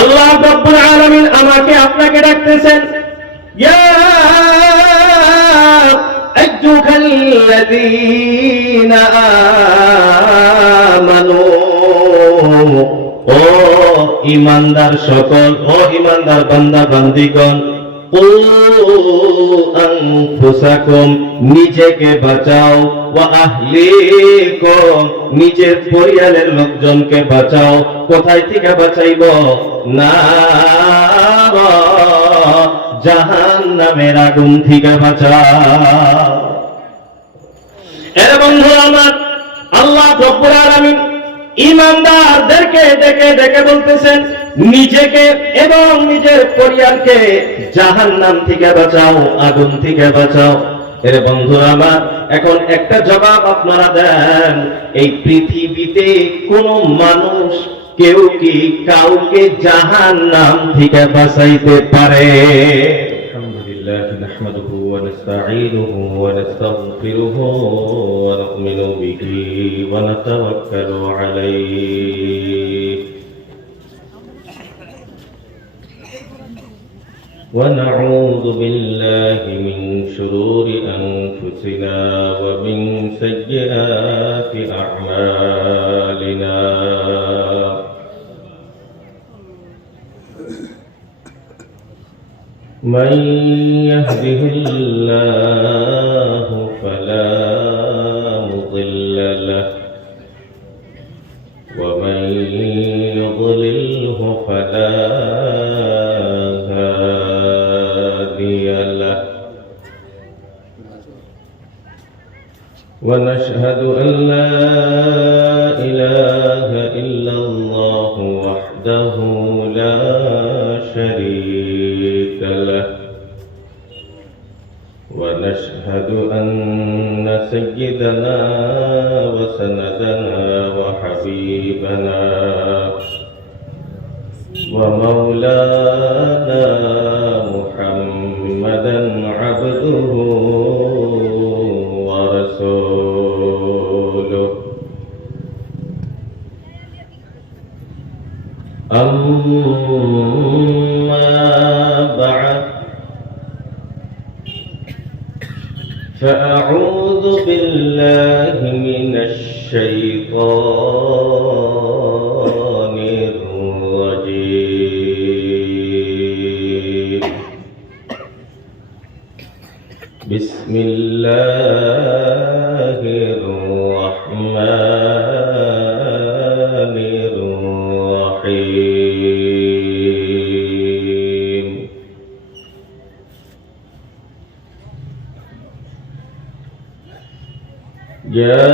আল্লাহ রাব্বুল আলামিন আমাকে আপনাকে ডাকতেছেন, ইয়া আইয়ুহাল্লাযীনা আমানু, ও ঈমানদার সকল, ও ঈমানদার বান্দা বান্দীগণ, কু আনফুসাকুম, নিজেকে বাঁচাও, ওয়া আহলিকুম, নিজের পরিবারের লোকজনকে বাঁচাও। কোথায় থেকে বাঁচাইব? নার, জাহান্নামের আগুন থেকে বাঁচাও। এর বন্ধু আমার, আল্লাহ রাব্বুল আলামিন ঈমানদারদেরকে ডেকে ডেকে বলতেছেন, নিজেকে এবং নিজের পরিবারকে জাহান্নাম থেকে বাঁচাও, আগুন থেকে বাঁচাও। এর বন্ধু আমার, এখন একটা জবাব আপনারা দেন, এই পৃথিবীতে কোন মানুষ কেউ কি কাউকে জাহান্নাম থেকে বাঁচাইতে পারে? আলহামদুলিল্লাহ নাহমাদুহু ওয়া নাস্তাঈনুহু ওয়া নাস্তাগফিরুহু ওয়া নু'মিনু বিহি ওয়া নাতাওয়াক্কালু আলাইহি ওয়া নাউযু বিল্লাহি মিন শুরুরি আনফুসিনা ওয়া মিন সাইয়্যাতি আ'মালিনা। من يهده الله فلا مضل له ومن يضلله فلا هادي له ونشهد أن لا إله إلا الله وحده لا شريك له ونشهد أن سيدنا وسندنا وحبيبنا ومولانا محمدا عبده ورسوله. أما بعد، فأعوذ بالله من الشيطان الرجيم. بسم الله الرحمن الرحيم. يا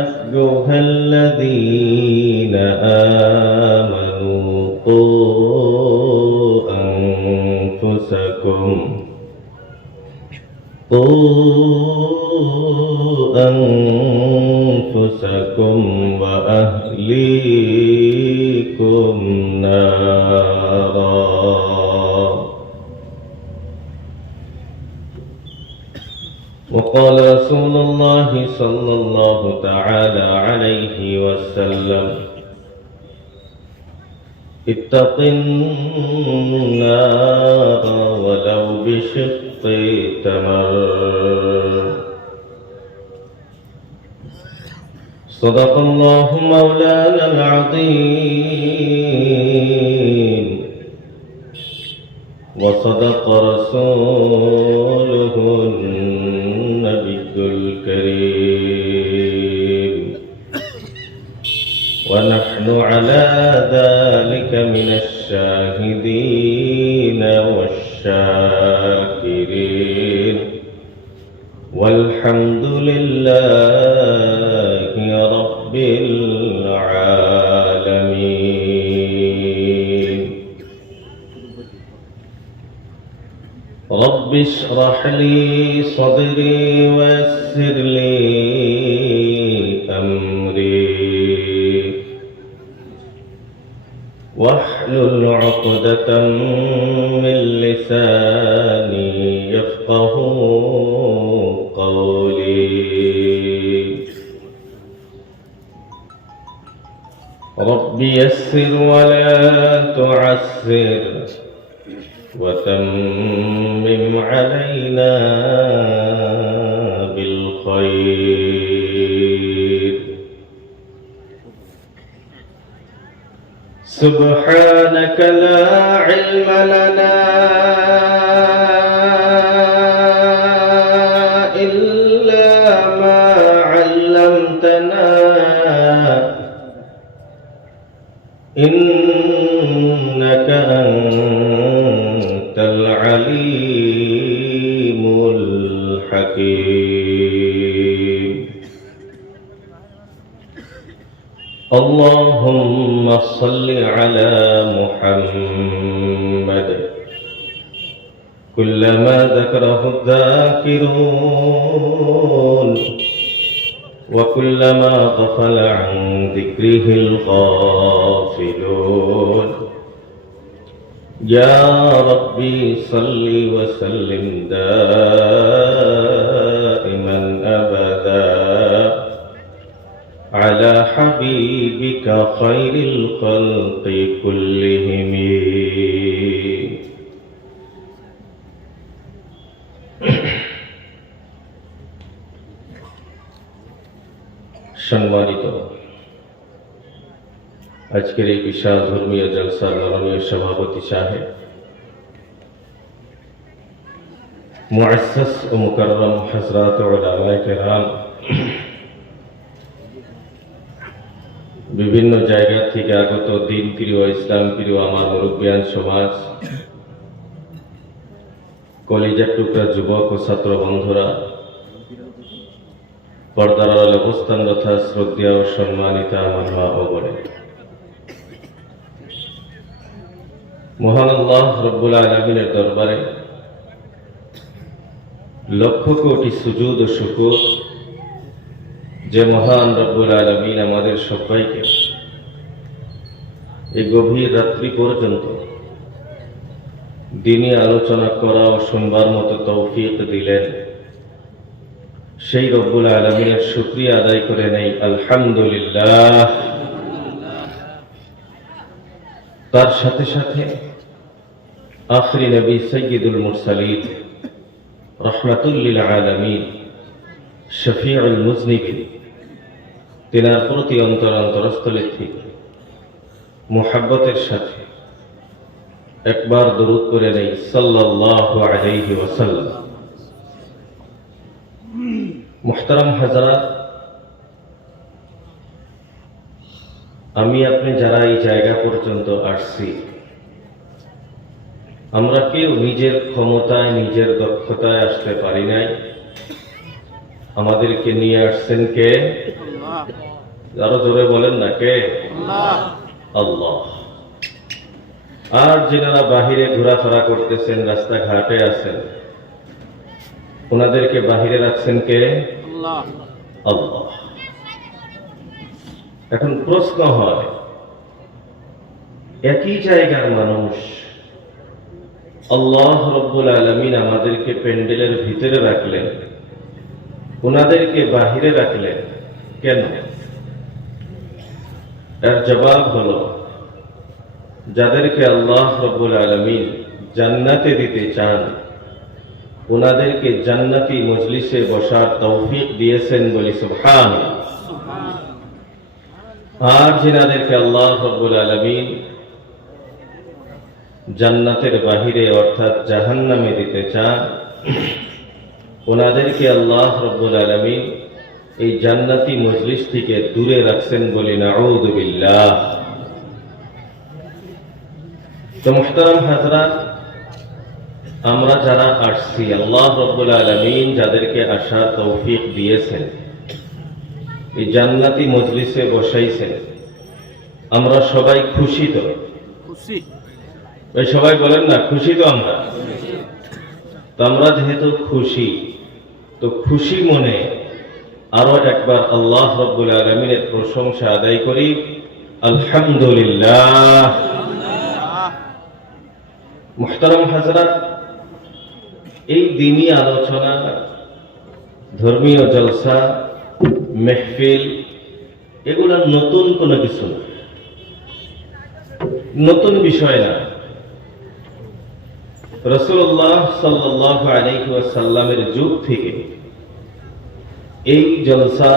أيها الذين آمنوا قوا أنفسكم وأهليكم نارا. وقال رسول الله صلى الله تعالى عليه وسلم: اتق النار ولو بشق تمر. صدق الله مولانا العظيم وصدق رسوله النبي الكريم ونحن على ذلك من الشاهدين والشاكرين والحمد لله رب العالمين. رب اشرح لي صدري ويسر لي أمري واحلل عقدة من لساني يفقه قولي. رب يسر ولا تعسر وتمم علينا بالخير سبحانك لا علم لنا إلا ما علمتنا إنك أنت العليم الحكيم اللهم صل على محمد كلما ذكره الذاكرون وكلما غفل عن ذكره الغافلون يا ربي صل وسلم دائما أبدا على حبيبك خير الخلق كلهم সম্মানিত আজকের এই বিশাল ধর্মীয় জলসার মাননীয় সভাপতি সাহেব, মুআসসাস ও মুকাররম হযরত উলামায়ে কেরাম, বিভিন্ন জায়গা থেকে আগত দিন প্রিয় ইসলাম প্রিয় আমার মুরব্বিয়ান সমাজ, কলিজার টুকরা যুবক ও ছাত্র বন্ধুরা, পর্দার আড়ালে অবস্থান তথা শ্রদ্ধেয় ও সম্মানিত আমার মা ও বোনেরা, মহান আল্লাহ রব্বুল আলামিনের দরবারে লক্ষ কোটি সুজুদ ও শুকর যে মহান রব্বুল আলামিন আমাদের সবাইকে এই গভীর রাত্রি পর্যন্ত দিনী আলোচনা করা ও শুনবার মতো তৌফিক দিলেন, সেই রব্বুল আলামিনের শুকরিয়া আদায় করে নেই আলহামদুলিল্লাহ। তার সাথে সাথে আখরি নবী সাইয়্যিদুল মুরসালিন রাহমাতুল লিল আলামিন শফিউল মুজনিবিন, তিনার প্রতি অন্তরস্থলে থেকে মুহাব্বতের সাথে একবার দরুদ করে নেই সাল্লাল্লাহু আলাইহি ওয়াসাল্লাম। মুহতারাম হাজরাত, আমি আপনি যারা এই জায়গা পর্যন্ত আসছি, আমরা কেউ নিজের ক্ষমতায় নিজের দক্ষতায় আসতে পারি নাই। আমাদেরকে নিয়ে আসছেন কে? আরো জোরে বলেন না, কে? আল্লাহ। আর যারা বাহিরে ঘোরাফেরা করতেছেন, রাস্তাঘাটে আছেন, ওনাদেরকে বাহিরে রাখছেন কে? আল্লাহ। এখন প্রশ্ন হয়, একই জায়গার মানুষ আল্লাহ রব্বুল আলামিন আমাদেরকে প্যান্ডেলের ভিতরে রাখলেন, ওনাদেরকে বাহিরে রাখলেন কেন? এর জবাব হলো, যাদেরকে আল্লাহ রব্বুল আলামিন জান্নাতে দিতে চান, ওনাদেরকে জান্নাতি মজলিসে বসার তৌফিক দিয়েছেন বলি সুবহানাল্লাহ। আর যিনাদেরকে আল্লাহ রব্বুল আলামিন জান্নাতের বাহিরে অর্থাৎ জাহান্নামে দিতে চান, ওনাদেরকে আল্লাহ রব্বুল আলামিন এই জান্নাতি মজলিস থেকে দূরে রাখছেন বলি নাউযু বিল্লাহ। তো মুহতারাম হাজরাত, আমরা যারা আসছি, আল্লাহ রব্বুল আলামিন যাদেরকে আসার তৌফিক দিয়েছেন, এই জান্নাতি মজলিসে বসাইছেন, আমরা সবাই খুশি তো? খুশি। সবাই বলেন না, খুশি তো আমরা? তো আমরা যেহেতু খুশি, তো খুশি মনে আরো একবার আল্লাহ রব্বুল আলামিনের প্রশংসা আদায় করি, আলহামদুলিল্লাহ। মুহতারাম হাজরাত, এই দিনী আলোচনা, ধর্মীয় জলসা, মেহফিল, এগুলো নতুন কোনো কিছু না। নতুন বিষয় না। রাসূলুল্লাহ সাল্লাল্লাহু আলাইহি ওয়াসাল্লামের যুগ থেকে এই জলসা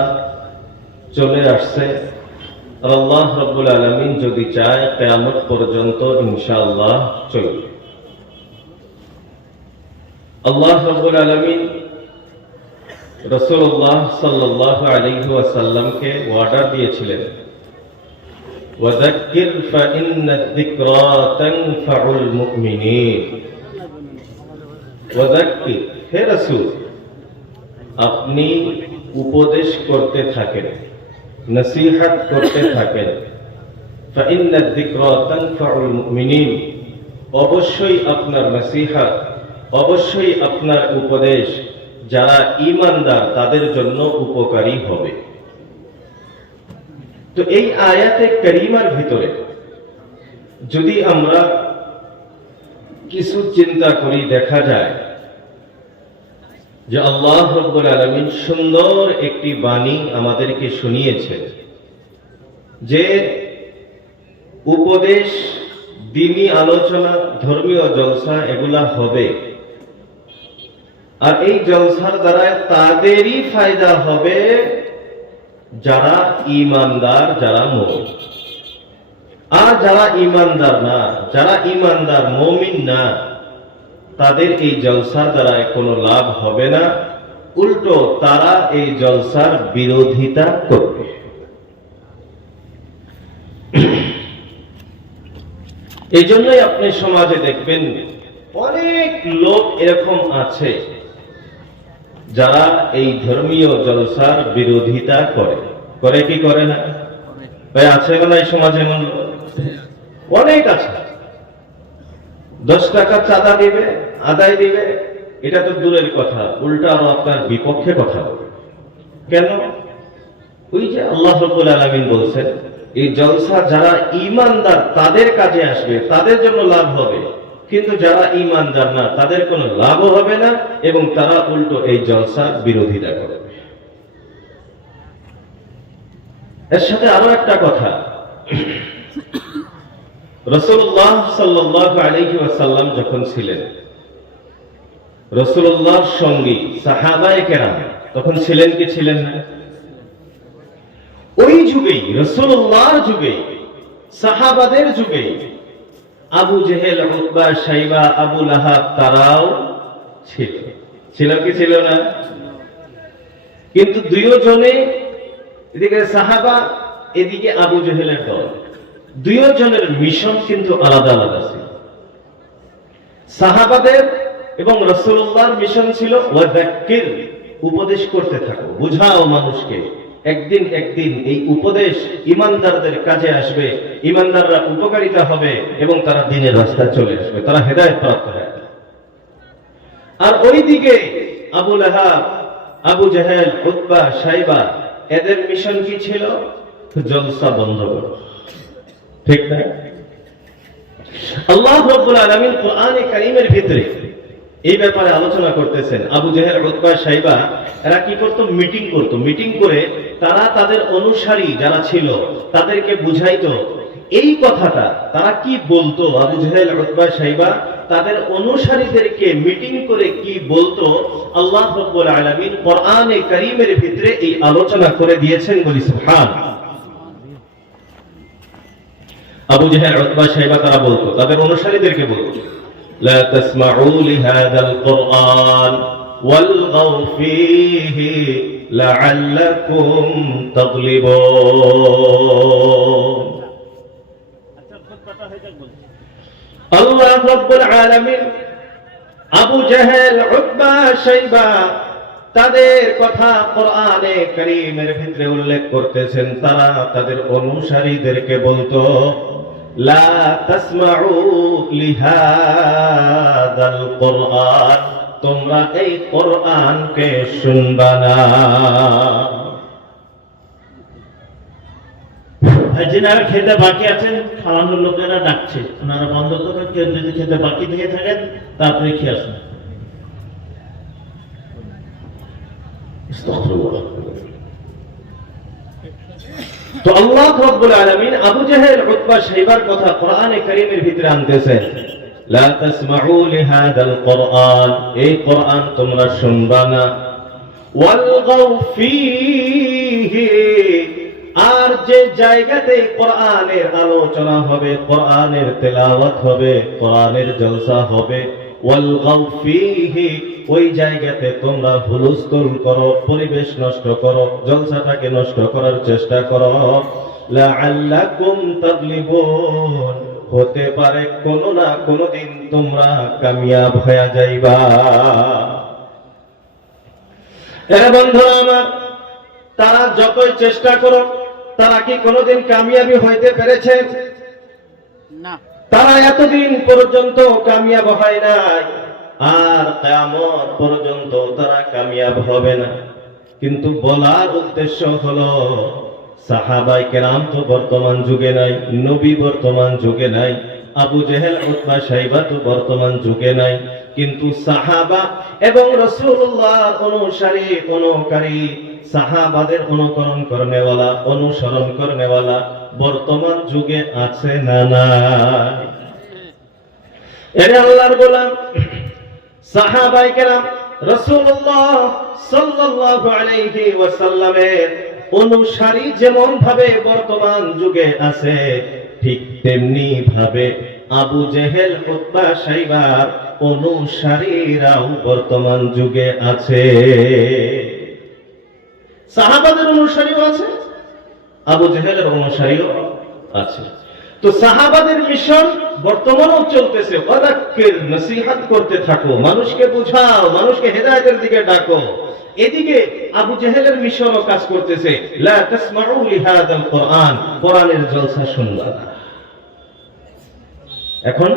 চলে আসছে। আল্লাহ রাব্বুল আলামিন যদি চায় কিয়ামত পর্যন্ত ইনশাআল্লাহ চলবে। আল্লাহ রাব্বুল আলামিন রাসূলুল্লাহ সাল্লাল্লাহু আলাইহি ওয়াসাল্লামকে ওয়াদা দিয়েছিলেন, ওয়াযাক্কির ফাইন্নাদ যিকরা তানফাউল মুমিনিন। ওয়াযাক্কির, হে রাসূল, আপনি উপদেশ করতে থাকেন, নসিহত করতে থাকেন। ফাইন্নাদ যিকরা তানফাউল মুমিনিন, অবশ্যই আপনার নসিহত, অবশ্যই আপনার উপদেশ যারা ঈমানদার তাদের জন্য উপকারী হবে। তো এই আয়াতে কারিমার ভিতরে যদি আমরা কিছু চিন্তা করি, দেখা যায় যে আল্লাহ রাব্বুল আলামিন সুন্দর একটি বাণী আমাদেরকে শুনিয়েছে যে উপদেশ, দ্বীনি আলোচনা, ধর্মীয় জলসা এগুলা হবে, আর এই জলসার দ্বারা তাদেরই ফায়দা হবে যারা ঈমানদার, যারা মুমিন। আর যারা ঈমানদার না, যারা ঈমানদার মুমিন না, তাদের এই জলসার দ্বারা কোনো লাভ হবে না, উল্টো তারা এই জলসার বিরোধিতা করবে। এই জন্যই আপনি সমাজে দেখবেন অনেক লোক এরকম আছে যারা এই ধর্মীয় জলসার বিরোধিতা করে। করে কি করে না? ভাই আছে না এই সমাজে? এমন অনেক আছে। 10 টাকা চাঁদা দিবে, আদায় দিবে, এটা তো দূরের কথা, উল্টা আরো আপনার বিপক্ষে কথা বলবে। কেন? ওই যে আল্লাহ রাব্বুল আলামিন বলছেন এই জলসা যারা ঈমানদার তাদের কাজে আসবে, তাদের জন্য লাভ হবে, কিন্তু যারা ঈমানদার না তাদের কোনো লাভও হবে না, এবং তারা উল্টো এই জলসার বিরোধিতা করবে। এর সাথে আরো একটা কথা, রাসূলুল্লাহ সাল্লাল্লাহু আলাইহি ওয়াসাল্লাম যখন ছিলেন, রাসূলুল্লাহর সঙ্গী সাহাবায়ে কেরাম তখন ছিলেন কি ছিলেন না? ওই যুগেই, রাসূলুল্লাহর যুগে, সাহাবাদের যুগে আবু জেহেল, উতবা, শাইবা, আবু লাহাব তারাও ছিল। ছিল কি ছিল না? কিন্তু দুইজনে, এদিকে সাহাবা, এদিকে আবু জেহেলের দল, দুইজনের মিশন কিন্তু আলাদা আলাদা ছিল। সাহাবাদের এবং রাসূলুল্লাহর মিশন ছিল ওয়াযাক্কির, উপদেশ করতে থাকো, বুঝাও মানুষকে। একদিন একদিন এই উপদেশ ঈমানদারদের কাজে আসবে, ঈমানদাররা উপকারিতা হবে এবং তারা দ্বীনের রাস্তায় চলে আসবে, তারা হেদায়েত প্রাপ্ত হবে। আর ওইদিকে আবু লাহাব, আবু জেহেল, উতবা, শাইবা, এদের মিশন কি ছিল? জলসা বন্ধ করো। ঠিক না? আল্লাহ রাব্বুল আলামিন কোরআনে কারীমের ভিতরে এই ব্যাপারে আলোচনা করতেছেন। আবু জেহেল, উতবা, শাইবা এরা কি করত? মিটিং করত। মিটিং করে তারা তাদের অনুসারী যারা ছিল তাদেরকে বুঝাইতো এই কথাটা। তারা কি বলতো? আবু জেহেল, উতবা, শাইবা তাদের অনুসারীদেরকে মিটিং করে কি বলতো? আল্লাহ রাব্বুল আলামিন কোরআনে কারীমের ভিতরে এই আলোচনা করে দিয়েছেন, বলি সুবহানাল্লাহ। আবু জেহেল, উতবা, শাইবা তারা বলতো, তাদের অনুসারীদেরকে বলতো, লা তাসমাউ লিহাযাল কুরআন ওয়ালগাউ ফীহি লাআল্লাকুম তাগলিবুন। আল্লাহ রাব্বুল আলামিন আবু জেহেল, উতবা, শাইবা তাদের কথা কোরআনে কারীমের ভিতরে উল্লেখ করতেছেন। তারা তাদের অনুসারীদেরকে বলতো, লা তাসমাউ লিহাযাল কুরআন, তোমরা এই কোরআনকে শুনবা না। যিনারা খেতে বাকি আছেন, খাওয়ানোর লোকেরা ডাকছে, ওনারা বন্ধ করেন। কেউ যদি খেতে বাকি থেকে থাকেন তারপরে খেয়ে আসুন। তো আল্লাহ রাব্বুল আলামিন আবু জেহেল উতবা শাইবার কথা কোরআনে কারীমের ভিতরে আনতেছেন, লা তাসমাউ লিহাদাল কোরআন, এই কোরআন তোমরা শুনবা না, ওয়ালগাউ ফীহি, আর যে জায়গাতে কোরআনের আলোচনা হবে, কোরআনের তেলাওয়াত হবে, কোরআনের জলসা হবে, ওয়ালগাউ ফীহি, ওই জায়গাতে তোমরা হুলস্থুল করো, পরিবেশ নষ্ট করো, জলসাটাকে নষ্ট করার চেষ্টা করো, লাআল্লাকুম তাগলিবুন, হতে পারে কোনো না কোনো দিন তোমরা কামিয়াব হয়ে যাইবা। এ বন্ধুরা আমার, তারা যতই চেষ্টা করো, তারা কি কোনোদিন কামিয়াবি হইতে পেরেছে? না। তারা এতদিন পর্যন্ত কামিয়াব হয় নাই, আর কিয়ামত পর্যন্ত তারা কামিয়াব হবে না। কিন্তু বলার উদ্দেশ্য হলো, সাহাবায়ে কেরাম তো বর্তমান যুগে নাই, নবী বর্তমান যুগে নাই, আবু জেহেল উতবা শাইবা তো বর্তমান যুগে নাই, কিন্তু সাহাবা এবং রাসূলুল্লাহর অনুসারী অনুকারী, সাহাবাদের অনুকরণ করনেওয়ালা, অনুসরণ করনেওয়ালা বর্তমান যুগে আছে না নাই? এরে আল্লাহর গোলাম, সাহাবায়ে কেরাম রাসূলুল্লাহ সাল্লাল্লাহু আলাইহি ওয়াসাল্লামের অনুসারী যেমন ভাবে বর্তমান যুগে আছে, ঠিক তেমনি ভাবে আবু জেহেল উতবা শাইবার অনুসারীরাও বর্তমান যুগে আছে। সাহাবাদের অনুসারীও আছে, আবু জেহেলের অনুসারীও আছে। তো সাহাবাদের মিশন বর্তমানেও চলতেছে, ওয়াদাক্কির, নসিহত করতে থাকো, মানুষকে বুঝাও, মানুষকে হেদায়েতের দিকে ডাকো। এদিকে আবু জেহেলের মিশনও কাজ করতেছে, লা তাসমাউ লিহাদাল কোরআন, কোরআনের জলসা শুনবা না। এখন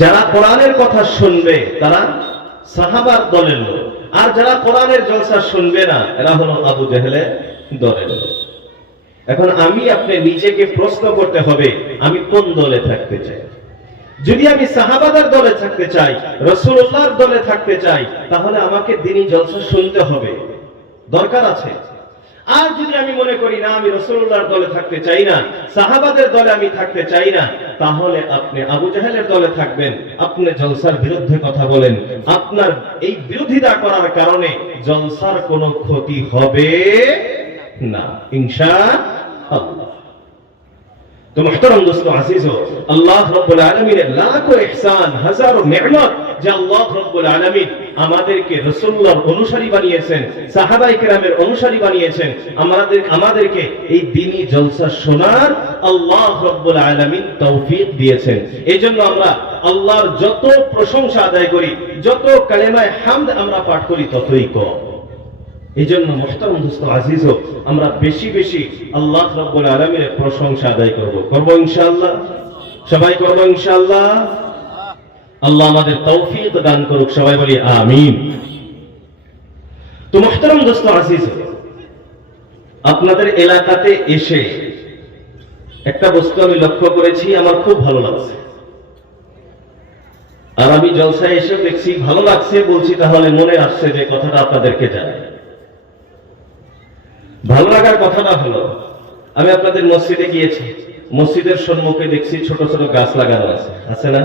যারা কোরআনের কথা শুনবে তারা সাহাবার দলের লোক, আর যারা কোরআনের জলসা শুনবে না এরা হলো আবু জেহেলের দলের লোক। এখন আমি আপনি নিজেকে প্রশ্ন করতে হবে, আমি কোন দলে থাকতে চাই? যদি আমি সাহাবাদের দলে থাকতে চাই, রাসূলুল্লাহর দলে থাকতে চাই, তাহলে আমাকে দ্বীনি জলসা শুনতে হবে, দরকার আছে। আর যদি আমি মনে করি না, আমি রাসূলুল্লাহর দলে থাকতে চাই না, সাহাবাদের দলে আমি থাকতে চাই না, তাহলে আপনি আবু জেহেলের দলে থাকবেন, আপনি জলসার বিরুদ্ধে কথা বলেন, আপনার এই বিরোধিতা করার কারণে জলসার কোনো ক্ষতি হবে না ইনশাআল্লাহ। তো মুহতারাম দোস্ত আজিজ, আল্লাহ রাব্বুল আলামিনের লাখো ইহসান, হাজারো নিয়ামত যে আল্লাহ রাব্বুল আলামিন আমাদেরকে রাসূলুল্লাহর অনুসারী বানিয়েছেন, সাহাবায়ে কেরামের অনুসারী বানিয়েছেন, আমাদেরকে এই দ্বীনি জলসা শোনার আল্লাহ রাব্বুল আলামিন তৌফিক দিয়েছেন। এইজন্য আমরা আল্লাহর যত প্রশংসা আদায় করি, যত কালেমায়ে হামদ আমরা পাঠ করি, ততই কম। এইজন্য মুহতারাম দোস্ত আজিজ, আমরা বেশি বেশি আল্লাহ রাব্বুল আলামিনের প্রশংসা আদায় করব ইনশাআল্লাহ, সবাই করব ইনশাআল্লাহ। আল্লাহ আমাদের তৌফিক দান করুক, সবাই বলি আমিন। তো মুহতারাম দোস্ত আজিজ, আপনাদের এলাকাতে এসে একটা বস্তু আমি লক্ষ্য করেছি, আমার খুব ভালো লাগছে। আর আমি জলসায় এসে দেখছি ভালো লাগছে বলছি, তাহলে মনে আসছে যে কথাটা আপনাদেরকে জানাই। ভালো লাগার কথাটা হলো, আমি আপনাদের মসজিদে গিয়েছি, মসজিদের সম্মুখে দেখছি ছোট ছোট গাছ লাগানো আছে না?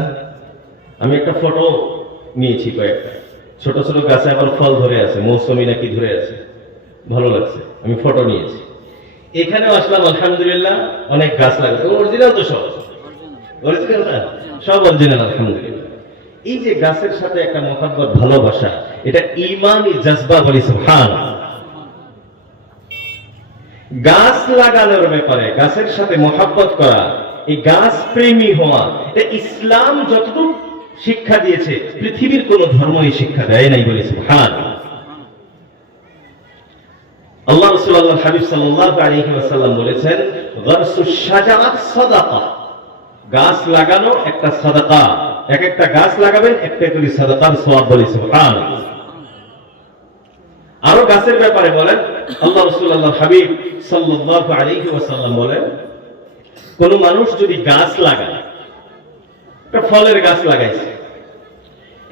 আমি একটা ফটো নিয়েছি, কয়েকটা ছোট ছোট গাছে আবার ফল ধরে আছে, মৌসুমী নাকি ধরে আছে, ভালো লাগছে, আমি ফটো নিয়েছি। এখানেও আসলাম, আলহামদুলিল্লাহ অনেক গাছ লাগাচ্ছে, অরিজিনাল তো সব, অরিজিনাল না সব অরিজিনাল আলহামদুলিল্লাহ। এই যে গাছের সাথে একটা মহব্বত, ভালোবাসা, এটা ঈমানি জজবা বলি সুবহানাল্লাহ। গাছ লাগানোর ব্যাপারে, গাছের সাথে মহব্বত করা, এই গাছ প্রেমী হওয়া, এটা ইসলাম যতটুকু শিক্ষা দিয়েছে পৃথিবীর কোন ধর্মই শিক্ষা দেয় নাই বলে সুবহানাল্লাহ। আল্লাহ রাসূল আল্লাহর হাবিব সাল্লাল্লাহু আলাইহি ওয়াসাল্লাম বলেছেন, গারসুশ শাজারাত সাদাকা, গাছ লাগানো একটা সাদাকা, এক একটা গাছ লাগাবেন একটা করে সাদাকার সওয়াব বলে সুবহানাল্লাহ। আরো গাছের ব্যাপারে বলেন, আল্লাহ রাসূল আল্লাহর হাবিব সাল্লাল্লাহু আলাইহি ওয়াসাল্লাম বলেন, কোন মানুষ যদি গাছ লাগায়, একটা ফলের গাছ লাগাইছে,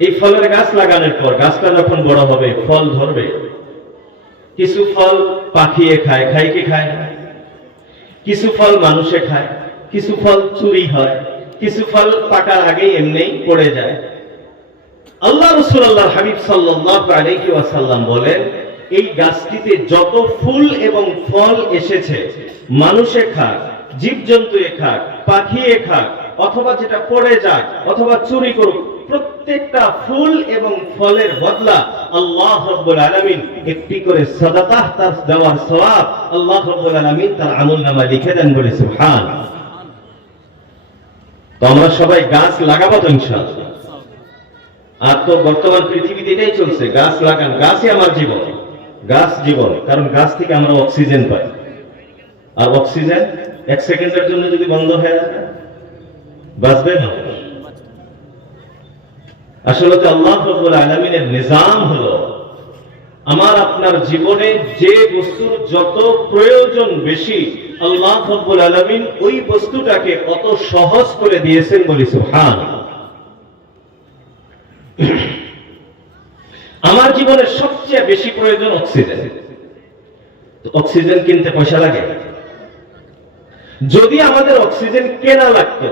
এই ফলের গাছ লাগানোর পর গাছটা যখন বড় হবে, ফল ধরবে, কিছু ফল পাখিয়ে খায়, খায় কি খায় না? কিছু ফল মানুষে খায়, কিছু ফল চুরি হয়, কিছু ফল পাকার আগেই এমনিই পড়ে যায়। আল্লাহ রাসূলুল্লাহ হাবিব সাল্লাল্লাহু আলাইহি ওয়াসাল্লাম বলেন, এই গাছটিতে যত ফুল এবং ফল এসেছে, মানুষে খাক, জীবজন্তুয়ে খাক, পাখিয়ে খাক, অথবা যেটা পড়ে যাক, অথবা চুরি করুক, প্রত্যেকটা ফুল এবং ফলের বদলা আল্লাহ রাব্বুল আলামিন একটি করে সাদাকাহ তার দেওয়ার সওয়াব আল্লাহ রাব্বুল আলামিন তার আমলনামায় লিখে দেন, বলে সুবহানাল্লাহ। তো আমরা সবাই গাছ লাগাবো তো ইনশাআল্লাহ। আর তো বর্তমান পৃথিবীতে এটাই চলছে, গাছ লাগান, গাছই আমার জীবন, গাছ জীবন। কারণ গাছ থেকে আমরা অক্সিজেন পাই, আর অক্সিজেন এক সেকেন্ডের জন্য যদি বন্ধ হয়ে যায় বাঁচবে না। আসলে তো আল্লাহ রাব্বুল আলামিনের নিজাম হলো, আমার আপনার জীবনে যে বস্তুর যত প্রয়োজন বেশি, আল্লাহ রাব্বুল আলামিন ওই বস্তুটাকে অত সহজ করে দিয়েছেন, বলি সুবহানাল্লাহ। আমার জীবনে সবচেয়ে বেশি প্রয়োজন অক্সিজেন। তো অক্সিজেন কিনতে পয়সা লাগে। যদি আমাদের অক্সিজেন কেনা লাগতো,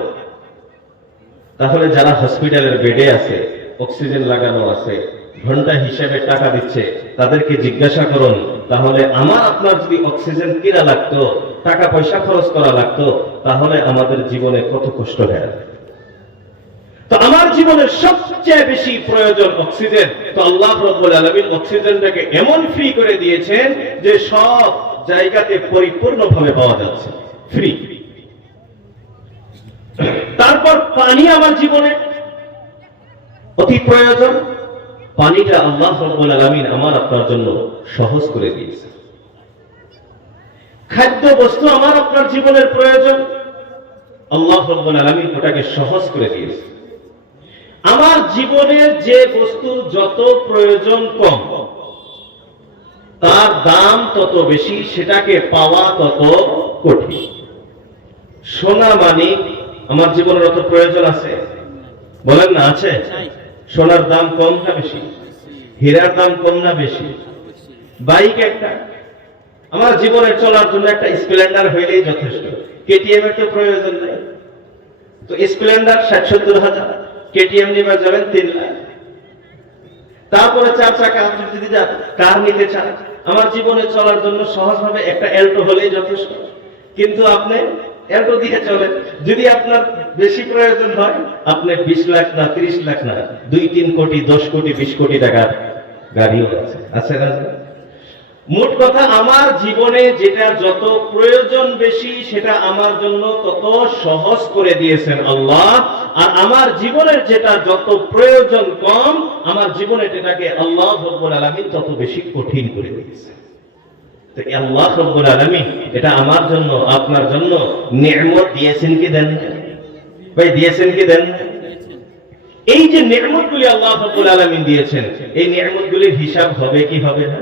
তাহলে যারা হসপিটালের বেডে আছে, অক্সিজেন লাগানো আছে, ঘন্টা হিসেবে টাকা দিচ্ছে, তাদেরকে জিজ্ঞাসা করুন, তাহলে আমার আপনার যদি অক্সিজেন কিনা লাগতো, টাকা পয়সা খরচ করা লাগতো, তাহলে আমাদের জীবনে কত কষ্ট হয়। তো আমার জীবনের সবচেয়ে বেশি প্রয়োজন অক্সিজেন। তো আল্লাহ রাব্বুল আলামিন অক্সিজেনটাকে এমন ফ্রি করে দিয়েছেন যে সব জায়গাতে পরিপূর্ণভাবে পাওয়া যাচ্ছে, ফ্রি। তারপর পানি আমার জীবনে অতি প্রয়োজন। পানিটা আল্লাহ রাব্বুল আলামিন আমার আপনার জন্য সহজ করে দিয়েছে। খাদ্য বস্তু আমার আপনার জীবনের প্রয়োজন, আল্লাহ রাব্বুল আলামিন ওটাকে সহজ করে দিয়েছে। আমার জীবনের যে বস্তুর যত প্রয়োজন কম, তার দাম তত বেশি, সেটাকে পাওয়া তত কঠিন। সোনা মানিক আমার জীবনের অত প্রয়োজন আছে? বলেন না, আছে? সোনার দাম কম না বেশি? হীরার দাম কম না বেশি? বাইক একটা আমার জীবনে চলার জন্য একটা স্প্লেন্ডার হইলেই যথেষ্ট। কেটিএম এর তো প্রয়োজন নেই। তো স্প্লেন্ডার ৬০-৭০ হাজার, কেটিএম নিয়ে যাবেন ৩ লাখ। তারপরে 4 চাকা যদি কার নিতে চান, আমার জীবনে চলার জন্য সহজভাবে একটা অ্যাল্টো হলেই যথেষ্ট। কিন্তু আপনি অ্যাল্টো দিয়ে চলেন, যদি আপনার বেশি প্রয়োজন হয়, আপনি 20 লাখ না 30 লাখ না 2-3 কোটি 10 কোটি 20 কোটি টাকার গাড়িও আছে, আছে না? মোট কথা, আমার জীবনে যেটা যত প্রয়োজন বেশি, সেটা আমার জন্য তত সহজ করে দিয়েছেন আল্লাহ। আর আমার জীবনের যেটা যত প্রয়োজন কম, আমার জীবনে যেটাকে আল্লাহ রাব্বুল আলামিন তত বেশি কঠিন করে দিয়েছে। তো আল্লাহ রাব্বুল আলামিন এটা আমার জন্য, আপনার জন্য নিয়ামত দিয়েছেন কি দেন? ভাই দিয়েছেন কি দেন? এই যে নিয়ামতগুলি আল্লাহ রাব্বুল আলামিন দিয়েছেন, এই নিয়ামতগুলির হিসাব হবে কি হবে না?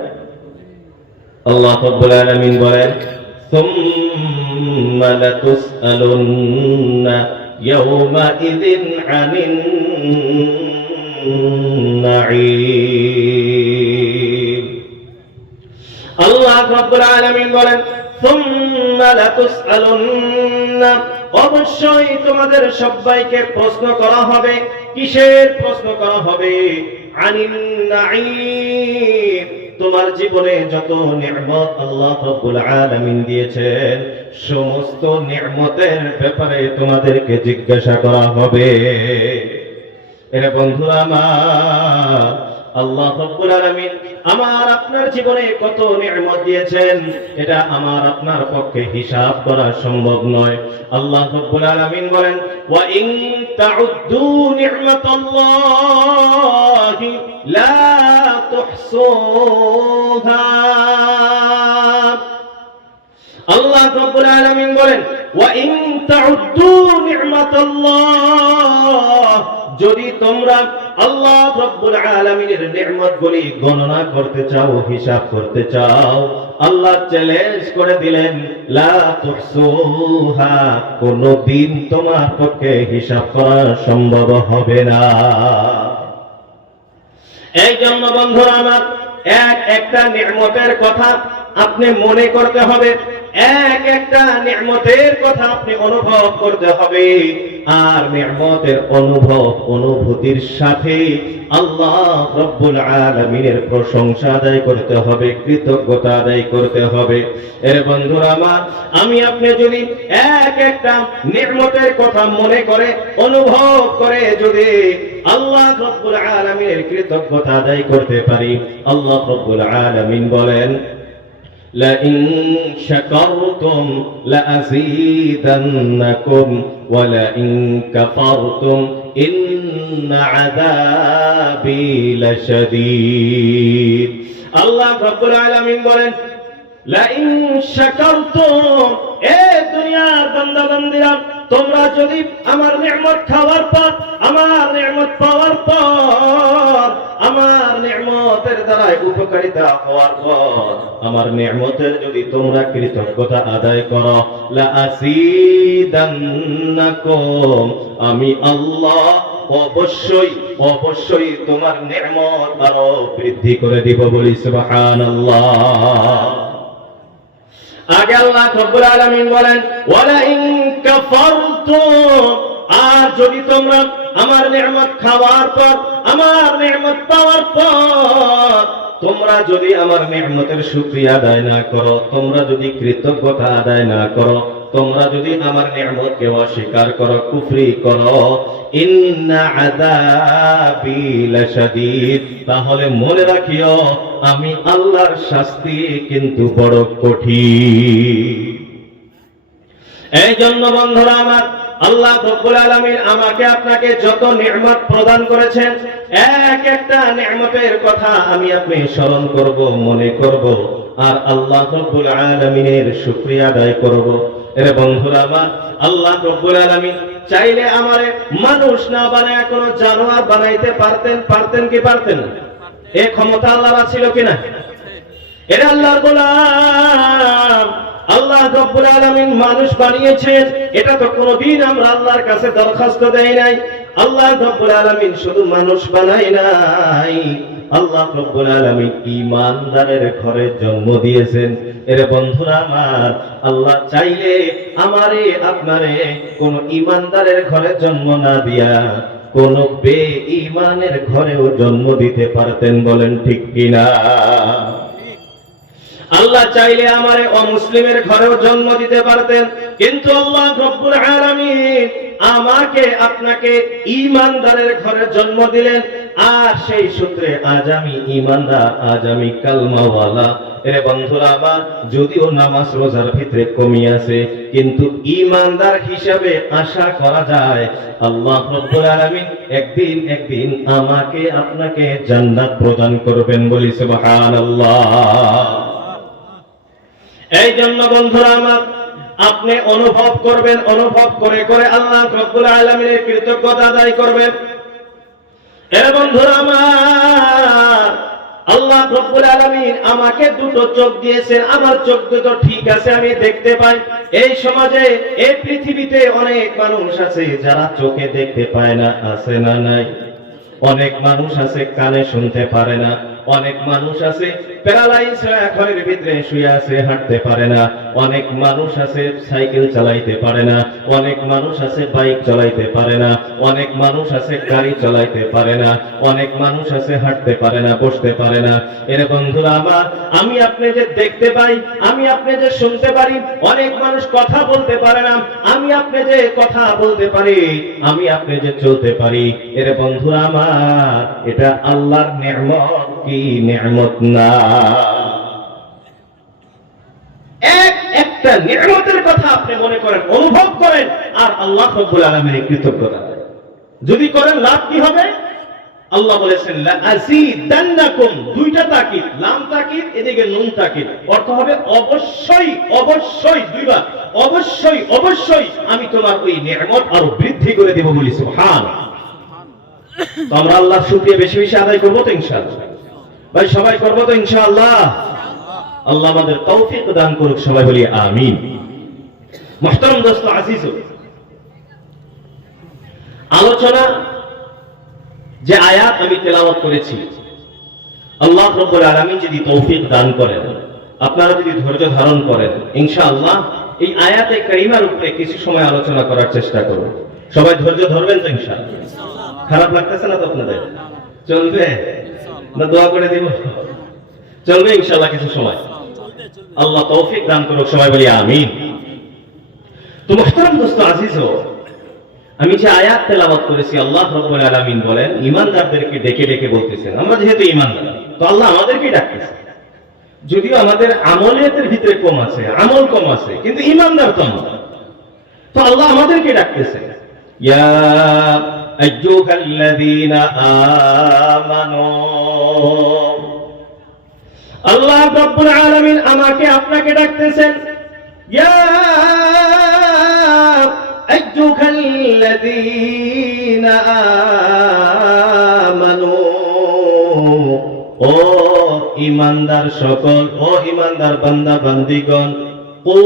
আল্লাহ রাব্বুল আলামিন বলেন, সুম্মা লাতুসআলুন্না ইয়াওমাইযিন আনিন নাঈম। আল্লাহ রাব্বুল আলামিন বলেন, সুম্মা লাতুসআলুন্না, অবশ্যই তোমাদের সবাইকে প্রশ্ন করা হবে। কিসের প্রশ্ন করা হবে? আনিন নাঈম, তোমার জীবনে যত নিয়ামত আল্লাহ রাব্বুল আলামিন দিয়েছেন, সমস্ত নিয়ামতের ব্যাপারে তোমাদেরকে জিজ্ঞাসা করা হবে। এর বন্ধুরা আমার, আল্লাহ রাব্বুল আলামিন আমার আপনার জীবনে কত নিয়ামত দিয়েছেন, এটা আমার আপনার পক্ষে হিসাব করা সম্ভব নয়। আল্লাহ রাব্বুল আলামিন বলেন, ওয়া ইন তাউদ্দু নি'মাতাল্লাহি লা তুহসুহা। আল্লাহ রাব্বুল আলামিন বলেন, ওয়া ইন তাউদ্দু নি'মাতাল্লাহ, যদি তোমরা আল্লাহ রাব্বুল আলামিনের নিয়ামতগুলি গণনা করতে চাও, হিসাব করতে চাও, আল্লাহ চ্যালেঞ্জ করে দিলেন, লা তুহসুহা, কোনদিন তোমার পক্ষে হিসাব করা সম্ভব হবে না। এই জন্য বন্ধুরা আমার, একটা নিয়ামতের কথা আপনি মনে করতে হবে, এক একটা নিয়ামতের কথা আপনি অনুভব করতে হবে, আর নিয়ামতের অনুভূতির সাথে আল্লাহ রব্বুল আলামিনের প্রশংসা আদায় করতে হবে, কৃতজ্ঞতা আদায় করতে হবে। এর বন্ধুরা আমার, আমি আপনি যদি এক একটা নিয়ামতের কথা মনে করে অনুভব করে যদি আল্লাহ রব্বুল আলামিনের কৃতজ্ঞতা আদায় করতে পারি, আল্লাহ রব্বুল আলামিন বলেন, لئن شكرتم لأزيدنكم ولئن كفرتم إن عذابي لشديد। আল্লাহ রাব্বুল আলামিন বলেন, লাইন শাকারতুম, এ দুনিয়ার বান্দা বান্দীরা, তোমরা যদি আমার নিয়ামত খাওয়ার পর, আমার নিয়ামত পাওয়ার পর, আমার নিয়ামতের দ্বারা উপকারিতা হওয়ার পর, আমার নিয়ামতের যদি তোমরা কৃতজ্ঞতা আদায় করো, লা আসিদান্নাকুম, আমি আল্লাহ অবশ্যই অবশ্যই তোমার নিয়ামত আরো বৃদ্ধি করে দিব। বলি সুবহানাল্লাহ। আগে আল্লাহ রাব্বুল আলামিন বলেন, ওয়ালা ইন কাফারতুম, আর যদি তোমরা আমার নিয়ামত খাওয়ার পর, আমার নিয়ামত পাওয়ার পর, তোমরা যদি আমার নিয়ামতের শুকরিয়া আদায় না করো, তোমরা যদি কৃতজ্ঞতা আদায় না করো, তোমরা যদি আমার নিয়ামতকে অস্বীকার করো, কুফরি করো, ইন্না আযাবি লাশাদীদ, তাহলে মনে রাখিও আমি আল্লাহর শাস্তি কিন্তু বড় কঠিন। এই জন্য বন্ধুরা আমার, আল্লাহ রাব্বুল আলামিন আমাকে আপনাকে যত নিয়ামত প্রদান করেছেন, এক একটা নিয়ামতের কথা আমি আপনি স্মরণ করব, মনে করব, আর আল্লাহ রাব্বুল আলামিনের শুকরিয়া আদায় করব। এর বন্ধুরা আমার, আল্লাহ রাব্বুল আলামিন চাইলে আমারে মানুষ না বানায় কোন জানোয়ার বানাইতে পারতেন, পারতেন কি পারতেন না? এই ক্ষমতা আল্লাহর ছিল কিনা? এটা আল্লাহর গোলাম। আল্লাহ রাব্বুল আলামিন মানুষ বানিয়েছেন, এটা তো কোনদিন আমরা আল্লাহর কাছে দরখাস্ত দেই নাই। আল্লাহ রাব্বুল আলামিন শুধু মানুষ বানায় নাই, আল্লাহ রাব্বুল আলামিন ঈমানদারের ঘরে জন্ম দিয়েছেন। এর বন্ধুরা আমার, আল্লাহ চাইলে আমারে আপনারে কোন ঈমানদারের ঘরে জন্ম না দিয়া কোন বেঈমানের ঘরেও জন্ম দিতে পারতেন। বলেন ঠিক কিনা? আল্লাহ চাইলে আমারে অমুসলিমের ঘরেও জন্ম দিতে পারতেন, কিন্তু আল্লাহ রব্বুল আলামিন আমাকে আপনাকে ঈমানদারের ঘরে জন্ম দিলেন, আর সেই সূত্রে আজ আমি ঈমানদার, আজ আমি কালমাওয়ালা। এর বন্ধুরা আমার, যদিও নামাজ রোজার ভিতরে কমি আছে, কিন্তু ঈমানদার হিসাবে আশা করা যায় আল্লাহ রব্বুল আলামিন একদিন একদিন আমাকে আপনাকে জান্নাত প্রদান করবেন। বলি সুবহানাল্লাহ। এই জন্য বন্ধুরা আমার, আপনি অনুভব করবেন, অনুভব করে করে আল্লাহ রাব্বুল আলামিনের কৃতজ্ঞতা আদায় করবেন। এর বন্ধুরা আমার, আল্লাহ রাব্বুল আলামিন আমাকে দুটো চোখ দিয়েছেন, আমার চোখ দুটো ঠিক আছে, আমি দেখতে পাই। এই সমাজে, এই পৃথিবীতে অনেক মানুষ আছে যারা চোখে দেখতে পায় না, আছে না নাই? অনেক মানুষ আছে কানে শুনতে পারে না, অনেক মানুষ আছে প্যারালাইজ হয়ে ঘরের ভিতরে শুয়ে আছে, হাঁটতে পারে না, অনেক মানুষ আছে সাইকেল চালাইতে পারে না, অনেক মানুষ আছে বাইক চালাইতে পারে না, অনেক মানুষ আছে গাড়ি চালাইতে পারে না, অনেক মানুষ আছে হাঁটতে পারে না, বসতে পারে না। এর বন্ধুরা আমার, আমি আপনি যে দেখতে পাই, আমি আপনি যে শুনতে পারি, অনেক মানুষ কথা বলতে পারে না, আমি আপনি যে কথা বলতে পারি, আমি আপনি যে চলতে পারি। এর বন্ধুরা আমার, এটা আল্লাহর নিয়ামত কি নিয়ামত না? একটা নিয়ামতের কথা আপনি মনে করেন, অনুভব করেন, আর আল্লাহ রাব্বুল আলামিনের কৃতজ্ঞতা যদি করেন, লাভ কি হবে? আল্লাহ বলেছেন লা আসিদান্নাকুম, দুইটা তাকিদ, লাম তাকিদ, এদিকে নুন তাকিদ, অর্থ হবে অবশ্যই, অবশ্যই, দুইবার অবশ্যই, অবশ্যই আমি তোমার ওই নিয়ামত আরো বৃদ্ধি করে দেব। বলি সুবহানাল্লাহ। তো আমরা আল্লাহর শুকরিয়া বেশি বেশি আদায় করবো তো ইনশাআল্লাহ? ভাই সবাই করবো তো ইনশাআল্লাহ? আল্লাহ আমাদের তৌফিক দান করুক, সবাই বলি আমিন। মুহতারাম দোস্ত আজিজ, আলোচনা যে আয়াত আমি তেলাওয়াত করেছি, আল্লাহ রাব্বুল আলামিন যদি তৌফিক দান করেন, আপনারা যদি ধৈর্য ধারণ করেন ইনশাআল্লাহ এই আয়াতে কারিমার উপরে কিছু সময় আলোচনা করার চেষ্টা করব। সবাই ধৈর্য ধরবেন তো ইনশাআল্লাহ? খারাপ লাগতেছে না তো আপনাদের? চলবে না দোয়া করে দিব? চলবে ইনশাআল্লাহ কিছু সময়। আল্লাহ তৌফিক দান করুক, সবাই বলি আমিন। তো মুহতারাম দোস্ত আজিজো, আমি যে আয়াত তেলাওয়াত করেছি আল্লাহ রাব্বুল আলামিন বলেন ঈমানদারদেরকে ডেকে ডেকে বলতেছেন। আমরা যেহেতু ঈমানদার তো আল্লাহ আমাদেরকে ডাকতেছে, যদিও আমাদের আমলের ভিতরে কম আছে, আমল কম আছে, কিন্তু ঈমানদার তো আমরা। তো আল্লাহ আমাদেরকে ডাকতেছে, ইয়া আইয়ুহাল্লাযীনা আমানু। আল্লাহ রাব্বুল আলামিন আমাকে আপনাকে ডাকতেছেন, ইয়া আইয়ুহাল্লাযীনা আমানু, ও ঈমানদার সকল, ও ঈমানদার বান্দা বান্দিগণ, কু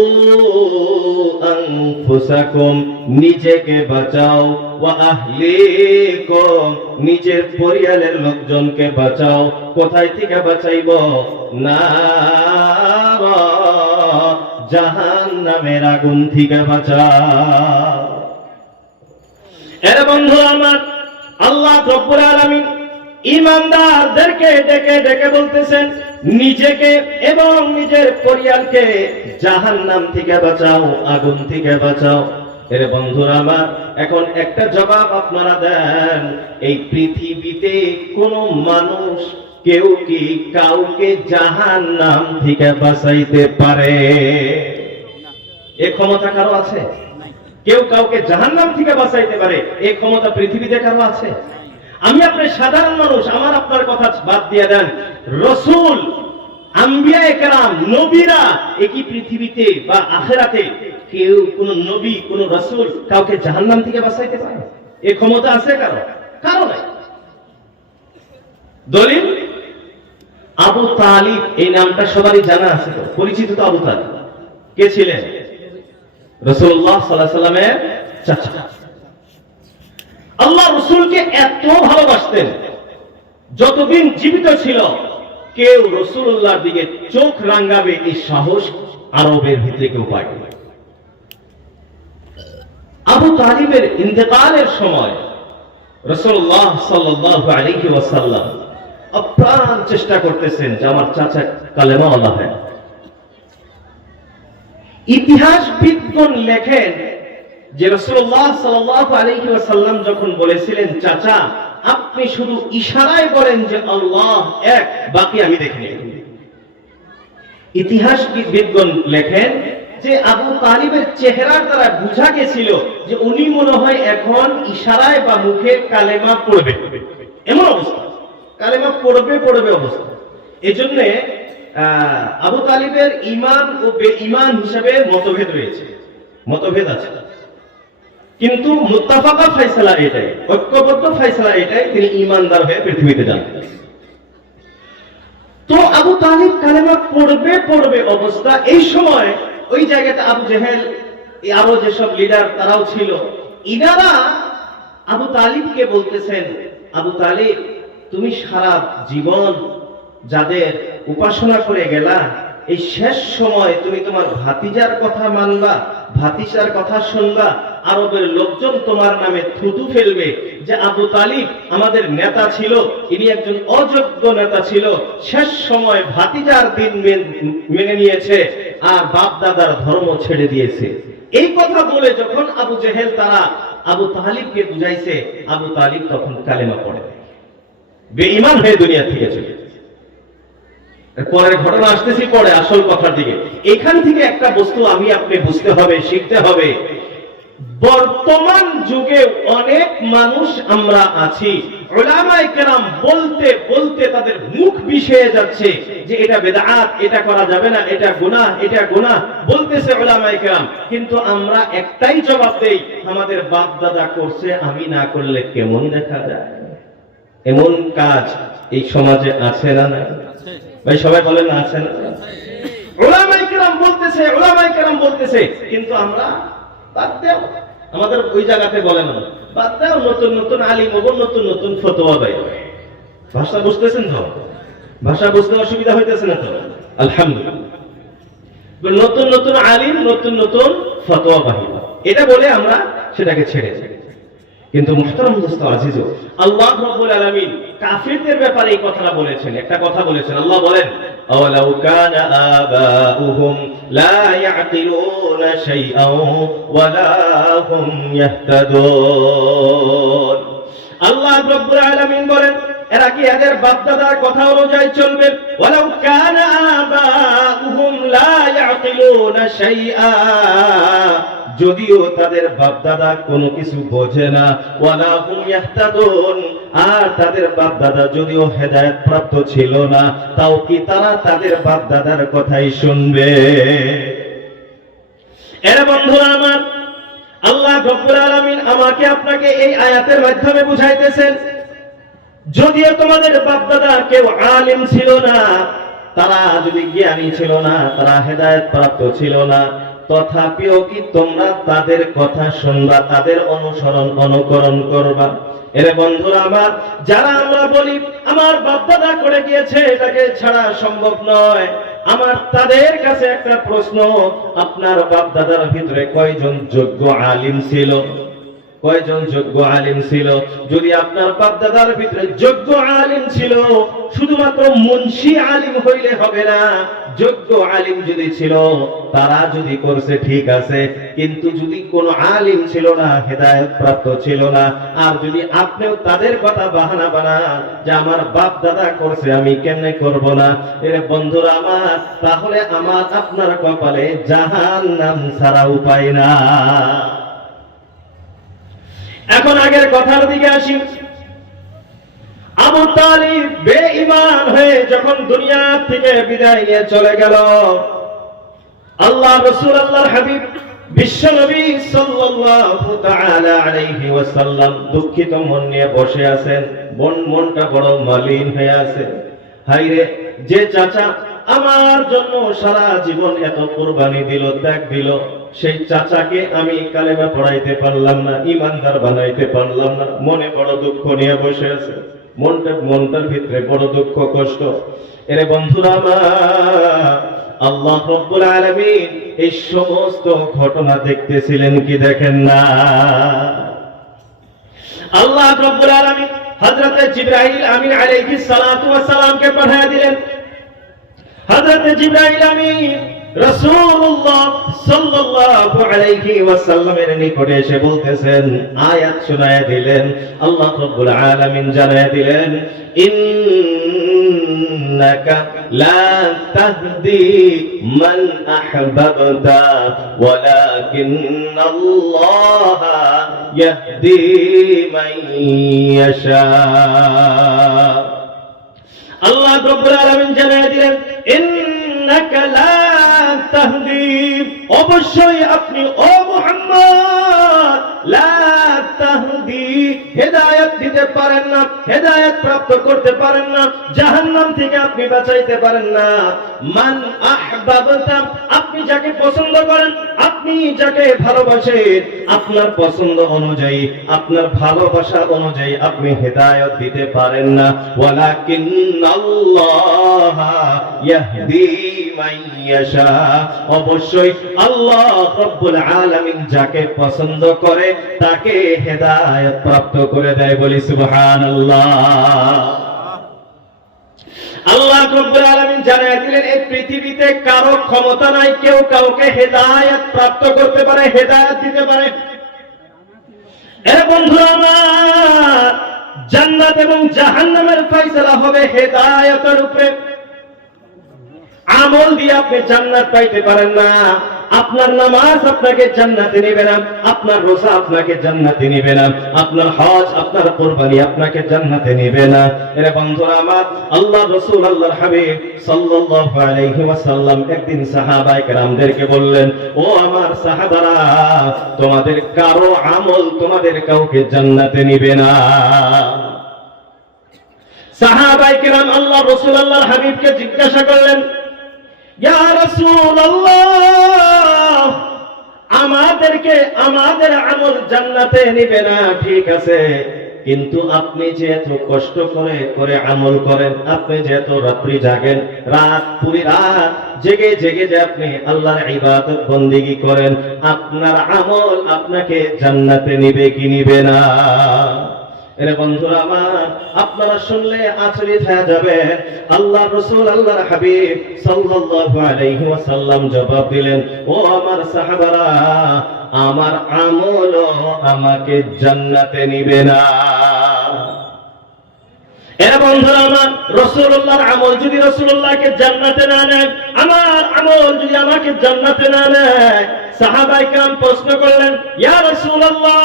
আনফুসাকুম, নিজেকে বাঁচাও, ওয়া আহলিকুম, নিজের পরিবারের লোকজনকে বাঁচাও। কোথায় থেকে বাঁচাইব? নার, জাহান্নামের আগুন থেকে বাঁচাও। এর বন্ধু আমার, আল্লাহ রাব্বুল আলামিন ঈমানদারদেরকে ডেকে ডেকে বলতেছেন নিজেকে এবং নিজের পরিবারকে জাহান্নাম থেকে বাঁচাও, আগুন থেকে বাঁচাও। এর বন্ধুরা আমার, এখন একটা জবাব আপনারা দেন, এই পৃথিবীতে কোন মানুষ কেউ কি কাউকে জাহান্নাম থেকে বাঁচাইতে পারে? এ ক্ষমতা কারো আছে? কেউ কাউকে জাহান্নাম থেকে বাঁচাইতে পারে এই ক্ষমতা পৃথিবীতে কারো আছে? আমি আপনার সাধারণ মানুষ, আমার আপনার কথা বাদ দিয়ে দেন, রাসূল, আম্বিয়ায়ে কেরাম, নবীরা একই পৃথিবীতে বা আখিরাতে কেউ কোন নবী কোন রাসূল কাউকে জাহান্নাম থেকে বাঁচাইতে পারে? এই ক্ষমতা আছে কারো? কারো নাই। দলিল, আবু তালিব, এই নামটা সবারই জানা আছে তো, পরিচিত তো। আবু তালিব কে ছিলেন? রাসূলুল্লাহ সাল্লাল্লাহু আলাইহি ওয়াসাল্লামের চাচা। আল্লাহ রাসূলকে এত ভালোবাসতেন, যতদিন জীবিত ছিল কেউ রাসূলুল্লাহর দিকে চোখ রাঙাবে এই সাহস আরবের ভিতরে কেউ পায়নি। আবু তালিবের ইন্তেকালের সময় রাসূলুল্লাহ সাল্লাল্লাহু আলাইহি ওয়াসাল্লাম আপ্রাণ চেষ্টা করতেছেন যে আমার চাচা কালেমাওয়ালা হয়। ইতিহাসবিদগণ লেখেন যে রাসূলুল্লাহ সাল্লাল্লাহু আলাইহি ওয়াসাল্লাম যখন বলেছিলেন, চাচা আপনি শুধু ইশারায় বলেন যে আল্লাহ এক, বাকি আমি দেখি না। ইতিহাসবিদগণ লেখেন যে আবু তালিবের চেহারার দ্বারা বোঝা গেছিল যে উনি মনে হয় এখন ইশারায় বা মুখে কালেমা পড়বে, এমন অবস্থা, কালেমা পড়বে পড়বে অবস্থা। এজন্য আবু তালিবের ঈমান ও বেঈমান হিসাবে মতভেদ রয়েছে, মতভেদ আছে, কিন্তু মুত্তাফাকা ফয়সালা এটাই, ঐক্যবদ্ধ ফয়সালা এটাই, তিনি ঈমানদার হয়ে পৃথিবীতে যান। তো আবু তালিব কালেমা পড়বে পড়বে অবস্থা, এই সময় ওই জায়গাতে আবু জেহেল, আরো যেসব লিডার তারাও ছিল, ইনারা আবু তালিবকে বলতেছেন, আবু তালিব তুমি সারা জীবন যাদের উপাসনা করে গেলা, এই শেষ সময় তুমি তোমার ভাতিজার কথা মানবা, ভাতিজার কথা শুনবা, আরবের লোকজন তোমার নামে থুতু ফেলবে যে আবু তালিব আমাদের নেতা ছিল, ইনি একজন অযোগ্য নেতা ছিল, শেষ সময় ভাতিজার দিন মেনে নিয়েছে আর বাপ দাদার ধর্ম ছেড়ে দিয়েছে। এই কথা বলে যখন আবু জেহেল তারা আবু তালিবকে বুঝাইছে, আবু তালিব তখন কালেমা পড়ে বেঈমান হয়ে দুনিয়া থেকে চলে। পরের ঘটনা আসতেছি পরে, আসল কথার দিকে। এখান থেকে একটা বস্তু আমি আপনি বুঝতে হবে, শিখতে হবে। বর্তমান যুগে অনেক মানুষ আমরা আছি, উলামায়ে কেরাম বলতে বলতে তাদের মুখ বিষিয়ে যাচ্ছে যে এটা বিদআত, এটা করা যাবে না, এটা গুনাহ, এটা গুনাহ বলতেছে উলামায়ে কেরাম, কিন্তু আমরা একটাই জবাব দেই, আমাদের বাপ দাদা করছে, আমি না করলে কেমন দেখা যায়? এমন কাজ এই সমাজে আছে না? না ভাই, সবাই বলেন না আছে না? উলামায়ে কেরাম বলতেছে, উলামায়ে কেরাম বলতেছে, কিন্তু আমরা বাদ দাও, আমাদের ওই জায়গাতে বলে না, বাদ দাও, নতুন নতুন আলিম হবো, নতুন নতুন ফতোয়া দেয়। ভাষা বুঝতেছেন তো? ভাষা বুঝতে অসুবিধা হইতেছে না তো? আলহামদুলিল্লাহ। নতুন নতুন আলিম, নতুন নতুন ফতোয়া বাহির, এটা বলে আমরা সেটাকে ছেড়ে যাই। কিন্তু মুহতারাম দোস্ত আজিজ, আল্লাহ রাব্বুল আলামিন কাফিরদের ব্যাপারে এই কথাটা বলেছেন। একটা কথা বলেছেন, আল্লাহ বলেন আওয়ালাউ কানা আবাউহুম লা ইয়াকিলুনা শাইআন ওয়া লা হুম ইয়াহতাদুন। আল্লাহ রাব্বুল আলামিন বলেন এরা কি এদের বাপদাদার কথা অনুযায়ী চলবে? ওয়ালাউ কানা আবাউহুম লা ইয়াকিলুনা শাইআ, যদিও তাদের বাপদাদা কোনো কিছু বোঝে না, ওয়ালা হুম ইয়াহতাদুন, আর তাদের বাপদাদা যদিও হেদায়েত প্রাপ্ত ছিল না, তাও কি তারা তাদের বাপদাদার কথাই শুনবে? এরা বন্ধুরা আমার, আল্লাহ রাব্বুল আলামিন আমাকে আপনাকে এই আয়াতের মাধ্যমে বুঝাইতেছেন, যদিও তোমাদের বাপদাদা কেউ আলিম ছিল না, তারা যদি জ্ঞানী ছিল না, তারা হেদায়েত প্রাপ্ত ছিল না, তথাপিও কি তোমরা তাদের কথা শুনবা, তাদের অনুকরণ করবা? এরে বন্ধুরা আমার, যারা আমরা বলি আমার বাপদাদা করে গিয়েছে, এটাকে ছাড়া সম্ভব নয়, আমার তাদের কাছে একটা প্রশ্ন, আপনার বাপদাদার ভিতরে কয়জন যোগ্য আলিম ছিল? কয়জন যোগ্য আলিম ছিল? যদি আপনার বাপদাদার ভিতরে যোগ্য আলিম ছিল, শুধুমাত্র মুন্সি আলিম হইলে হবে না, যোগ্য আলিম যদি ছিল, তারা যদি করছে ঠিক আছে, কিন্তু যদি কোনো আলিম ছিল না, হেদায়েত প্রাপ্ত ছিল না, আর যদি আপনিও তাদের কথা বাহানা বানান যে আমার বাপ দাদা করছে আমি কেমনে করব না, এর বন্ধুরা আমার, তাহলে আমার আপনার কপালে জাহান্নাম ছাড়া উপায় না। এখন আগের কথার দিকে আসি। আবু তালিব বেঈমান হয়ে যখন দুনিয়া থেকে বিদায় নিয়ে চলে গেল, আল্লাহ রাসূল, আল্লাহর হাবিব বিশ্বনবী সাল্লাল্লাহু তাআলা আলাইহি ওয়াসাল্লাম দুঃখিত মন নিয়ে বসে আছেন, মনটা বড় মলিন হয়ে আছে। হায়রে, যে চাচা আমার জন্য সারা জীবন এত কুরবানি দিল, ত্যাগ দিল, সেই চাচাকে আমি কালেমা পড়াইতে পারলাম না, ঈমানদার বানাইতে পারলাম না, মনে বড় দুঃখ নিয়ে বসে আছে, মনটার ভিতরে বড় দুঃখ কষ্ট। এরে বন্ধুরা আমার, আল্লাহ রাব্বুল আলামিন এই সমস্ত ঘটনা দেখতেছিলেন কি দেখেন না? আল্লাহ রাব্বুল আলামিন হযরত জিবরাইল আমিন আলাইহিস সালাতু ওয়াস সালামকে পাঠিয়ে দিলেন। হযরত জিবরাইল আমিন রাসূলুল্লাহ সাল্লাল্লাহু আলাইহি ওয়াসাল্লামের নিকটে এসে বলতেছেন, আয়াত শোনায় দিলেন, আল্লাহ রাব্বুল আলামিন জানায় দিলেন, ইন্নাকা লা তাহদি মান আহবাবতা ওয়ালাকিন্নাল্লাহা ইয়াহদি মান ইয়াশা। আল্লাহ রাব্বুল আলামিন জানায় দিলেন, ইন্নাকা লা তাহদি, অবশ্যই আপনি ও মুহাম্মদ লা তাহদি, হেদায়েত দিতে পারেন না, হেদায়েত প্রাপ্ত করতে পারেন না, জাহান্নাম থেকে আপনি বাঁচাইতে পারেন না। মান আহবাবতা, আপনি যাকে পছন্দ করেন, আপনি যাকে ভালোবাসেন, আপনার পছন্দ অনুযায়ী, আপনার ভালোবাসা অনুযায়ী আপনি হেদায়েত দিতে পারেন না। ওয়ালাকিন্নাল্লাহা ইয়াহদি মান ইয়াশা, অবশ্যই আল্লাহ রাব্বুল আলামিন যাকে পছন্দ করে তাকে হেদায়েত প্রাপ্ত করে দেয়। বলি সুবহানাল্লাহ। আল্লাহ রাব্বুল আলামিন জানায় দিলেন, এই পৃথিবীতে কারো ক্ষমতা নাই কেউ কাউকে হেদায়েত প্রাপ্ত করতে পারে, হেদায়েত দিতে পারে। এর বন্ধুরা আমার, জান্নাত এবং জাহান্নামের ফয়সালা হবে হেদায়েতের উপরে। আমল দিয়ে আপনি জান্নাত পাইতে পারেন না, আপনার নামাজ আপনাকে জান্নাতে নেবে না, আপনার রোজা আপনাকে জান্নাতে নেবে না, আপনার হজ, আপনার কুরবানি আপনাকে জান্নাতে নেবে না। এরে বন্ধুরা আমার, আল্লাহ রাসূল, আল্লাহর হাবিব সাল্লাল্লাহু আলাইহি ওয়াসাল্লাম একদিন সাহাবায়ে কেরামদেরকে বললেন, ও আমার সাহাবারা, তোমাদের কারো আমল তোমাদের কাউকে জান্নাতে নেবে না। সাহাবায়ে কেরাম আল্লাহ রাসূল, আল্লাহর হাবিবকে জিজ্ঞাসা করলেন, ইয়া রাসূলুল্লাহ, আমাদের আমল জান্নাতে নিবে না, ঠিক আছে, কিন্তু আপনি যে এত কষ্ট করে করে আমল করেন, আপনি যে এত রাত্রি জাগেন, পুরি রাত জেগে জেগে যে আপনি আল্লাহর ইবাদত বন্দেগী করেন, আপনার আমল আপনাকে জান্নাতে নিবে কি নিবে না? এরে বন্ধুরা আমার, আপনারা শুনলে আচরিত হয়ে যাবে। আল্লাহ রাসূল, আল্লাহর হাবিব সাল্লাল্লাহু আলাইহি ওয়াসাল্লাম জবাব দিলেন, ও আমার সাহাবারা, আমার আমলও আমাকে জান্নাতে নিবে না। এরা বন্ধুরা আমার, রাসূলুল্লাহর আমল যদি রাসূলুল্লাহকে জান্নাতে না নেয়, আমার আমল যদি আমাকে জান্নাতে না নেয়, সাহাবায়ে কেরাম প্রশ্ন করলেন, ইয়া রাসূলুল্লাহ,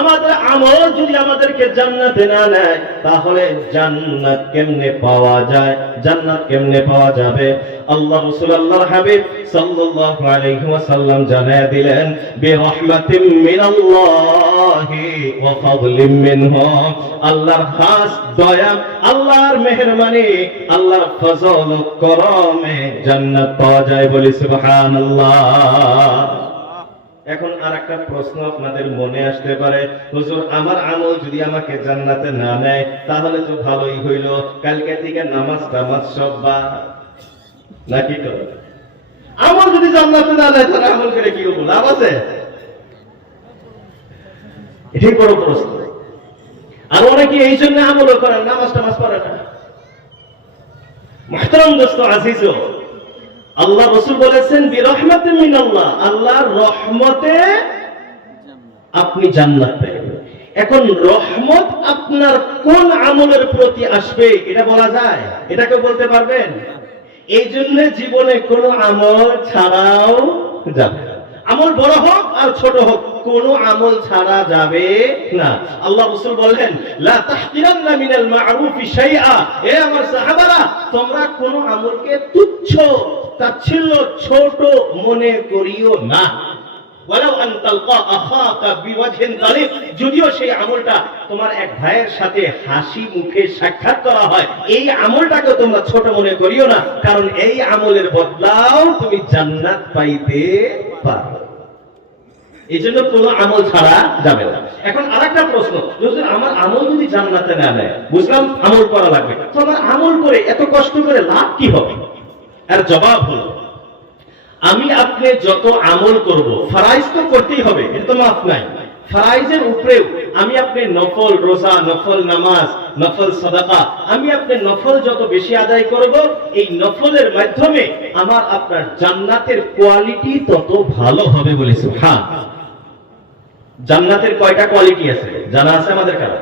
আমাদের আমল যদি আমাদেরকে জান্নাতে না নেয়, তাহলে জান্নাত কেমনে পাওয়া যায়, জান্নাত কেমনে পাওয়া যাবে? আল্লাহ রাসূল, আল্লাহর হাবিব সাল্লাল্লাহু আলাইহি ওয়াসাল্লাম জানায়া দিলেন, বিরহমাতিম মিনাল্লাহি ওয়া ফাদলিম মিনহু, আল্লাহর খাস দয়া, আল্লাহর মেহেরবানি, আল্লাহর ফজল ও করমে জান্নাত পাওয়া যায়। বলি সুবহানাল্লাহ। এখন আরেকটা প্রশ্ন আপনাদের মনে আসতে পারে, হুজুর আমার আমল যদি আমাকে জান্নাতে না নেয়, তাহলে তো ভালোই হইল, কালকে থেকে নামাজ টামাজ সব বাদ, নাকি তো? আমল যদি জান্নাতে না নেয়, তাহলে আমল করে কি হবো, লাভ আছে? এটাই বড় প্রশ্ন। আর অনেকে এই জন্য আমলও করে, নামাজ টামাজ পড়ে না। মুহতারাম দোস্ত আজিজ, আল্লাহ রাসূল বলেছেন, বিরহমাতিন মিনাল্লাহ, আল্লাহর রহমতে আপনি জান্নাত পাবেন। এখন রহমত আপনার কোন আমলের প্রতি আসবে এটা বলা যায়? এটাকে বলতে পারবেন? এই জন্য জীবনে কোনো আমল ছাড়াও যাবে না। আমল বড় হোক আর ছোট হোক, কোনো আমল ছাড়া যাবে না। আল্লাহ রাসূল বললেন, লা তাহকিরান্না মিনাল মা'রুফি শাইআ, এ আমার সাহাবারা, তোমরা কোনো আমলকে তুচ্ছ, তাচ্ছিল্য, ছোট মনে করিও না। ওয়ালাউ আন তালকা আখাকা বিওয়াজহিন তালিক, যদিও সেই আমলটা তোমার এক ভাইয়ের সাথে হাসি মুখে সাক্ষাৎ করা হয়, এই আমলটাকে তোমরা ছোট মনে করিও না, কারণ এই আমলের বদলাও তুমি জান্নাত পাইতে পারো। এই জন্য কোনো আমল ছাড়া যাবে না। এখন আরেকটা প্রশ্ন, যদি আমার আমল যদি জান্নাতে না নেয়, বুঝলাম আমল করা লাগবে, তো আমার আমল করে এত কষ্ট করে লাভ কি হবে? এর জবাব হলো, আমি আপনি যত আমল করব, ফরাইজ তো করতেই হবে, এটা তো মাফ নাই। ফরাইজের উপরেও আমি আপনি নফল রোজা, নফল নামাজ, নফল সাদাকা, আমি আপনি নফল যত বেশি আদায় করব, এই নফলের মাধ্যমে আমার আপনার জান্নাতের কোয়ালিটি তত ভালো হবে। বলি সুবহানাল্লাহ। জান্নাতের কয়টা কোয়ালিটি আছে জানা আছে আমাদের কারো?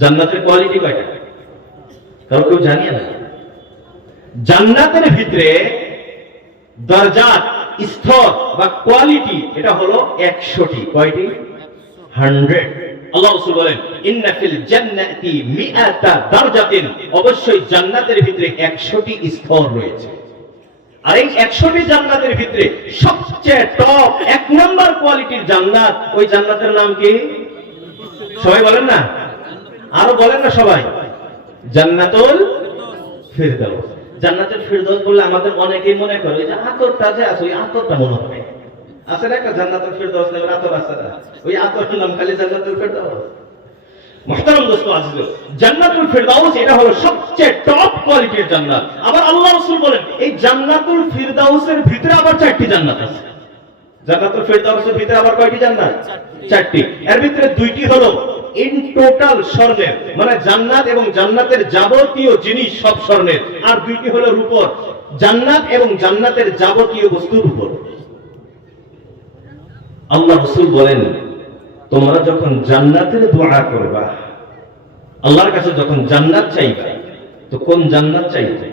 জান্নাতের কোয়ালিটি কয়টা? কারো কেউ জানিয়ে না? জান্নাতের ভিতরে দরজাত, স্তর বা কোয়ালিটি, এটা হলো 100টি। কয়টি? 100। আল্লাহ রাসূল বলেন, ইন্না ফিল জান্নাতি মিআতা দারজাতিন, অবশ্যই জান্নাতের ভিতরে 100টি স্তর রয়েছে। আর এই 100টি জান্নাতের ভিতরে সবচেয়ে টপ 1 নাম্বার কোয়ালিটির জান্নাত, ওই জান্নাতের নাম কি? সবাই বলেন না, আরো বলেন না সবাই। জান্নাতুল ফিরদাউস। জান্নাতুল ফিরদাউস বললে আমাদের অনেকেই মনে করে যে আতরটা যে আছে, ওই আতরটা মনে হবে। আছে না একটা জান্নাতুল ফিরদাউস নামের আতর আছে না? ওই আতরটার নাম খালি জান্নাতুল ফিরদাউস। মুহতারাম দোস্ত আজিজ, জান্নাতুল ফিরদাউস এটা হলো সবচেয়ে টপ কোয়ালিটির জান্নাত। আবার আল্লাহ রাসূল বলেন, এই জান্নাতুল ফিরদাউসের ভিতরে আবার 4টি জান্নাত আছে। জান্নাতুল ফিরদাউসের ভিতরে আবার কয়টি জান্নাত? 4টি। এর ভিতরে 2টি হলো ইন টোটাল স্বর্ণের, মানে জান্নাত এবং জান্নাতের যাবতীয় জিনিস সব স্বর্ণের, আর 2টি হলো রূপোর, জান্নাত এবং জান্নাতের যাবতীয় বস্তুর উপর। আল্লাহ রাসূল বলেন, তোমরা যখন জান্নাতের দোয়া করবা, আল্লাহর কাছে যখন জান্নাত চাইবা, তো কোন জান্নাত চাইবে?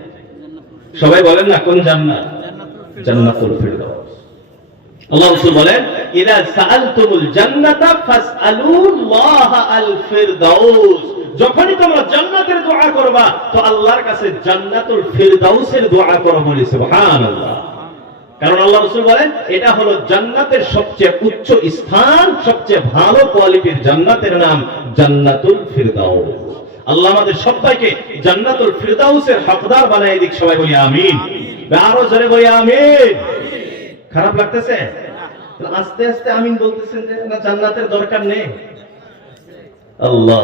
সবাই বলেন না, কোন জান্নাত? জান্নাতুল ফিরদাউস। আল্লাহ রাসূল বলেন, ইযা সাআলতুমুল জান্নাতা ফাসআলুল্লাহা আল ফিরদাউস, যখনই তোমরা জান্নাতের দোয়া করবা, তো আল্লাহর কাছে জান্নাতুল ফিরদাউসের দোয়া করো। বলি সুবহানাল্লাহ। কারণ আল্লাহ রাসূল বলেন, এটা হলো জান্নাতের সবচেয়ে উচ্চ স্থান, সবচেয়ে ভালো কোয়ালিটির জান্নাতের নাম জান্নাতুল ফিরদাউস। আল্লাহ আমাদের সবাইকে জান্নাতুল ফিরদাউসের হকদার বানায় দিক। সবাই বলি আমিন। আরো জোরে বলি আমিন। খারাপ লাগতেছে? আস্তে আস্তে আমিন বলতেছেন যে না, জান্নাতের দরকার নেই। আল্লাহ,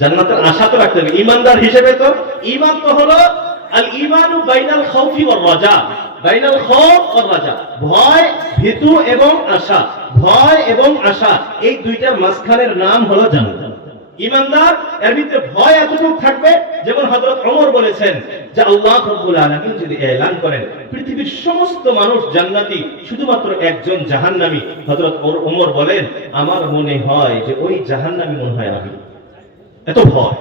জান্নাতের আশা তো রাখতে হবে ইমানদার হিসেবে। তো ইমান তো হলো আল ইমানু বাইনাল খাউফি ওয়ার রাজা, বাইনাল খাউফ ওয়ার রাজা, ভয়, ভীতু এবং আশা, ভয় এবং আশা, এই দুইটার মাঝখানের নাম হলো জান্নাত। ইমানদার এর ভিতরে ভয় এতটুকু থাকবে, যেমন হযরত ওমর বলেছেন যে আল্লাহ রাব্বুল আলামিন যদি এলান করেন পৃথিবীর সমস্ত মানুষ জান্নাতি, শুধুমাত্র একজন জাহান্নামী, হযরত ওমর বলেন আমার মনে হয় যে ওই জাহান্নামী মনে হয় আমি। এত ভয়।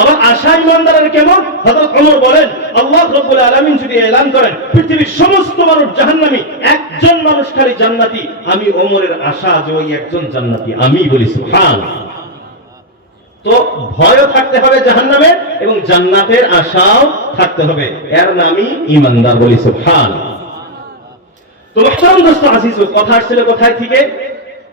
আবার আশা ইমানদারের কেমন? হযরত ওমর বলেন আল্লাহ রাব্বুল আলামিন যদি এলান করেন পৃথিবীর সমস্ত মানুষ জাহান্নামী, একজন মানুষ খালি জান্নাতি, আমি ওমরের আশা যে ওই একজন জান্নাতি আমি। বলি সুবহানাল্লাহ। তো ভয়ও থাকতে হবে জাহান্নামের এবং জান্নাতের আশাও থাকতে হবে, এর নামই ইমানদার। বলি সুবহানাল্লাহ। তো মুহতারাম দোস্ত আজিজ, কথা আসছিল কোথায় থেকে?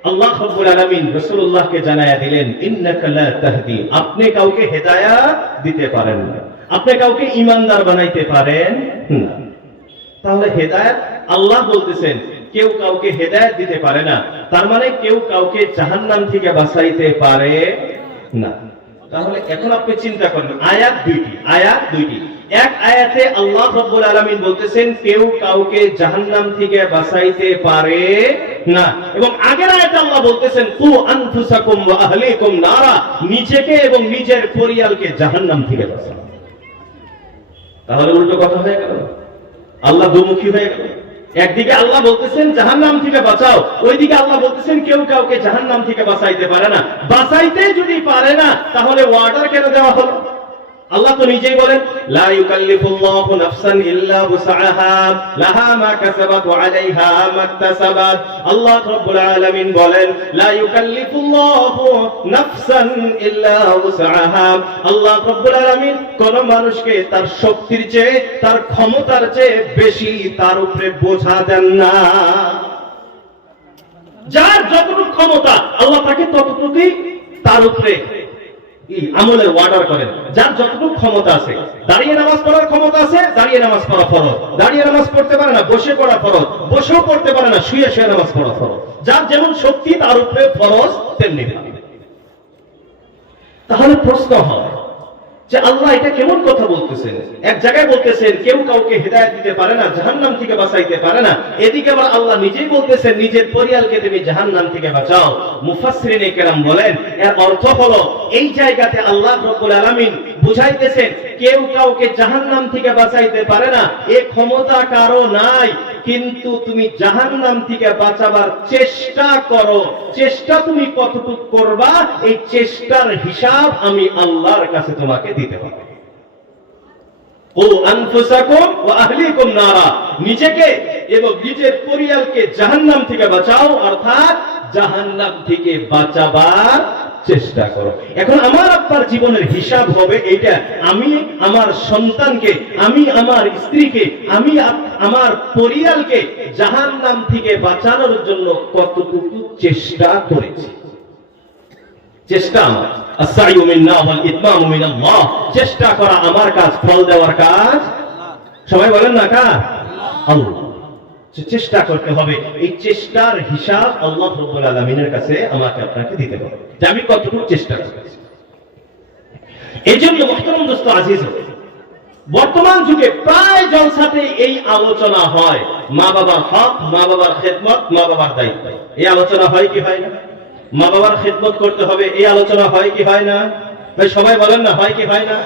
আল্লাহ রাব্বুল আলামিন রাসূলুল্লাহকে জানায়া দিলেন ইন্নাকা লা তাহদি, আপনি কাউকে হেদায়েত দিতে পারেন না, আপনি কাউকে ইমানদার বানাইতে পারেন না। তাহলে হেদায়েত আল্লাহ বলতেছেন কেউ কাউকে হেদায়েত দিতে পারে না, তার মানে কেউ কাউকে জাহান্নাম থেকে বাঁচাইতে পারে না। তাহলে এখন আপনি চিন্তা করবেন আয়াত দুইটি। এক আয়াতে আল্লাহ রাব্বুল আলামিন বলতেছেন কেউ কাউকে জাহান্নাম থেকে বাঁচাইতে পারে না, এবং আগের আয়াতে আল্লাহ বলতেছেন কু আনফুসাকুম ওয়া আহলিকুম নারা, নিজেকে এবং নিজের পরিবারকে জাহান্নাম থেকে বাঁচাও। তাহলে উল্টো কথা হয়ে গেল, আল্লাহ দুমুখী হয়ে গেল। একদিকে আল্লাহ বলতেছেন জাহান্নাম থেকে বাঁচাও, ওইদিকে আল্লাহ বলতেছেন কেউ কাউকে জাহান্নাম থেকে বাঁচাইতে পারে না। বাঁচাইতে যদি পারে না তাহলে ওয়ার্ডার কেন দেওয়া হলো? আল্লাহ তো নিজেই বলেন লা ইউকাল্লিফুল্লাহু নাফসান ইল্লা উসআহা লাহা মা কাসাবাত ওয়া আলাইহা মা ইকতাসাবাত। আল্লাহ রাব্বুল আলামিন বলেন লা ইউকাল্লিফুল্লাহু নাফসান ইল্লা উসআহা, আল্লাহ রাব্বুল আলামিন কোন মানুষকে তার শক্তির চেয়ে, তার ক্ষমতার চেয়ে বেশি তার উপরে বোঝা দেন না। যার যতটুকু ক্ষমতা আল্লাহ তাকে ততটুকুই তার উপরে আমলের ওয়ার্ডার করেন। যার যতটুকু ক্ষমতা আছে, দাঁড়িয়ে নামাজ পড়ার ক্ষমতা আছে, দাঁড়িয়ে নামাজ পড়া ফরজ, দাঁড়িয়ে নামাজ পড়তে পারে না বসে পড়া ফরজ, বসেও পড়তে পারে না শুয়ে শুয়ে নামাজ পড়া ফরজ। যার যেমন শক্তি তার উপরে ফরজ তেমনি। তাহলে প্রশ্ন হয় যে আল্লাহ এটা কেমন কথা বলতেছেন? এক জায়গায় বলতেছেন কেউ কাউকে হেদায়েত দিতে পারে না, জাহান্নাম থেকে বাঁচাইতে পারে না, এদিকে আবার আল্লাহ নিজেই বলতেছেন নিজের পরিবারকে তুমি জাহান্নাম থেকে বাঁচাও। মুফাসসিরিনে কেরাম বলেন এর অর্থ হলো এই জায়গাতে আল্লাহ রাব্বুল আলামিন বুঝাইতেছেন কেউ কাউকে জাহান্নাম থেকে বাঁচাইতে পারে না, এই ক্ষমতা কারো নাই, কিন্তু তুমি জাহান্নাম থেকে বাঁচাবার চেষ্টা করো। চেষ্টা তুমি কতটুকু করবা, এই চেষ্টার হিসাব আমি আল্লাহর কাছে তোমাকে দিতে হবে। ও আনফুসাকুম ওয়া আহলিকুম নারা, নিজেকে এবং নিজের পরিবারকে জাহান্নাম থেকে বাঁচাও, অর্থাৎ জাহান্নাম থেকে বাঁচাবার চেষ্টা করো। এখন আমার আপনার জীবনের হিসাব হবে এইটা, আমি আমার সন্তানকে, আমি আমার স্ত্রীকে, আমি আমার পরিবারকে জাহান্নাম থেকে বাঁচানোর জন্য কতটুকু চেষ্টা করেছি। চেষ্টা আমার, আস-সা'য়ু মিন্না ওয়াল ইতমামু মিনাল্লাহ, চেষ্টা করা আমার কাজ, ফল দেওয়ার কাজ সবাই বলেন না কার? আল্লাহ। চেষ্টা করতে হবে, এই চেষ্টার হিসাব আল্লাহ রাব্বুল আলামিনের কাছে আমাকে আপনাকে দিতে হবে যে আমি কতটুকু চেষ্টা করেছি। এইজন্য মুহতারাম দোস্ত আজিজ, বর্তমান যুগে প্রায় জলসাতে এই আলোচনা হয় মা বাবার হক, মা বাবার খেদমত, মা বাবার দায়িত্ব। এই আলোচনা হয় কি হয় না? মা বাবার খেদমত করতে হবে, এই আলোচনা হয় কি হয় না? ভাই সবাই বলেন না, হয় কি হয় না?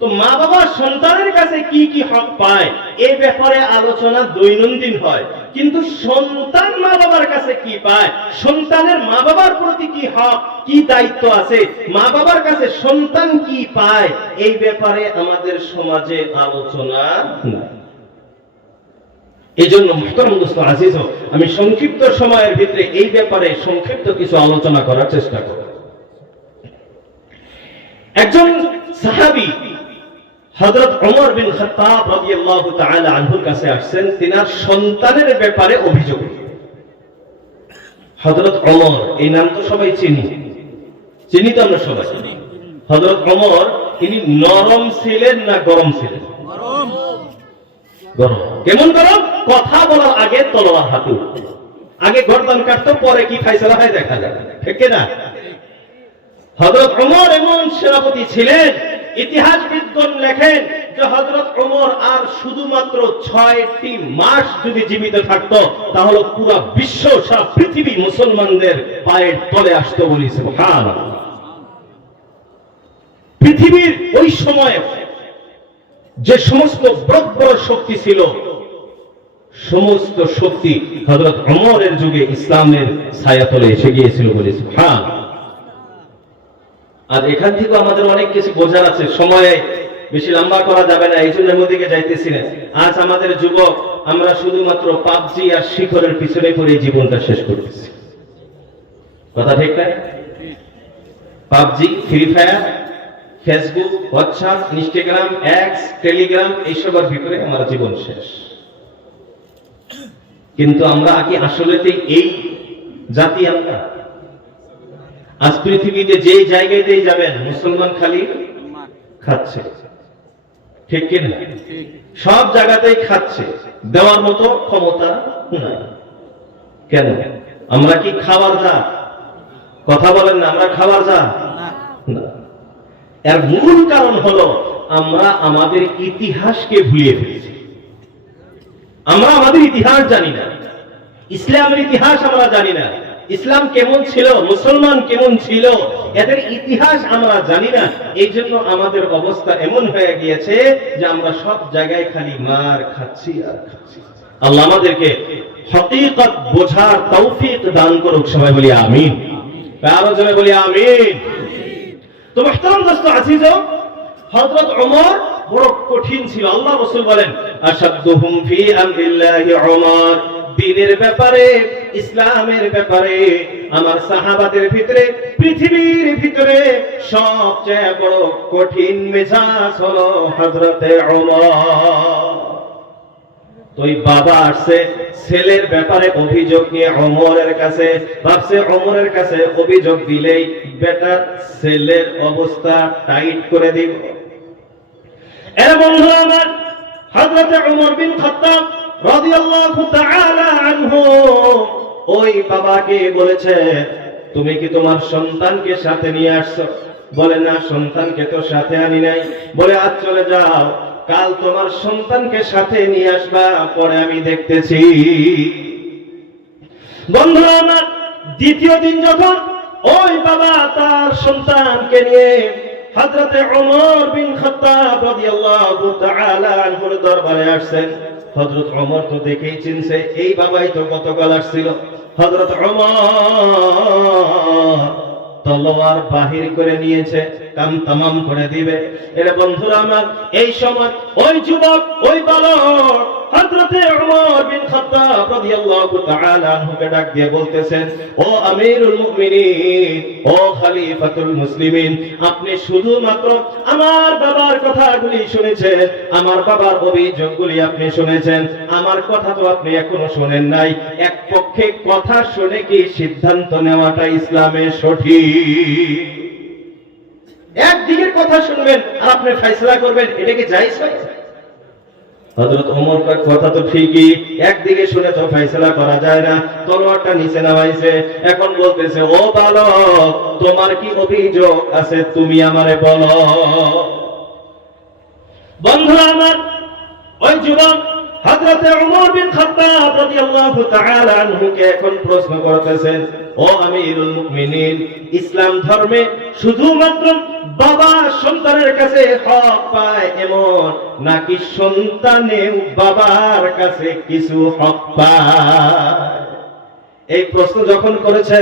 তো মা বাবা সন্তানের কাছে কি কি হক পায় এই ব্যাপারে আলোচনা দৈনন্দিন হয়, কিন্তু সন্তান মা বাবার কাছে কি পায়, সন্তানের মা বাবার প্রতি কি হক, কি দায়িত্ব আছে, মা বাবার কাছে সন্তান কি পায়, এই ব্যাপারে আমাদের সমাজে আলোচনা নাই। এই জন্য মুহতারাম দোস্ত আজিজ, আমি সংক্ষিপ্ত সময়ের ভিতরে এই ব্যাপারে সংক্ষিপ্ত কিছু আলোচনা করার চেষ্টা করব। একজন সাহাবী হযরত ওমর বিন খাত্তাব রাদিয়াল্লাহু তাআলা আনহুর কাছে আসছেন, তিনার সন্তানের ব্যাপারে অভিযোগ। হযরত ওমর, এই নাম তো সবাই চিনি তো আমরা সবাই। হযরত ওমর তিনি নরম ছিলেন না গরম ছিলেন? গরম। কেমন গরম? কথা বলার আগে তলোয়ার হাতে, আগে গর্দান কাটতো, পরে কি ফায়সালা হয় দেখা যায়, ঠিক না? হযরত ওমর এমন সেনাপতি ছিলেন, ইতিহাসবিদগণ লেখেন যে হযরত ওমর আর শুধুমাত্র 6টি মাস যদি জীবিত থাকতো তাহলে পুরো বিশ্ব, সারা পৃথিবী মুসলমানদের পায়ের তলে আসতো বলি সুবহানাল্লাহ। পৃথিবীর ওই সময়ে যে সমস্ত বড় বড় শক্তি ছিল, সমস্ত শক্তি হযরত ওমরের যুগে ইসলামের ছায়াতলে এসে গিয়েছিল বলি সুবহানাল্লাহ। আর এখান থেকে আমাদের অনেক কিছু বোঝার আছে, সময়ে বেশি লম্বা করা যাবে না, এই জন্য ওদিকে যাইতেছি না। আজ আমাদের যুবক আমরা শুধুমাত্র পাবজি আর শিখরের পিছনে পড়ে জীবনটা শেষ করতেছি, কথা ঠিক না? PUBG, free fire, Facebook, WhatsApp, Instagram, x, Telegram, এইসবের ভিতরে আমার জীবন শেষ। কিন্তু আমরা কি আসলেতেই এই জাতি? আমরা আজ পৃথিবীতে যে জায়গাতেই যাবেন মুসলমান খালি খাচ্ছে, ঠিক কিনা? সব জায়গাতেই খাচ্ছে, দেওয়ার মতো ক্ষমতা নাই। কেন? আমরা কি খাবার যা? কথা বলেন না, আমরা খাবার যা না। এর মূল কারণ হলো আমরা আমাদের ইতিহাসকে ভুলিয়ে ফেলেছি। আমরা আমাদের ইতিহাস জানি না, ইসলামের ইতিহাস আমরা জানি না। ইসলাম কেমন ছিল, মুসলমান কেমন ছিল, এদের ইতিহাস আমরা জানি না। এই জন্য আমাদের অবস্থা এমন হয়ে গিয়েছে যে আমরা সব জায়গায় খালি মার খাচ্ছি আর খাচ্ছি। আল্লাহ আমাদেরকে হকিকত বোঝার তৌফিক দান করুক, সবাই বলি আমিন। আরো জনে বলি আমিন। তো মুহতারাম দোস্ত আজিজ, হযরত ওমর বড় কঠিন ছিল। আল্লাহ রাসূল বলেন আশাদুহুম ফি আমরিল্লাহি ওমর, দ্বীনের ব্যাপারে, ইসলামের ব্যাপারে আমার সাহাবাদের ভিতরে, পৃথিবীর ভিতরে সবচেয়ে বড় কঠিন মেজাজ হলো হযরতে ওমর। তো ওই বাবা আসছে ছেলের ব্যাপারে অভিযোগ নিয়ে ওমরের কাছে, ভাবছে ওমরের কাছে অভিযোগ দিলেই বেটার ছেলের অবস্থা টাইট করে দিব। এর বন্ধু আমার হযরতে ওমর বিন খাত্তাব রাদিয়াল্লাহু তাআলা আনহু ওই বাবাকে বলেছে, তুমি কি তোমার সন্তানকে সাথে নিয়ে আসছো? বলে না, সন্তানকে তো সাথে আনি নাই। বলে আজ চলে যাও, কাল তোমার সন্তানকে সাথে নিয়ে আসবা, পরে আমি দেখতেছি। বন্ধুরা আমার, দ্বিতীয় দিন যখন ওই বাবা তার সন্তানকে নিয়ে হযরতে ওমর বিন খাত্তাব রাদিয়াল্লাহু তাআলা আনহুর দরবারে আসছেন, হযরত ওমর তো দেখেই চিনছে এই বাবাই তো গতকাল আসছিল। হযরত ওমর তলোয়ার বাহির করে নিয়েছে, কাম তামাম করে দিবে। এর বন্ধুরা আমার, এই সময় ওই যুবক, ওই বালক হযরতে ওমর বিন খাত্তাব রাদিয়াল্লাহু তাআলা আনহুকে ডাক দিয়ে বলতেছেন, ও আমিরুল মুমিনিন, ও খলিফাতুল মুসলিমিন, আপনি শুধুমাত্র আমার বাবার কথাগুলি শুনেছেন, আমার বাবার অভিযোগগুলি আপনি শুনেছেন, আমার কথা তো আপনি এখনো শুনেন নাই। এক পক্ষে কথা শুনে কি সিদ্ধান্ত নেওয়াটা ইসলামে সঠিক? একদিকের কথা শুনবেন আর আপনি ফয়সালা করবেন, এটা কি জায়েজ হয়? হযরত ওমর কয় কথা তো ঠিকই, একদিকে শুনে তো ফয়সালা করা যায় না। তলোয়ারটা নিচে নামাইছে, এখন বলতেছে, ও বালক, তোমার কি অভিযোগ আছে, তুমি আমারে বলো। বন্ধুরা আমার, ওই যুবক হযরতে ওমর বিন খাত্তাব রাদিয়াল্লাহু তাআলা আনহুকে এখন প্রশ্ন করতেছেন, ও আমিরুল মুমিনিন, ইসলাম ধর্মে শুধুমাত্র বাবা সন্তানের কাছে হক পায় এমন, নাকি সন্তানেও বাবার কাছে কিছু হক পায়? এই প্রশ্ন যখন করেছে,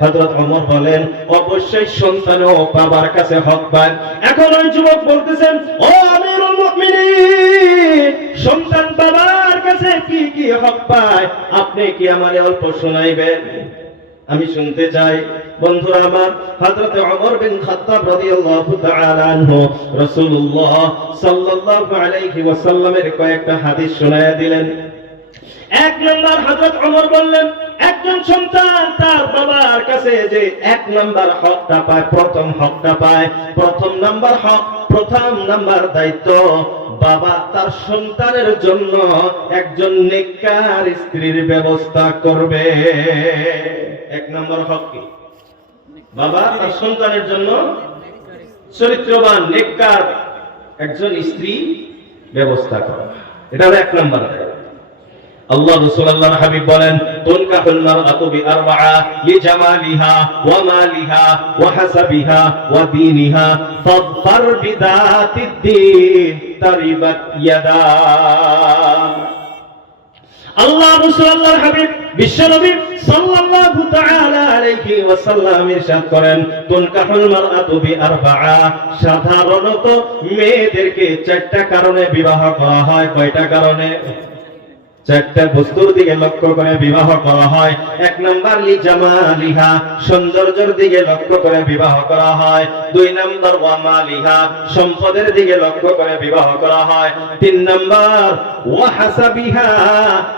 হযরত ওমর বলেন, অবশ্যই সন্তানও বাবার কাছে হক পায়। এখন ওই যুবক বলতেছেন, ও আমিরুল মুমিনিন, সন্তান বাবার কাছে কি কি হক পায় আপনি কি আমারে অল্প শোনাইবেন? আমি শুনতে চাই। বন্ধুরা আমার, হযরত ওমর বিন খাত্তাব রাদিয়াল্লাহু তাআলা আনহু রাসূলুল্লাহ সাল্লাল্লাহু আলাইহি ওয়াসাল্লামের কয়েকটা হাদিস শোনায়া দিলেন। এক নম্বর হযরত ওমর বললেন, একজন সন্তান তার বাবার কাছে যে এক নাম্বার হকটা পায়, প্রথম হকটা পায়, প্রথম নাম্বার হক, প্রথম নাম্বার দায়িত্ব, বাবা তার সন্তানের জন্য একজন নেককার স্ত্রীর ব্যবস্থা করবে। এক নাম্বার হক কি? বাবা তার সন্তানের জন্য চরিত্রবান নেককার একজন স্ত্রী ব্যবস্থা করা, এটা হলো 1 নম্বর। আল্লাহ রাসূল আল্লাহর হাবিব বলেন, তুনকাহুল মারআতু বিআরবাআ লিজামালিহা ওয়া মালিহা ওয়া হাসাবিহা ওয়া দীনিহা ফাযফার বিযাতিদ দীন তারিবাত ইয়াদা। আল্লাহ রাসূল আল্লাহর হাবিব বিশ্বনবী সাল্লাল্লাহু তাআলা আলাইহি ওয়াসাল্লাম ইরশাদ করেন, তুনকাহুল মারআতু বিআরবাআ, সাধারণত মেয়েদেরকে 4টা কারণে বিবাহ করা হয়। কয়টা কারণে? 4টা বস্তুর দিকে লক্ষ্য করে বিবাহ করা হয়। 1 নাম্বার লিজামালিহা, সৌন্দর্যের দিকে লক্ষ্য করে বিবাহ করা হয়। 2 নাম্বার ওয়া মালিহা, সম্পদের দিকে লক্ষ্য করে বিবাহ করা হয়। 3 নাম্বার ওয়া হাসাবিহা,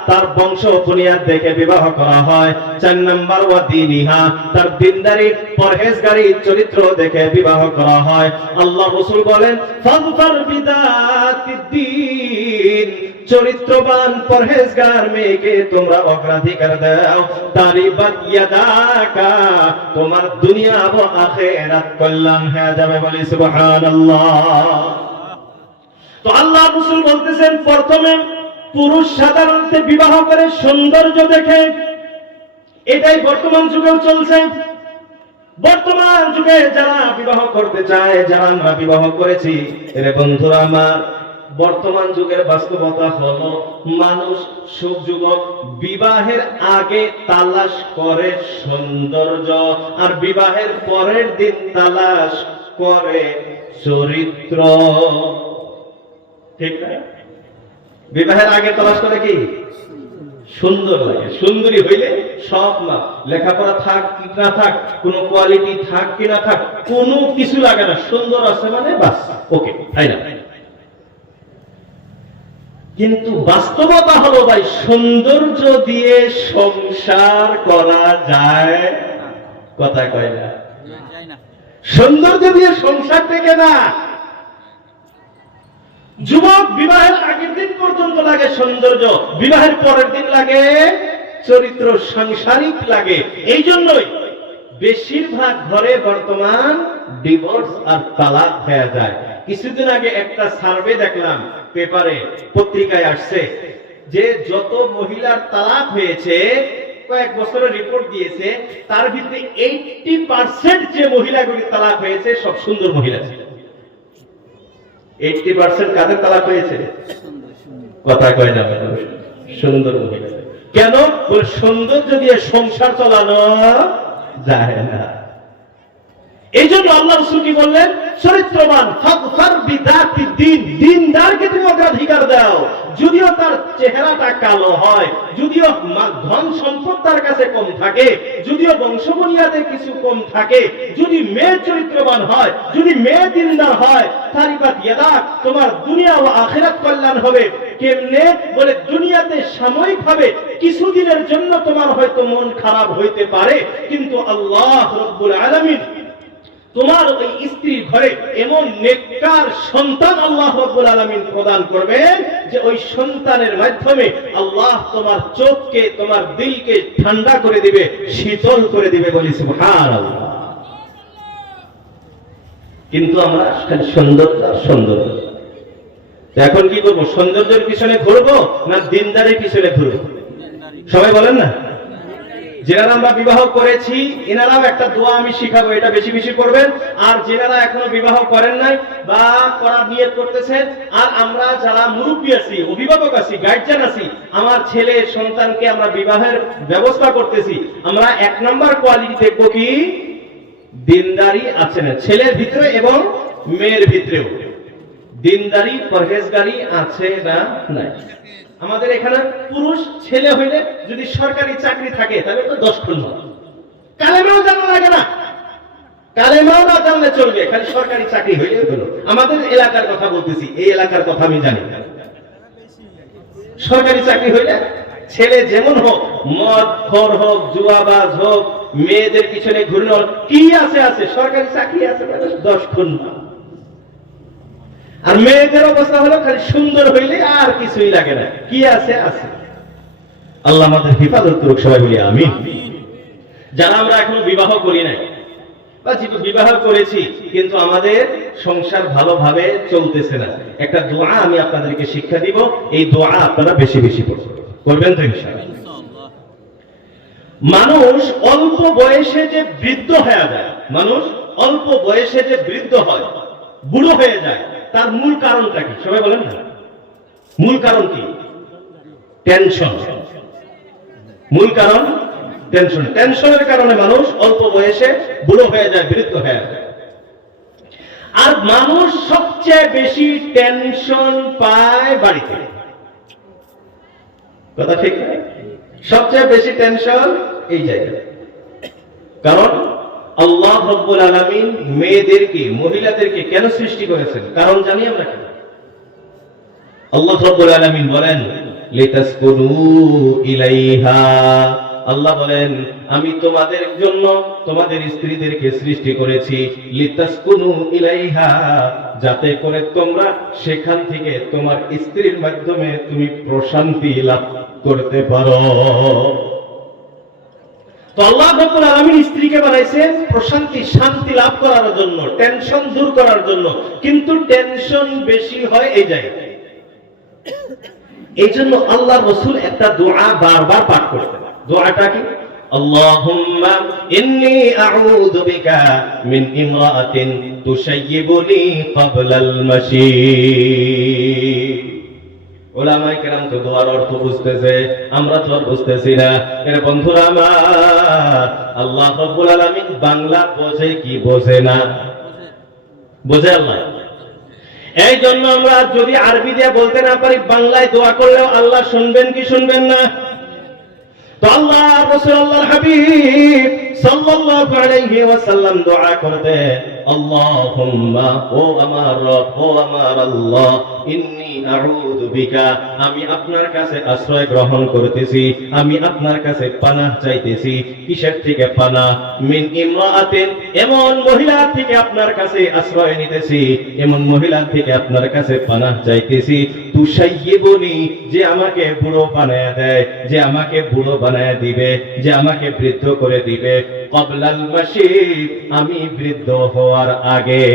তার বংশ বুনিয়াদ দেখে বিবাহ করা হয়। 4 নাম্বার ওয়া দীনিহা, তার দিনদারি পরহেজগারি চরিত্র দেখে বিবাহ করা হয়। আল্লাহ রাসূল বলেন, ফাযফার বিযাতিদ দীন, চরিত্রবান পরহেজগার মেয়েকে তোমরা অগ্রাধিকার দাও। তারিবাত ইয়াদাকা, তোমার দুনিয়া ও আখিরাত কল্যাণ হয়ে যাবে। বলি সুবহানাল্লাহ। তো আল্লাহ রাসূল বলতেছেন, প্রথমে পুরুষ সাধারণত বিবাহ করে সৌন্দর্য দেখে, এটাই বর্তমান যুগেও চলছে। বর্তমান যুগে যারা বিবাহ করতে চায়, যারা আমরা বিবাহ করেছি, এর বন্ধুরা আমার, বর্তমান যুগের বাস্তবতা হলো মানুষ, সব যুবক বিবাহের আগে তালাশ করে সৌন্দর্য, আর বিবাহের পরের দিন তালাশ করে চরিত্র। ঠিক না? বিবাহের আগে তালাশ করে কি? সুন্দর লাগে, সুন্দরী হইলে সব না, লেখাপড়া থাক কি না থাক, কোনো কোয়ালিটি থাক কি না থাক, কোনো কিছু লাগে না, সুন্দর আছে মানে বাস ওকে, তাই না? কিন্তু বাস্তবতা হলো ভাই, সৌন্দর্য দিয়ে সংসার করা যায়? কথা কয় না। সৌন্দর্য দিয়ে সংসার টেকে না। যুবক বিবাহের আগের দিন পর্যন্ত লাগে সৌন্দর্য, বিবাহের পরের দিন লাগে চরিত্র, সাংসারিক লাগে। এই জন্যই বেশিরভাগ ঘরে বর্তমান ডিভোর্স আর তালাক হয়ে যায়। কিছুদিন আগে একটা সার্ভে দেখলাম, পেপারে পত্রিকায় আসছে, যে যত মহিলার তালাক হয়েছে, কয়েক বছরের রিপোর্ট দিয়েছে, তার ভিতরে 80% যে মহিলাগুলি তালাক হয়েছে সব সুন্দর মহিলা ছিল। 80% কাদের তালাক হয়েছে? কথা কয় না, সুন্দর মহিলা। কেন? সৌন্দর্য দিয়ে সংসার চালানো যায় না। এই জন্য আল্লাহ রাসূল কি বললেন? চরিত্রবান, ফাযফার বিযাতিদ দীন, দিনদারকে তুমি অগ্রাধিকার দাও। যদিও তার চেহারাটা কালো হয়, যদিও ধন সম্পদ তার কাছে কম থাকে, যদিও বংশবুনিয়াদে কিছু কম থাকে, যদি মেয়ে চরিত্রবান হয়, যদি মেয়ে দিনদার হয়, তারিবাত ইয়াদাক, তোমার দুনিয়া ও আখিরাত কল্যাণ হবে। কেমনে? বলে দুনিয়াতে সাময়িকভাবে কিছুদিনের জন্য তোমার হয়তো মন খারাপ হইতে পারে, কিন্তু আল্লাহ রাব্বুল আলামিন তোমার ওই স্ত্রীর ঘরে এমন নেককার সন্তান আল্লাহ রাব্বুল আলামিন প্রদান করবেন যে ওই সন্তানের মাধ্যমে আল্লাহ তোমার চোখকে, তোমার দিলকে ঠান্ডা করে দিবে, শীতল করে দিবে। বলি সুবহানাল্লাহ। কিন্তু আমরা খালি সৌন্দর্য। এখন কি করবো? সৌন্দর্যের পিছনে ঘুরবো না দিনদারির পিছনে ঘুরবো? সবাই বলেন না। যারা আমরা বিবাহ করেছি, এনারাও একটা দোয়া আমি শিখাবো, এটা বেশি বেশি করবেন। আর যারা এখনো বিবাহ করেন নাই বা করার নিয়ত করতেছেন, আর আমরা যারা মুরব্বী আছি, অভিভাবক আছি, গার্জিয়ান আছি, আমার ছেলে সন্তানকে আমরা বিবাহের ব্যবস্থা করতেছি, আমরা 1 নম্বর কোয়ালিটি দেখবো কি? দিনদারি আছে না ছেলের ভিতরে এবং মেয়ের ভিতরেও। দিনদারি পরহেজগারি আছে না নাই? আমাদের এখানে পুরুষ ছেলে হইলে যদি সরকারি চাকরি থাকে তাহলে তো 10 খুন। কালেমাও জানা লাগে না, কালেমাও না জানলে চলবে, খালি সরকারি চাকরি হইলে হলো। আমাদের এলাকার কথা বলতেছি, এই এলাকার কথা আমি জানি। সরকারি চাকরি হইলে ছেলে যেমন হোক, মদ খোর হোক, জুয়াবাজ হোক, মেয়েদের পিছনে ঘুরনো কি আছে, সরকারি চাকরি আছে, 10 খুন। আর মেয়েদের অবস্থা হলো খালি সুন্দর হইলে আর কিছুই লাগে না, কি আছে। আল্লাহ আমাদের হেফাজত করুক, সবাই বলি আমিন। যারা আমরা এখনো বিবাহ করি নাই, বা বিবাহ করেছি কিন্তু আমাদের সংসার ভালোভাবে চলতেছে না, একটা দোয়া আমি আপনাদেরকে শিক্ষা দিব, এই দোয়া আপনারা বেশি বেশি করবেন তো ইনশাআল্লাহ। ইনশাআল্লাহ। মানুষ অল্প বয়সে যে বৃদ্ধ হয়ে যায়, মানুষ অল্প বয়সে যে বৃদ্ধ হয়, বুড়ো হয়ে যায়, তার মূল কারণটা কি সবাই বলেন না? মূল কারণ কি? টেনশন। মূল কারণ টেনশন। টেনশনের কারণে মানুষ অল্প বয়সে বুড়ো হয়ে যায়, বৃদ্ধ হয়ে যায়। আর মানুষ সবচেয়ে বেশি টেনশন পায় বাড়িতে, কথা ঠিক না? সবচেয়ে বেশি টেনশন এই জায়গায়। কারণ আল্লাহ রাব্বুল আলামিন মেয়েদেরকে, মহিলাদেরকে কেন সৃষ্টি করেছেন? কারণ জানি আমরা কি? আল্লাহ রাব্বুল আলামিন বলেন লিতাসকুনু ইলাইহা, আল্লাহ বলেন আমি তোমাদের জন্য তোমাদের স্ত্রীদেরকে সৃষ্টি করেছি লিতাসকুনু ইলাইহা, যাতে করে তোমরা সেখান থেকে তোমার স্ত্রীর মাধ্যমে তুমি প্রশান্তি লাভ করতে পারো। তো আল্লাহ রাব্বুল আলামিন স্ত্রীকে বানাইছেন প্রশান্তি, শান্তি লাভ করার জন্য, টেনশন দূর করার জন্য, কিন্তু টেনশন বেশি হয় এই জায়গায়। এই জন্য আল্লাহর রাসূল একটা দোয়া বারবার পাঠ করতেন। দোয়াটা কি? আল্লাহুম্মা ইন্নী আউযু বিকা মিন ইমরাআতিন তুশাইয়িবুনি ক্বাবলাল মাশী। ওলামায়ে কেরাম তো দোয়ার অর্থ বুঝতেছে, আমরা তো আর বুঝতেছি না। এর বন্ধুরা আমার, আল্লাহ রাব্বুল আলামিন বাংলা বোঝে কি বোঝে না? বোঝে আল্লাহ। এই জন্য আমরা যদি আরবি দিয়ে বলতে না পারি, বাংলায় দোয়া করলেও আল্লাহ শুনবেন কি শুনবেন না? তো আল্লাহ রাসূল আল্লাহর হাবিব সাল্লাল্লাহু আলাইহি ওয়াসাল্লাম দোয়া করতে, আল্লাহুম্মা, ও আমার রব, ও আমার আল্লাহ, ইন্নী আউযু বিকা, আমি আপনার কাছে আশ্রয় গ্রহণ করতেছি, আমি আপনার কাছে পানাহ চাইতেছি। কিসের থেকে পানাহ? মিন ইমরাআতিন, এমন মহিলা থেকে আপনার কাছে আশ্রয় নিতেছি, এমন মহিলা থেকে আপনার কাছে পানাহ চাইতেছি, তুশাইয়িবুনি, যে আমাকে বুড়ো বানায় দেয়, যে আমাকে বুড়ো বানায় দিবে, যে আমাকে বৃদ্ধ করে দিবে, ক্বাবলাল মাশী, আমি বৃদ্ধ হওয়ার আগে।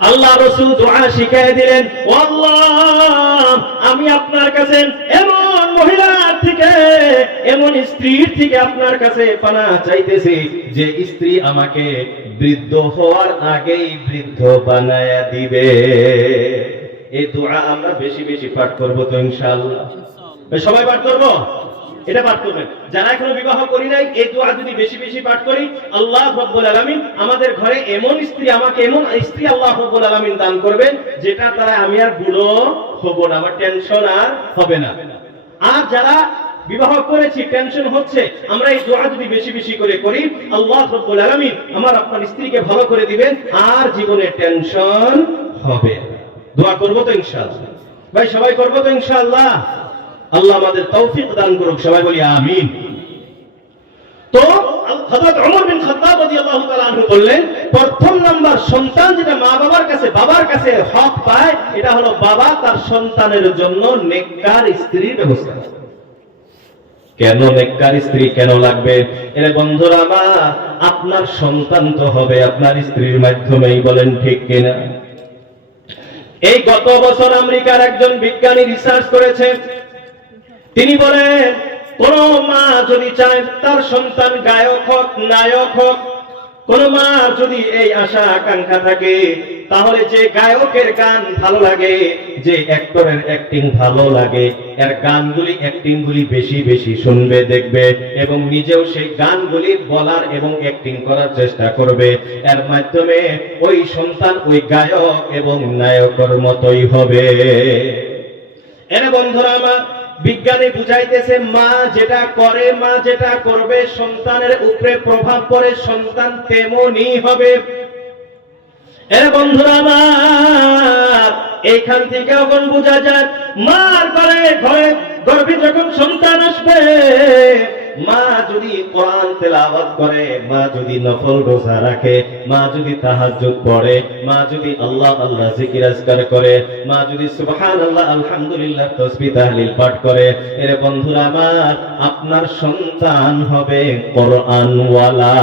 আল্লাহ রাসূল দোয়া শিখিয়ে দিলেন, ও আল্লাহ, আমি আপনার কাছে এমন মহিলার থেকে, এমন স্ত্রীর থেকে আপনার কাছে পানাহ চাইতেছি, যে স্ত্রী আমাকে বৃদ্ধ হওয়ার আগেই বৃদ্ধ বানায়া দিবে। এই দোয়া আমরা বেশি বেশি পাঠ করব তো ইনশাআল্লাহ। সবাই পাঠ করবো? এটা পাঠ করবেন। যারা এখনো বিবাহ করি নাই, এই দোয়া যদি বেশি বেশি পাঠ করি, আল্লাহ রাব্বুল আলামিন আমাদের ঘরে এমন স্ত্রী, আমাকে এমন স্ত্রী আল্লাহ রাব্বুল আলামিন দান করবেন, যেটা দ্বারা আমি আর বুড়ো হব না, আমার টেনশন আর হবে না। আর যারা বিবাহ করেছি, টেনশন হচ্ছে, আমরা এই দোয়া যদি বেশি বেশি করে করি, আল্লাহ রাব্বুল আলামিন আমার আপনার স্ত্রীকে ভালো করে দিবেন, আর জীবনে টেনশন হবে। দোয়া করবো তো ইনশাআল্লাহ? ভাই সবাই করবো তো ইনশাআল্লাহ? আল্লাহ আমাদের তৌফিক দান করুক, সবাই বলি আমিন। তো হযরত ওমর বিন খাত্তাব রাদিয়াল্লাহু তাআলা আনহু বললেন, প্রথম নাম্বার সন্তান যেটা মা বাবার কাছে হক পায়, এটা হলো বাবা তার সন্তানের জন্য নেককার স্ত্রীর ব্যবস্থা। কেন নেককার স্ত্রী কেন লাগবে? এর বন্ধুরা আমার, আপনার সন্তান তো হবে আপনার স্ত্রীর মাধ্যমেই, বলেন ঠিক কিনা? এই গত বছর আমেরিকার একজন বিজ্ঞানী রিসার্চ করেছে, তিনি বলেন কোন মা যদি চায় তার সন্তান গায়ক হোক, নায়ক হোক, কোন মা যদি এই আশা আকাঙ্ক্ষা থাকে, তাহলে যে গায়কের গান ভালো লাগে, যে অ্যাক্টরের অ্যাক্টিং ভালো লাগে, এর গানগুলি, অ্যাক্টিংগুলি বেশি বেশি শুনবে, দেখবে, এবং নিজেও সেই গানগুলি বলার এবং অ্যাক্টিং করার চেষ্টা করবে। এর মাধ্যমে ওই সন্তান ওই গায়ক এবং নায়কের মতোই হবে। এর বন্ধুরা আমার, বিজ্ঞানী বুঝাইতেছে, মা যেটা করে, মা যেটা করবে, সন্তানের উপরে প্রভাব পড়ে, সন্তান তেমনই হবে। এর বন্ধুরা আমার, এইখান থেকে এখন বোঝা যায়, মার ঘরে গর্ভে যখন সন্তান আসবে, মা যদি কোরআন তেলাওয়াত করে, মা যদি নফল রোজা রাখে, মা যদি তাহাজ্জুদ পড়ে, মা যদি আল্লাহ আল্লাহ জিকির আজকার করে, মা যদি সুবহানাল্লাহ আলহামদুলিল্লাহ তাসবিহ তাহলিল পাঠ করে, এর বন্ধুরা আমার, আপনার সন্তান হবে কোরআনওয়ালা।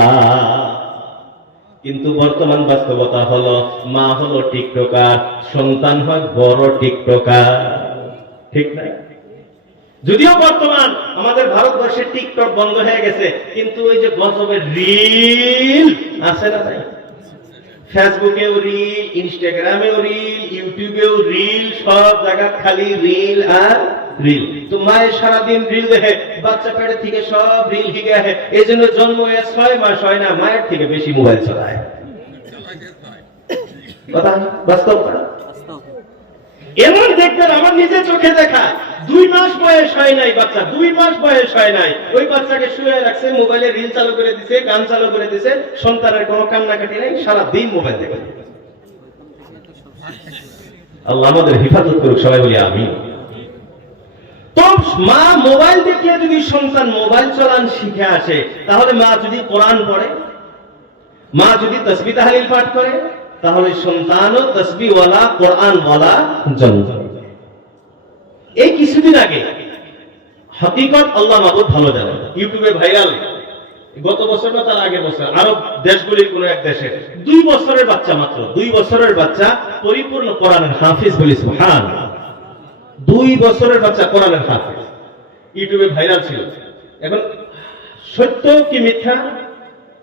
কিন্তু বর্তমান বাস্তবতা হলো মা হলো টিকটকার, সন্তান হয় বড় টিকটকার। ঠিক না? যদিও বর্তমান আমাদের ভারতবর্ষে টিকটক বন্ধ হয়ে গেছে, কিন্তু ওই যে গজবের রিল আছে না ভাই, ফেসবুকেও রিল, ইনস্টাগ্রামেও রিল, ইউটিউবেও রিল, সব জায়গা খালি রিল আর রিল। তো মায়ের সারাদিন রিল দেখে বাচ্চা পেটে থেকে সব রিল শিখে আসে। এই জন্য জন্ম হয়ে 6 মাস হয় না, মায়ের থেকে বেশি মোবাইল চালায়। কথা বাস্তব না? এমন দেখবেন, আমার নিজে চোখে দেখা, 2 মাস বয়স হয় নাই বাচ্চা, 2 মাস বয়স হয় নাই, ওই বাচ্চাকে শুয়ে রাখছে, মোবাইলে রিল চালু করে দিছে, গান চালু করে দিছে, সন্তানের কোনো কান্নাকাটি নাই, সারা দিন মোবাইল দেখে। আল্লাহ আমাদের হেফাজত করুক, সবাই বলি আমিন। তো মা মোবাইল দেখে যদি সন্তান মোবাইল চালান শিখে আসে, তাহলে মা যদি কোরআন পড়ে, মা যদি তাসবিহ তাহলিল পাঠ করে, তাহলে সন্তানও তাসবিহওয়ালা কোরআনওয়ালা জন্ম। এই কিছুদিন আগে হকিকত আল্লাহ মাবুদ ভালো জানে, ইউটিউবে ভাইরাল, গত বছর না তার আগের বছর আরব দেশগুলির কোন এক দেশে 2 বছরের বাচ্চা, মাত্র 2 বছরের বাচ্চা পরিপূর্ণ কোরআনের হাফিজ, বলি সুবহানাল্লাহ। 2 বছরের বাচ্চা কোরআনের হাফিজ, ইউটিউবে ভাইরাল ছিল। এখন সত্য কি মিথ্যা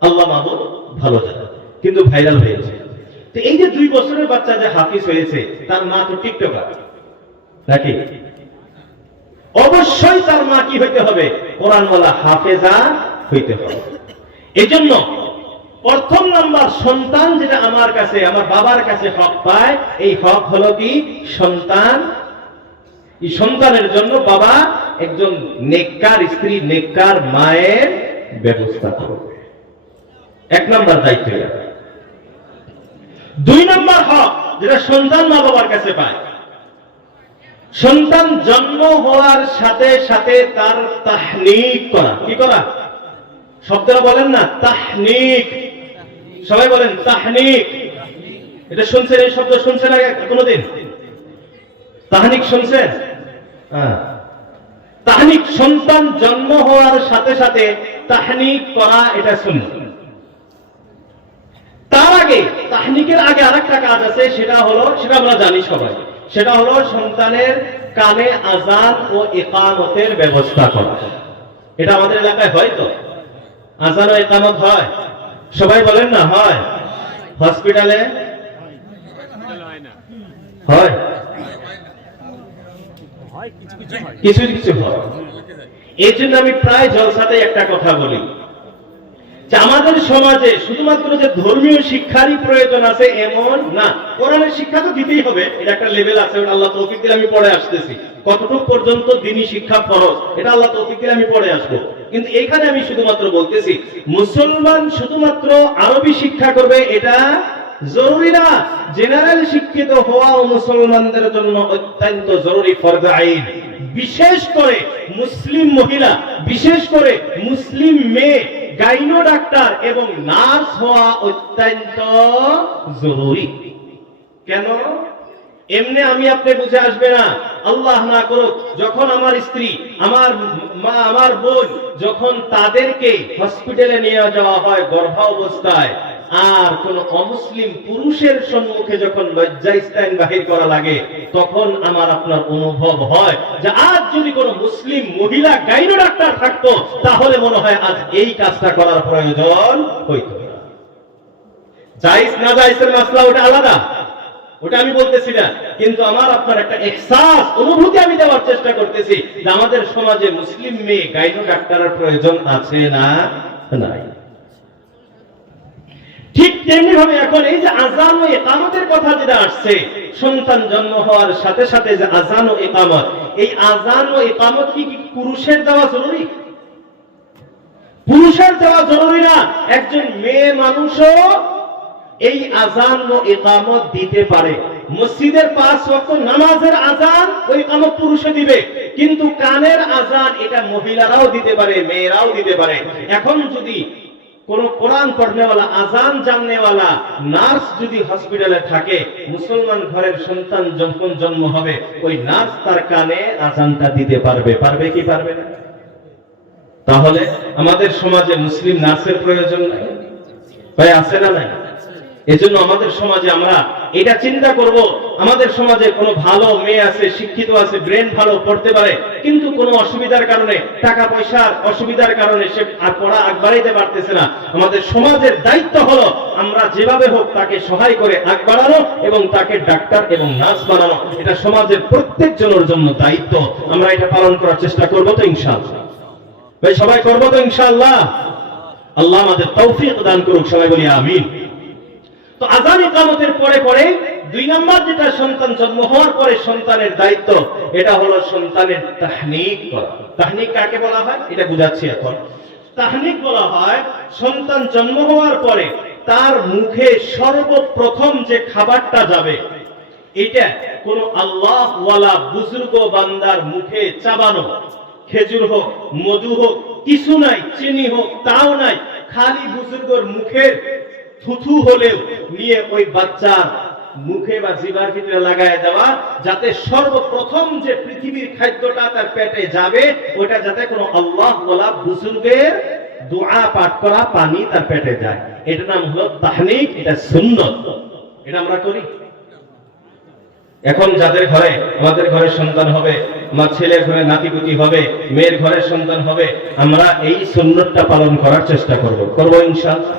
আল্লাহ মাবুদ ভালো জানে, কিন্তু ভাইরাল হয়েছে। তো এই যে 2 বছরের বাচ্চা যে হাফিজ হয়েছে, তার মা তো টিকটকার নাকি? অবশ্যই তার মা কি হইতে হবে? কোরআনওয়ালা হাফেজা হইতে হবে। এজন্য প্রথম নাম্বার সন্তান যেটা আমার কাছে, আমার বাবার কাছে হক পায়, এই হক হলো কি? সন্তান। এই সন্তানের জন্য বাবা একজন নেককার স্ত্রী, নেককার মায়ের ব্যবস্থা করবে। 1 নাম্বার দায়িত্ব। 2 নাম্বার হক যেটা সন্তান মা বাবার কাছে পায়, সন্তান জন্ম হওয়ার সাথে সাথে তার তাহনিক করা। কি করা? শব্দটা বলেন না, তাহনিক। সবাই বলেন তাহনিক। এটা শুনছেন? এই শব্দ শুনছেন আগে কোনোদিন? তাহনিক শুনছেন? তাহনিক, সন্তান জন্ম হওয়ার সাথে সাথে তাহনিক করা, এটা শুনুন। তার আগে, তাহনিকের আগে আরেকটা কাজ আছে, সেটা হলো, সেটা আমরা জানি সবাই, সেটা হলো সন্তানের কানে আযান ও ইকামতের ব্যবস্থা করা। এটা আমাদের এলাকায় হয় তো? আযান ও ইকামত হয়? সবাই বলেন না হয়? হসপিটালে হয়? কিছু কিছু হয়। এই জন্য আমি প্রায় জলসাতে একটা কথা বলি যে আমাদের সমাজে শুধুমাত্র যে ধর্মীয় শিক্ষারই প্রয়োজন আছে এমন না, কোরআনের শিক্ষা তো দিতেই হবে, এটা একটা লেভেল আছে, ওটা আল্লাহ তৌফিক দিলে আমি পড়ে আসতেছি। কতটুকু পর্যন্ত দ্বীনি শিক্ষা ফরজ, এটা আল্লাহ তৌফিক দিলে আমি পড়ে আসবো। কিন্তু এখানে আমি শুধুমাত্র বলতেছি, মুসলমান শুধুমাত্র আরবি শিক্ষা করবে এটা জরুরি না। জেনারেল শিক্ষিত হওয়া মুসলমানদের জন্য অত্যন্ত জরুরি, ফরজ আইন। বিশেষ করে মুসলিম মহিলা, বিশেষ করে মুসলিম মেয়ে গাইনো ডাক্তার এবং নার্স হওয়া অত্যন্ত জরুরি। কেন? এমনি আমি আপনি বুঝে আসবে না। আল্লাহ না করুক, যখন আমার স্ত্রী, আমার মা, আমার বোন, যখন তাদেরকে হসপিটালে নিয়ে যাওয়া হয় গর্ভাবস্থায়, আর কোন অমুসলিম পুরুষের সম্মুখে যখন লজ্জাস্থান বাহির করা লাগে, তখন আমার আপনার অনুভব হয় যে আজ যদি কোন মুসলিম মহিলা গাইনো ডাক্তার থাকতো, তাহলে মনে হয় আজ এই কাজটা করার প্রয়োজন হইতো। জায়েজ না জায়েজের মাসলা ওটা আলাদা, ওটা আমি বলতেছি না, কিন্তু আমার আপনার একটা এহসাস, অনুভূতি আমি দেওয়ার চেষ্টা করতেছি যে আমাদের সমাজে মুসলিম মেয়ে গাইনো ডাক্তারের প্রয়োজন আছে না নাই। ঠিক তেমনি ভাবে এখন এই যে আযান ও ইকামতের কথা যেটা আসছে, সন্তান জন্ম হওয়ার সাথে সাথে যে আযান ও ইকামত, এই আযান ও ইকামত কি পুরুষের দেওয়া জরুরি? পুরুষের দেওয়া জরুরি না। একজন মেয়ে মানুষও এই আযান ও ইকামত দিতে পারে। মসজিদের 5 ওয়াক্ত নামাজের আযান ও ইকামত পুরুষে দিবে, কিন্তু কানের আযান এটা মহিলারাও দিতে পারে, মেয়েরাও দিতে পারে। এখন যদি কোন কোরআন পড়নেওয়ালা, আযান জাননেওয়ালা নার্স যদি হসপিটালে থাকে, মুসলমান ঘরের সন্তান যখন জন্ম হবে, ওই নার্স তার কানে আযানটা দিতে পারবে, পারবে কি পারবে না? তাহলে আমাদের সমাজে মুসলিম নার্সের প্রয়োজন নাই ভাই, আছে না নাই? এজন্য আমাদের সমাজে আমরা এটা চিন্তা করব, আমাদের সমাজে কোনো ভালো মেয়ে আছে, শিক্ষিত আছে, ব্রেন ভালো, পড়তে পারে, কিন্তু কোনো অসুবিধার কারণে, টাকা পয়সার অসুবিধার কারণে সে আর পড়া আগ বাড়াইতে পারতেছে না। আমাদের সমাজের দায়িত্ব হলো আমরা যেভাবে হোক তাকে সহায় করে আগ বাড়ানো এবং তাকে ডাক্তার এবং নার্স বানানো। এটা সমাজের প্রত্যেক জনের জন্য দায়িত্ব। আমরা এটা পালন করার চেষ্টা করব তো ইনশাআল্লাহ? ভাই সবাই করবো তো ইনশাআল্লাহ? আল্লাহ আমাদের তৌফিক দান করুক, সবাই বলি আমিন। তো আযান ইকামতের পরে পরে 2 নাম্বার যেটা সন্তান জন্ম হওয়ার পরে সন্তানের দায়িত্ব, এটা হলো সন্তানের তাহনিক করা। তাহনিক কাকে বলা হয় এটা বুঝাচ্ছি এখন। তাহনিক বলা হয় সন্তান জন্ম হওয়ার পরে তার মুখে সর্বপ্রথম যে খাবারটা যাবে, এটা কোন আল্লাহওয়ালা বুজুর্গ বান্দার মুখে চাবানো, খেজুর হোক, মধু হোক, কিছু নাই, চিনি হোক তাও নাই, খালি বুজুর্গর মুখের থুথু হলেও নিয়ে ওই বাচ্চার মুখে বা জিহ্বার ভিতরে লাগায় দেওয়া, যাতে সর্বপ্রথম যে পৃথিবীর খাদ্যটা তার পেটে যাবে ওটা যাতে কোনো আল্লাহওয়ালা বুজুর্গের দোয়া পাঠ করা পানি তার পেটে যায়। এটার নাম হলো তাহনিক, এটা সুন্নত। এটা আমরা করি। এখন যাদের ঘরে, আমাদের ঘরে সন্তান হবে, আমার ছেলের ঘরে নাতিপুতি হবে, মেয়ের ঘরে সন্তান হবে, আমরা এই সুন্নতটা পালন করার চেষ্টা করব ইনশাআল্লাহ।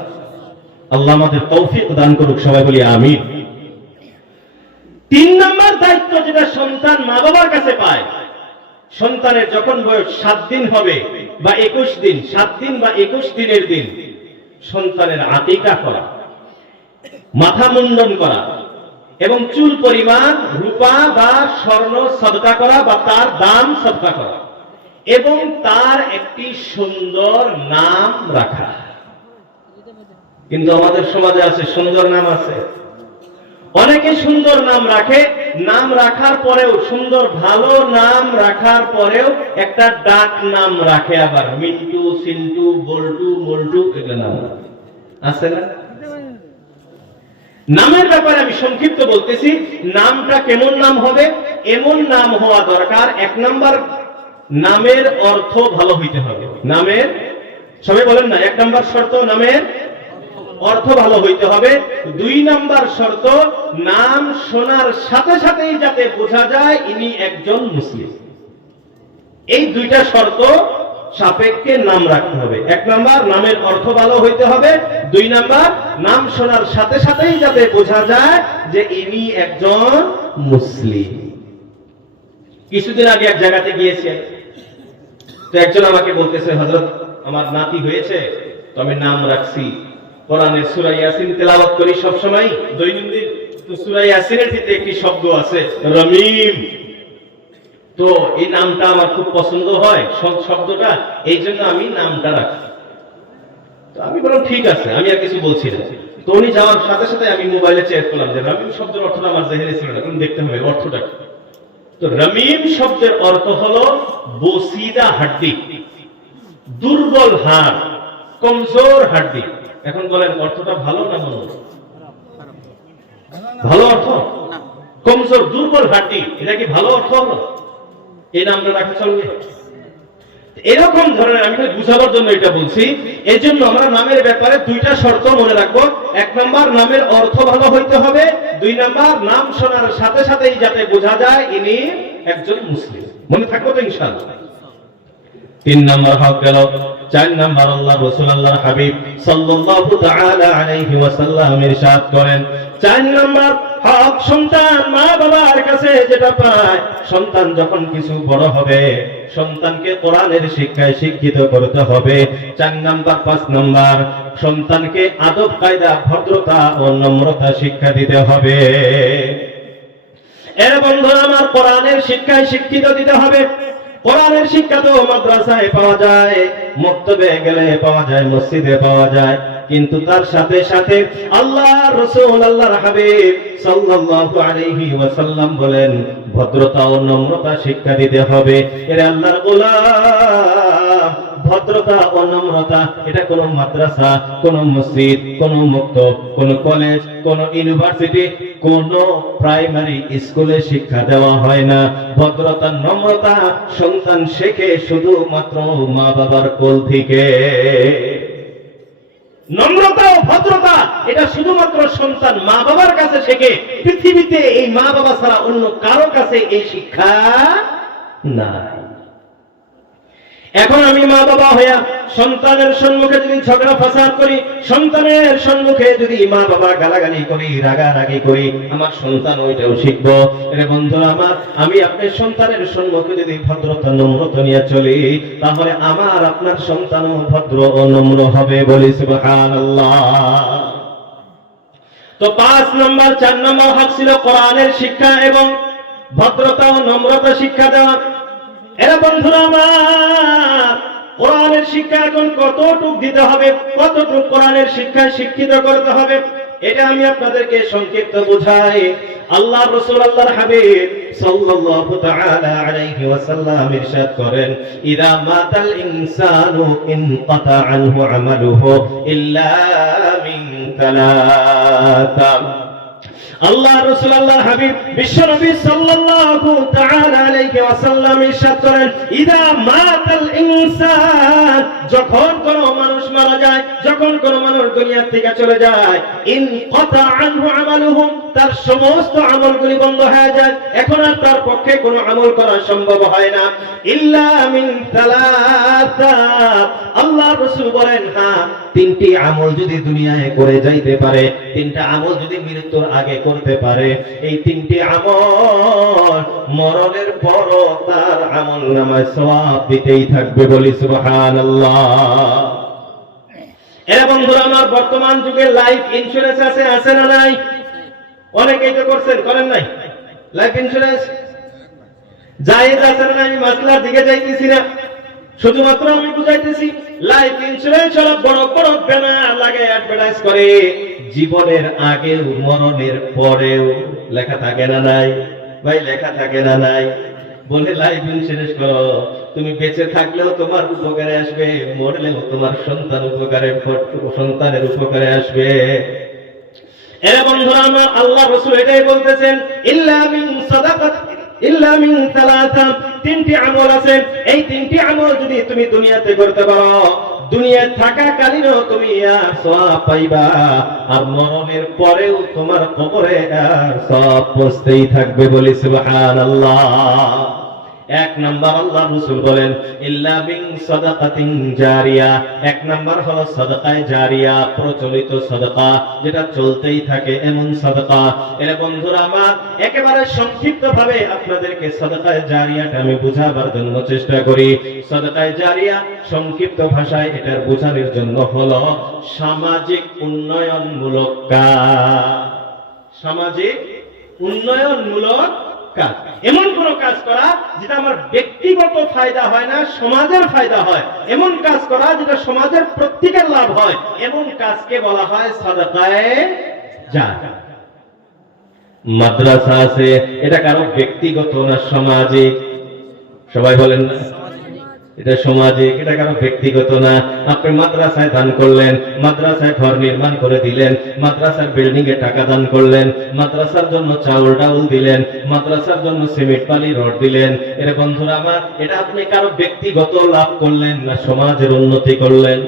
আল্লাহ আমাদের তৌফিক দান করুক, সবাই বলি আমিন। 3 নাম্বার দায়িত্ব যেটা সন্তান মা বাবার কাছে পায়, সন্তানের যখন বয়স 7 দিন হবে বা 21 দিন, 7 দিন বা 21 দিনের দিন সন্তানের আকিকা করা, মাথা মুন্ডন করা এবং চুল পরিমাণ রূপা বা স্বর্ণ সদকা করা বা তার দাম সদকা করা এবং তার একটি সুন্দর নাম রাখা। কিন্তু আমাদের সমাজে আছে সুন্দর নাম আছে, অনেকে সুন্দর নাম রাখে, নাম রাখার পরেও, সুন্দর ভালো নাম রাখার পরেও একটা ডাক নাম রাখে, আবার মিন্টু, সিন্টু, বল্টু, মল্টু, এগুলো নাম আছে না? নামের ব্যাপারে আমি সংক্ষিপ্ত বলতেছি। নামটা কেমন নাম হবে? এমন নাম হওয়া দরকার, 1 নাম্বার নামের অর্থ ভালো হইতে হবে। নামের, সবাই বলেন না, 1 নাম্বার শর্ত নামের অর্থ ভালো হইতে হবে। 2 নাম্বার শর্ত, নাম শোনার সাথে সাথেই যাতে বোঝা যায় ইনি একজন মুসলিম। এই 2টা শর্ত সাপেক্ষে নাম রাখতে হবে। 1 নাম্বার নামের অর্থ ভালো হইতে হবে, 2 নাম্বার নাম শোনার সাথে সাথেই যাতে বোঝা যায় যে ইনি একজন মুসলিম। কিছুদিন আগে এক জায়গাতে গিয়েছেন, তো একজন আমাকে বলতেছে, হযরত আমার নাতি হয়েছে, তো আমি নাম রাখছি কোরআনের সূরা ইয়াসিন তেলাওয়াত করি সব সময় দৈনন্দিন, তো সূরা ইয়াসিনের ভিতরে একটি শব্দ আছে রমিম, তো এই নামটা আমার খুব পছন্দ হয় শব্দটা, এই জন্য আমি নামটা রাখি। তো আমি বললাম ঠিক আছে, আমি আর কিছু বলছি না। তো উনি যাওয়ার সাথে সাথে আমি মোবাইলে চেক করলাম যে রমিম শব্দের অর্থটা আমার জেহেনে ছিল না, কিন্তু দেখতে হবে অর্থটা কি। তো রমিম শব্দের অর্থ হলো বসিদা হাড্ডি, দুর্বল হাড়, কমজোর হাড্ডি। এখন বলেন অর্থটা ভালো না মন্দ? ভালো অর্থ? কমজোর দুর্বল হাড্ডি, এটা কি ভালো অর্থ হলো? এই নামটা রাখা চলবে? এরকম ধরনের, আমি বুঝাবার জন্য এটা বলছি। এই জন্য আমরা নামের ব্যাপারে 2টা শর্ত মনে রাখবো। 1 নাম্বার নামের অর্থ ভালো হইতে হবে, 2 নাম্বার নাম শোনার সাথে সাথেই যাতে বোঝা যায় ইনি একজন মুসলিম। মনে থাকবো তো ইনশাআল্লাহ? 3 নাম্বার হক গেল। 4 নাম্বার আল্লাহ রাসূল আল্লাহর হাবিব সাল্লাল্লাহু তাআলা আলাইহি ওয়াসাল্লাম ইরশাদ করেন, 4 নাম্বার হক সন্তান মা বাবার কাছে যেটা পায়, সন্তান যখন কিছু বড় হবে সন্তানকে কোরআনের শিক্ষায় শিক্ষিত করতে হবে। 4 নাম্বার 5 নাম্বার সন্তানকে আদব কায়দা, ভদ্রতা ও নম্রতা শিক্ষা দিতে হবে। এর বন্ধুরা আমার, কোরআনের শিক্ষায় শিক্ষিত দিতে হবে। কোরআনের শিক্ষা তো মাদ্রাসায় পাওয়া যায়, মক্তবে গেলে পাওয়া যায়, মসজিদে পাওয়া যায়, কিন্তু তার সাথে সাথে আল্লাহর রাসূল আল্লাহর হাবিব সাল্লাল্লাহু আলাইহি ওয়াসাল্লাম বলেন ভদ্রতা ও নম্রতা শিক্ষা দিতে হবে। এর আল্লাহর গোলাম, ভদ্রতা ও নম্রতা এটা কোন মাদ্রাসা, কোন মসজিদ, কোন মক্তব, কোন কলেজ, কোন ইউনিভার্সিটি, কোন প্রাইমারি স্কুলে শিক্ষা দেওয়া হয় না। ভদ্রতা নম্রতা সন্তান শেখে শুধুমাত্র মা বাবার কোল থেকে। নম্রতা ও ভদ্রতা এটা শুধুমাত্র সন্তান মা বাবার কাছে শেখে। পৃথিবীতে এই মা বাবা ছাড়া অন্য কারো কাছে এই শিক্ষা নাই। এখন আমি মা বাবা হইয়া সন্তানের সম্মুখে যদি ঝগড়া ফাসাদ করি, সন্তানের সম্মুখে যদি মা বাবা গালাগালি করি, রাগারাগি করি, আমার সন্তান ওইটাও শিখবো। এরে বন্ধুরা আমার, আমি আপনার সন্তানের সম্মুখে যদি ভদ্রতা নম্রতা নিয়ে চলি, তাহলে আমার আপনার সন্তানও ভদ্র ও নম্র হবে। বলি সুবহানাল্লাহ। তো 5 নম্বর 4 নম্বর হক ছিল কোরআনের শিক্ষা এবং ভদ্রতা ও নম্রতা শিক্ষা দেওয়া। এরা বন্ধুরা আমার, কোরআনের শিক্ষা এখন কতটুক দিতে হবে, কতটুক কোরআনের শিক্ষায় শিক্ষিত করতে হবে, এটা আমি আপনাদেরকে সংক্ষিপ্ত বুঝাই। আল্লাহ রাসূল আল্লাহর হাবিব সাল্লাল্লাহু তাআলা আলাইহি ওয়াসাল্লাম ইরশাদ করেন, ইযা মাতাল ইনসানু ইনকাতা আনহু আমালুহু ইল্লা মিন তালাতা। আল্লাহ রাসূল আল্লাহর হাবিব বিশ্বনবী সাল্লাল্লাহু তাআলা আলাইহি ওয়াসাল্লাম ইরশাদ করেন, ইযা মাতাল ইনসান, যখন কোন মানুষ মারা যায়, যখন কোন মানুষ দুনিয়া থেকে চলে যায়, ইনকাতা আনহু আমালুহু, তার সমস্ত আমলগুলি বন্ধ হয়ে যায়, এখন আর তার পক্ষে কোনো আমল করা সম্ভব হয় না। ইল্লা মিন সালাসা, আল্লাহ রাসূল বলেন, হ্যাঁ, 3টি আমল যদি দুনিয়ায় করে যাইতে পারে, 3টা আমল যদি মৃত্যুর আগে করতে পারে, এই 3টি আমল মরণের পরও তার আমল নামায় সওয়াব দিতেই থাকবে। বলি সুবহানাল্লাহ। এরা বন্ধুরা আমার, বর্তমান যুগে লাইফ ইন্স্যুরেন্স আছে না নাই? অনেকেই তো করছেন, করেন নাই? লাইফ ইন্স্যুরেন্স জায়েজ আছে না? আমি মাসলার দিকে যাইতেছি না, শুধুমাত্র আমি বুঝাইতেছি। লাইফ ইন্স্যুরেন্স হলো বড় বড় ব্যানার লাগে, অ্যাডভার্টাইজ করে, জীবনের আগেও মরণের পরেও লেখা থাকে না নাই? ভাই লেখা থাকে না নাই? বলে লাইফ ইন্স্যুরেন্স করো, তুমি বেঁচে থাকলেও তোমার উপকারে আসবে, মরলেও তোমার সন্তানের উপকারে আসবে। এরা বন্ধুরা আমার, আল্লাহ রাসূল এটাই বলতেছেন, ইল্লা মিন সাদাকাত ইল্লা মিন সালাসা, 3টি আমল আছে, এই 3টি আমল যদি তুমি দুনিয়াতে করতে পারো, দুনিয়ায় থাকাকালীনও তুমি সওয়াব পাইবা, আর মরণের পরেও তোমার কবরে সওয়াব পৌঁছতেই থাকবে। বলি সুবহানাল্লাহ। 1 নাম্বার আল্লাহ রাসূল বলেন, ইল্লা মিন সাদাকাতিন জারিয়া, 1 নাম্বার হলো সাদাকায়ে জারিয়া, প্রচলিত সাদাকা, যেটা চলতেই থাকে এমন সাদাকা। এর বন্ধুরা আমার, একেবারে সংক্ষিপ্ত ভাবে আপনাদেরকে সাদাকায়ে জারিয়াটা আমি বুঝাবার জন্য চেষ্টা করি। সাদাকায়ে জারিয়া সংক্ষিপ্ত ভাষায় এটার বোঝানোর জন্য হলো সামাজিক উন্নয়নমূলক কাজ। সামাজিক উন্নয়নমূলক কাজ, এমন কোন কাজ করা যেটা আমার ব্যক্তিগত ফায়দা হয় না, সমাজের ফায়দা হয়, এমন কাজ করা যেটা সমাজের প্রত্যেকের লাভ হয়, এমন কাজকে বলা হয় সাদাকায়ে জারিয়া। মাদ্রাসা আছে, এটা কারো ব্যক্তিগত না সামাজিক? সবাই বলেন না, এটা সামাজিক, এটা কারো ব্যক্তিগত না। আপনি মাদ্রাসায় দান করলেন, মাদ্রাসায় ঘর নির্মাণ করে দিলেন, মাদ্রাসার বিল্ডিং এ টাকা দান করলেন, মাদ্রাসার জন্য চাউল ডাউল দিলেন, মাদ্রাসার জন্য সিমেন্ট বালি রড দিলেন। এর বন্ধুরা আমার, এটা আপনি কারো ব্যক্তিগত লাভ করলেন না সমাজের উন্নতি করলেন?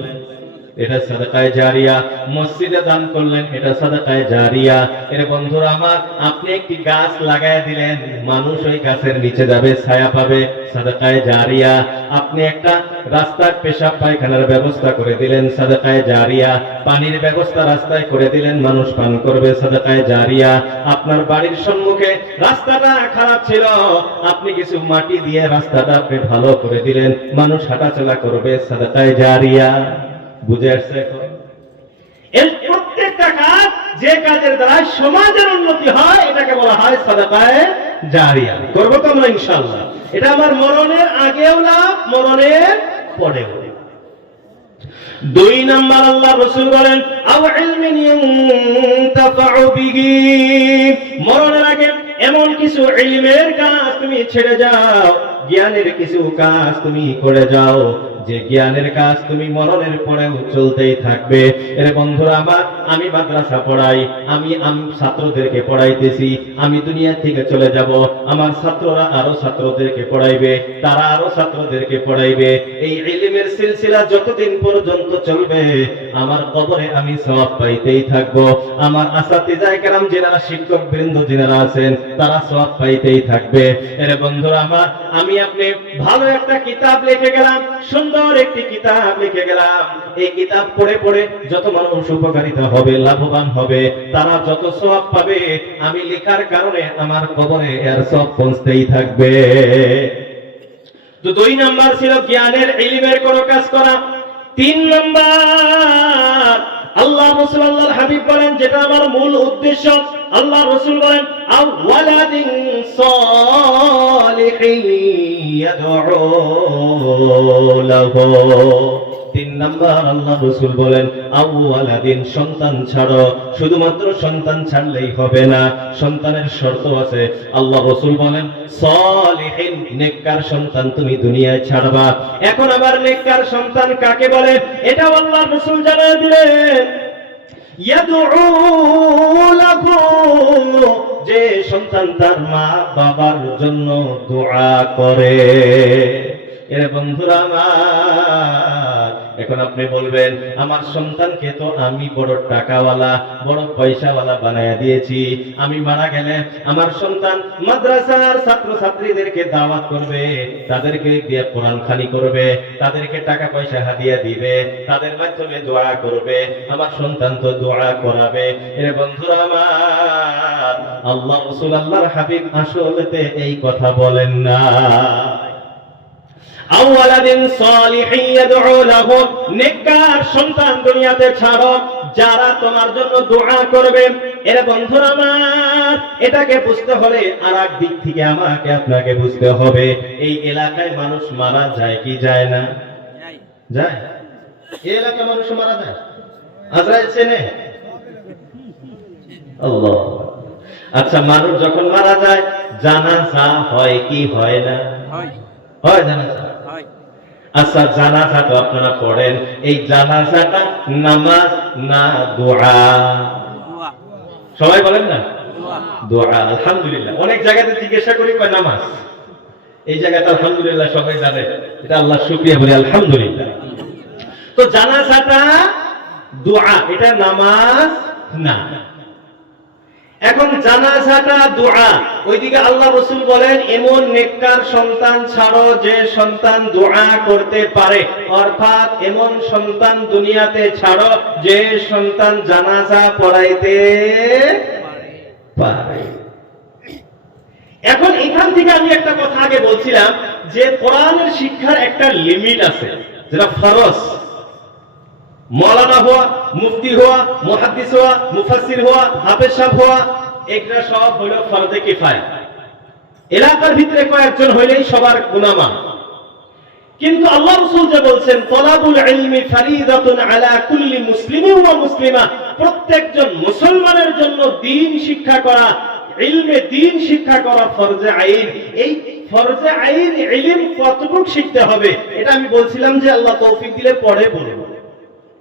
এটা সাদাকায়ে জারিয়া। মসজিদে দান করলেন, এটা সাদাকায়ে জারিয়া। এর বন্ধুরা আমার, আপনি একটি গাছ লাগায় দিলেন, মানুষ ওই গাছের নিচে যাবে, ছায়া পাবে, সাদাকায়ে জারিয়া। আপনি একটা রাস্তার পেশাব পায়খানার ব্যবস্থা করে দিলেন, সাদাকায়ে জারিয়া। পানির ব্যবস্থা রাস্তায় করে দিলেন, মানুষ পান করবে, সাদাকায়ে জারিয়া। আপনার বাড়ির সম্মুখে রাস্তাটা খারাপ ছিল, আপনি কিছু মাটি দিয়ে রাস্তাটা আপনি ভালো করে দিলেন, মানুষ হাঁটাচলা করবে, সাদাকায়ে জারিয়া। বুঝে আসছে? এর প্রত্যেকটা কাজ, যে কাজের দ্বারা সমাজের উন্নতি হয়, এটাকে বলা হয় সাদাকায়ে জারিয়া। করবো তো আমরা ইনশাআল্লাহ। এটা আমার মরণের আগেও লাভ, মরণের পরেও। 2 নাম্বার আল্লাহ রাসূল বলেন, আও ইলমিন ইনতাফাউ বিহি, মরণের আগে এমন কিছু ইলমের কাজ তুমি ছেড়ে যাও, জ্ঞানের কিছু কাজ তুমি করে যাও, যে জ্ঞানের কাজ তুমি মরণের পরেও চলতেই থাকবে। এর বন্ধুরা আমার, আমি মাদ্রাসা পড়াই, আমি ছাত্রদেরকে পড়াইতেছি, আমি দুনিয়া থেকে চলে যাব, আমার ছাত্ররা আরো ছাত্রদেরকে পড়াইবে, তারা আরো ছাত্রদেরকে পড়াইবে। এই ইলমের সিলসিলা যতদিন পর্যন্ত চলবে, আমার কবরে আমি সওয়াব পাইতেই থাকবো। আমার আসাতিজায়ে কেরাম যারা শিক্ষক বৃন্দ যারা আছেন, তারা সওয়াব পাইতেই থাকবে। এর বন্ধুরা আমার, আমি আপনি ভালো একটা কিতাব লিখে গেলাম, সুন্দর একটি কিতাব লিখে গেলাম, এই কিতাব পড়ে পড়ে যত মানুষ উপকারিতা হবে, লাভবান হবে, তারা যত সওয়াব পাবে, আমি লেখার কারণে আমার কবরে এর সওয়াব পৌঁছতেই থাকবে। তো 2 নাম্বার ছিল জ্ঞানের ইলমের কোন কাজ করা। 3 নাম্বার আল্লাহ রাসূল আল্লাহর হাবিব বলেন, যেটা আমার মূল উদ্দেশ্য, আল্লাহ রাসূল বলেন আওয়ালাদিন সালিহিন ইয়াদউ লাহু। 3 নাম্বার আল্লাহ রাসূল বলেন আওয়ালাদিন, সন্তান ছাড়ো। শুধুমাত্র সন্তান ছাড়লেই হবে না, সন্তানের শর্ত আছে। আল্লাহ রাসূল বলেন সালিহিন, নেককার সন্তান তুমি দুনিয়ায় ছাড়বা। এখন আবার নেককার সন্তান কাকে বলে, এটা আল্লাহ রাসূল জানিয়ে দিলেন, ইয়াদউ লাহু, যে সন্তান তার মা বাবার জন্য দোয়া করে। এর বন্ধুরা আমার, এখন আপনি বলবেন, আমার সন্তানকে তো আমি বড় টাকাওয়ালা, বড় পয়সাওয়ালা বানায়া দিয়েছি, আমি মারা গেলে আমার সন্তান মাদ্রাসার ছাত্রছাত্রীদেরকে দাওয়াত করবে, তাদেরকে দিয়ে কোরআন খানি করবে, তাদেরকে টাকা পয়সা হাদিয়া দিবে, তাদের মাধ্যমে দোয়া করবে, আমার সন্তান তো দোয়া করাবে। এর বন্ধুরা আমার, আল্লাহ রাসূল আল্লাহর হাবিব আসলেতে এই কথা বলেন না। আওয়ালাদিন সালিহিন ইয়াদউ লাহু, নেককার সন্তান দুনিয়াতে ছাড়ো যারা তোমার জন্য দোয়া করবে। এর বন্ধুরা আমার, এটাকে বুঝতে হলে আরেক দিক থেকে আমাকে আপনাকে বুঝতে হবে, এই এলাকায় মানুষ মারা যায় কি যায় না? যায়। এই এলাকায় মানুষ মারা যায়, আজরাইল চেনে? আল্লাহ। আচ্ছা, মানুষ যখন মারা যায় জানাজা হয় কি হয় না? হয় জানাজা। আচ্ছা, জানাজা তো আপনারা পড়েন, এই জানাজাটা নামাজ না দোয়া? সবাই বলেন না দোয়া। আলহামদুলিল্লাহ। অনেক জায়গাতে জিজ্ঞাসা করি কয় নামাজ, এই জায়গাটা আলহামদুলিল্লাহ সবাই জানে, এটা আল্লাহ শুকরিয়া বলি আলহামদুলিল্লাহ। তো জানাজাটা দোয়া, এটা নামাজ না। এখন জানাজাটা দোয়া, ওইদিকে আল্লাহ রাসূল বলেন এমন নেককার সন্তান ছাড়ো যে সন্তান দোয়া করতে পারে, অর্থাৎ এমন সন্তান দুনিয়াতে ছাড়ো যে সন্তান জানাজা পড়াইতে পারে। এখন এখান থেকে আমি একটা কথা আগে বলছিলাম যে কোরআনের শিক্ষার একটা লিমিট আছে, যেটা ফরজ। মৌলানা হওয়া, মুফতি হওয়া, মুহাদ্দিস হওয়া, মুফাসসির হওয়া, হাফেজ সাহেব হওয়া, এগুলা সব হলো ফরজে কিফায়া। এলাকার ভিতরে কয়েকজন হইলেই সবার গুনাহগার। কিন্তু আল্লাহ রাসূল যে বলছেন তলাবুল ইলমি ফরিদাতুন আলা কুল্লি মুসলিমিন ওয়া মুসলিমা, প্রত্যেকজন মুসলমানের জন্য দ্বীন শিক্ষা করা, ইলমে দ্বীন শিক্ষা করা ফরজে আইন। এই ফরজে আইন ইলম কতটুকু শিখতে হবে, এটা আমি বলছিলাম যে আল্লাহ তৌফিক দিলে পরে বলবো।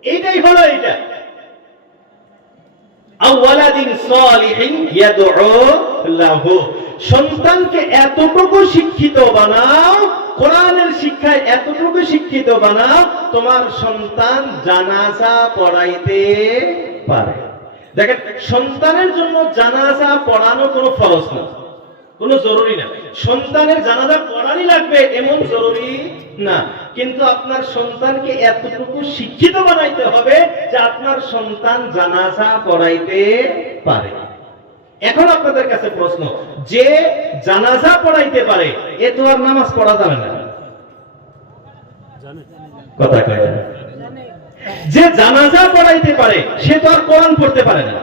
এইটাই হলো এইটা, আওয়ালাদিন সালিহিন ইয়াদউ লাহু, সন্তানকে এতটুকু শিক্ষিত বানাও, কোরআনের শিক্ষায় এতটুকু শিক্ষিত বানাও, তোমার সন্তান জানাজা পড়াইতে পারে। দেখেন, সন্তানের জন্য জানাজা পড়ানো কোনো ফরজ না, কোনো জরুরি না। সন্তানের জানাজা পড়ানি লাগবে এমন জরুরি না, কিন্তু আপনার সন্তানকে এতটুকু শিক্ষিত বানাইতে হবে যে আপনার সন্তান জানাজা পড়াইতে পারে। এখন আপনাদের কাছে প্রশ্ন, যে জানাজা পড়াইতে পারে এ তো আর নামাজ পড়া যাবে না, কথা কয় না? যে জানাজা পড়াইতে পারে সে তো আর কোরআন পড়তে পারে না,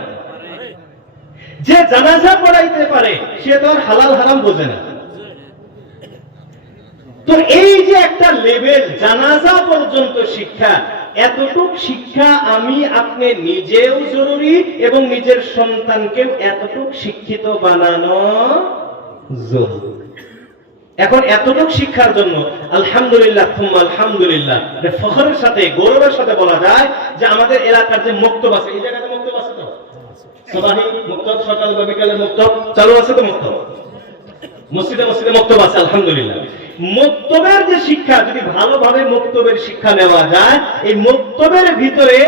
যে জানাজা পড়াইতে পারে সে তো আর হালাল হারাম বোঝে না। তো এই যে একটা লেভেল, জানাজা পর্যন্ত শিক্ষা, এতটুক শিক্ষা আমি আপনি নিজেও জরুরি এবং নিজের সন্তানকেও এতটুক শিক্ষিত বানানো জরুরি। এখন এতটুকু শিক্ষার জন্য আলহামদুলিল্লাহ থুম্মা আলহামদুলিল্লাহ ফখরের সাথে গৌরবের সাথে বলা যায় যে আমাদের এলাকার যে মক্তব আছে, এই জায়গাতে মক্তব আছে তো, সবাই মক্তব সকাল বা বিকালে মক্তব চালু আছে তো, মক্তব মসজিদে মসজিদে মক্তব আছে আলহামদুলিল্লাহ। মক্তবের যে শিক্ষা, যদি ভালোভাবে মক্তবের শিক্ষা নেওয়া যায়, এই মক্তবের ভিতরে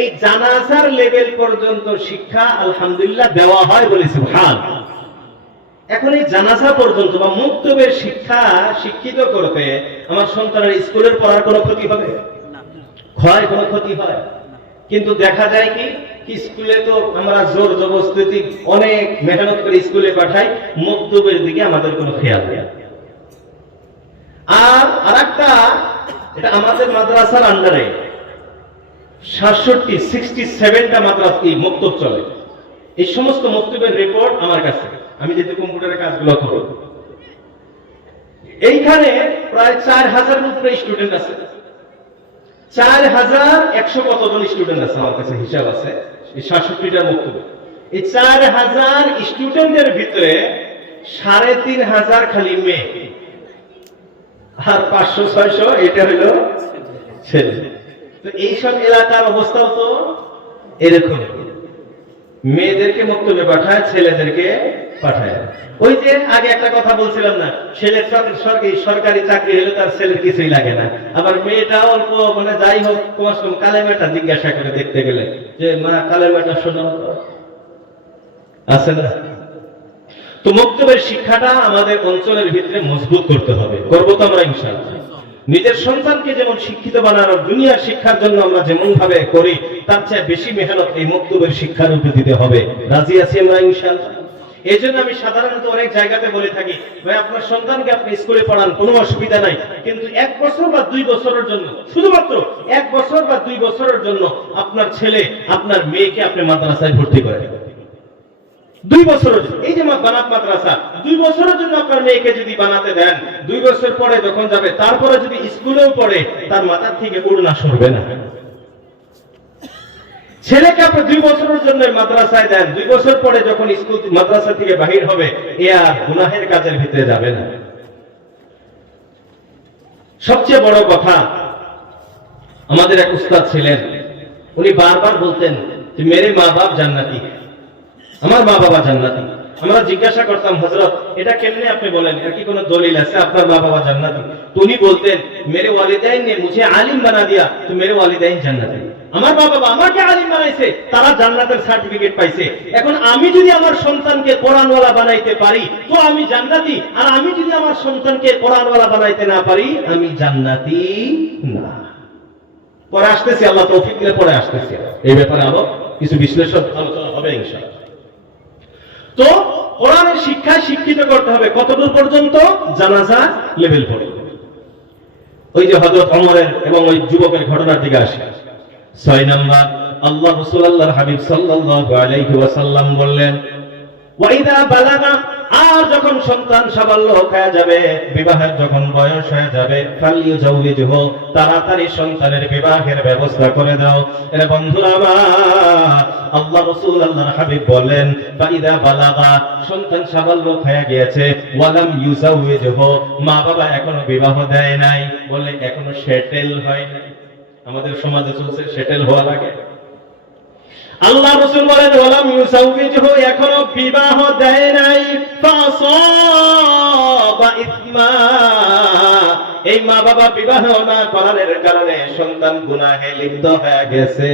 এই জানাজার লেভেল পর্যন্ত শিক্ষা আলহামদুলিল্লাহ দেওয়া হয় বলে সুবহানাল্লাহ। এখন এই জানাজা পর্যন্ত বা মক্তবের শিক্ষা শিক্ষিত করতে আমার সন্তানের স্কুলের পড়ার কোনো ক্ষতি হবে? হয় কোনো ক্ষতি হয়? কিন্তু দেখা যায় কি স্কুলে তো আমরা জোর জবরদস্তি অনেক মেহনত করে স্কুলে পাঠাই, মক্তবের দিকে আমাদের কোনো খেয়াল নেই। আর আরেকটা, এটা আমাদের মাদ্রাসার আন্ডারে 67টা মাদ্রাসা মক্তব চলে। এই সমস্ত মক্তবের রিপোর্ট আমার কাছে, আমি যেহেতু কম্পিউটারের কাজগুলো করি। এইখানে প্রায় 4000 উপরে স্টুডেন্ট আছে, 4100 কতজন স্টুডেন্ট আছে আমার কাছে হিসাব আছে এই 67টা মক্তবে। এই 4000 স্টুডেন্টের ভিতরে 3500 খালি মেয়ে, আর 500-600 এটা হলো ছেলে। তো এইসব এলাকার অবস্থাও তো এরকম, মেয়েদেরকে মক্তবে পাঠায়, ছেলেদেরকে পাঠায়। ওই যে আগে একটা কথা বলছিলাম না, ছেলের সরকারি চাকরি হলে তার ছেলের কিছুই লাগে না, আবার মেয়েটা অল্প মানে যাই হোক কম কালেমাটা জিজ্ঞাসা করে দেখতে গেলে যে মা কালেমাটা শোনা আছে না। তো মক্তবের শিক্ষাটা আমাদের অঞ্চলের ভিতরে মজবুত করতে হবে, করবো তো আমরা ইনশাআল্লাহ। নিজের সন্তানকে যেমন শিক্ষিত বানানোর, দুনিয়ার শিক্ষার জন্য আমরা যেমন ভাবে করি, তার চেয়ে বেশি মেহনত এই মক্তবের শিক্ষার উপর দিতে হবে। রাজি আছি আমরা ইনশাআল্লাহ? এই জন্য আমি সাধারণত অনেক জায়গাতে বলে থাকি, ভাই আপনার সন্তানকে আপনি স্কুলে পড়ান, কোনো অসুবিধা নাই, কিন্তু 1 বছর বা 2 বছরের জন্য, শুধুমাত্র 1 বছর বা 2 বছরের জন্য আপনার ছেলে আপনার মেয়েকে আপনি মাদ্রাসায় ভর্তি করে দেবেন। 2 বছরের জন্য, এই যে বানাত মাদ্রাসা, 2 বছরের জন্য আপনার মেয়েকে যদি বানাতে দেন, 2 বছর পরে যখন যাবে, তারপরে যদি স্কুলেও পড়ে, তার মাথার থেকে উড়না সরবে না। ছেলেকে আপনি 2 বছরের জন্য মাদ্রাসায় দেন, 2 বছর পরে যখন স্কুল মাদ্রাসা থেকে বাহির হবে, এ আর গুনাহের কাজের ভিতরে যাবে না। সবচেয়ে বড় কথা, আমাদের এক উস্তাদ ছিলেন, উনি বারবার বলতেন যে মেরে মা বাপ জান্নাতি, আমার মা বাবা জান্নাতি। আমরা জিজ্ঞাসা করতাম, হযরত এটা কেমনে আপনি বলেন, এর কি কোনো দলিল আছে আপনার মা বাবা জান্নাতি? উনি বলতেন মেরে ওয়ালিদাইন ने मुझे आलिम बना दिया तो मेरे वालिदाइन জান্নাতি। আমার মা বাবা আমাকে আলিম বানাইছে, তারা জান্নাতের সার্টিফিকেট পাইছে। এখন আমি যদি আমার সন্তানকে কোরআনওয়ালা বানাইতে পারি তো আমি জান্নাতি, আর আমি যদি আমার সন্তানকে কোরআনওয়ালা বানাইতে না পারি আমি জান্নাতি না। পরে আসতেছি, আল্লাহ তৌফিক দিলে পরে আসতেছি, এই ব্যাপারে আরো কিছু বিশ্লেষণ আলোচনা হবে ইনশাআল্লাহ। তো কোরআনের শিক্ষায় শিক্ষিত করতে হবে কতদূর পর্যন্ত? জানাজা লেভেল পর্যন্ত। ওই যে হযরত ওমরের এবং ওই যুবকের ঘটনার দিকে আসে। 6 নাম্বার, আল্লাহ রাসূল আল্লাহর হাবিব সাল্লাল্লাহু আলাইহি ওয়াসাল্লাম বললেন, ওয়াইদা বালাগা, আর যখন সন্তান সাবাল্য হয়ে যাবে, বিবাহের যখন বয়স হয়ে যাবে, ফালিয়ুজাউইজহু, তাড়াতাড়ি সন্তানের বিবাহের ব্যবস্থা করে দাও। এর বন্ধুরা আমার, আল্লাহ রাসূল আল্লাহর হাবিব বলেন, ফাইদা বালাগা, সন্তান সাবাল্য হয়ে গিয়েছে, ওয়ালাম ইউজাউইজহু, মা বাবা এখনো বিবাহ দেয় নাই, বলে এখনো সেটেল হয় নাই। আমাদের সমাজে চলছে সেটেল হওয়া লাগে। আল্লাহ রাসূল বলেন ওয়ালাম ইউসাউবিজহু, এখনো বিবাহ দেয় নাই, ফাসাবা ইসমা, এই মা বাবা বিবাহ না করার কারণে সন্তান গুনাহে লিপ্ত হয়ে গেছে,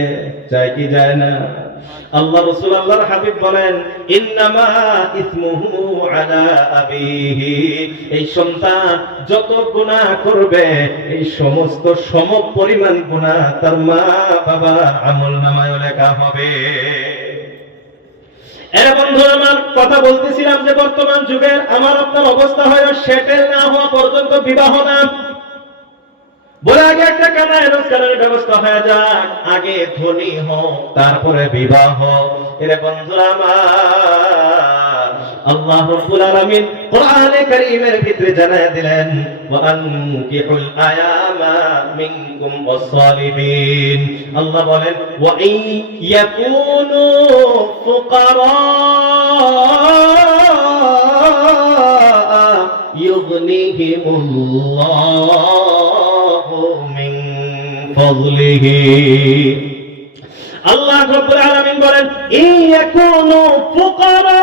যায় কি যায় না? আল্লাহ রাসূল আল্লাহর হাবিব বলেন, ইন্নামা ইসমুহু আলা আবিহি, এই সন্তান যত গুনাহ করবে এই সমস্ত সমপরিমাণ গুনাহ তার মা বাবার আমলনামায় লেখা হবে। এর বন্ধু আমার, কথা বলতেছিলাম যে বর্তমান যুগের আমার আপনার অবস্থা হয় সেটেল না হওয়া পর্যন্ত বিবাহ না। বলে আগে একটা কামায় রোজগারের ব্যবস্থা হয়ে যাক, আগে ধনী হোক তারপরে বিবাহ। এর বন্ধুরা আমার, আল্লাহ রাব্বুল আলামিন কোরআনে কারীমের ভিতরে জানায় দিলেন, ওয়া আনকিহুল আয়ামা মিনকুম ওয়াস-সালিহিন। আল্লাহ বলেন, ওয়া ইন ইয়াকুনু ফুকারা يغنيهم ইউগনিহিমুল্লাহু মিন ফাদলিহি। আল্লাহ রাব্বুল আলামিন বলেন, ইয়াকুনু ফুকারা,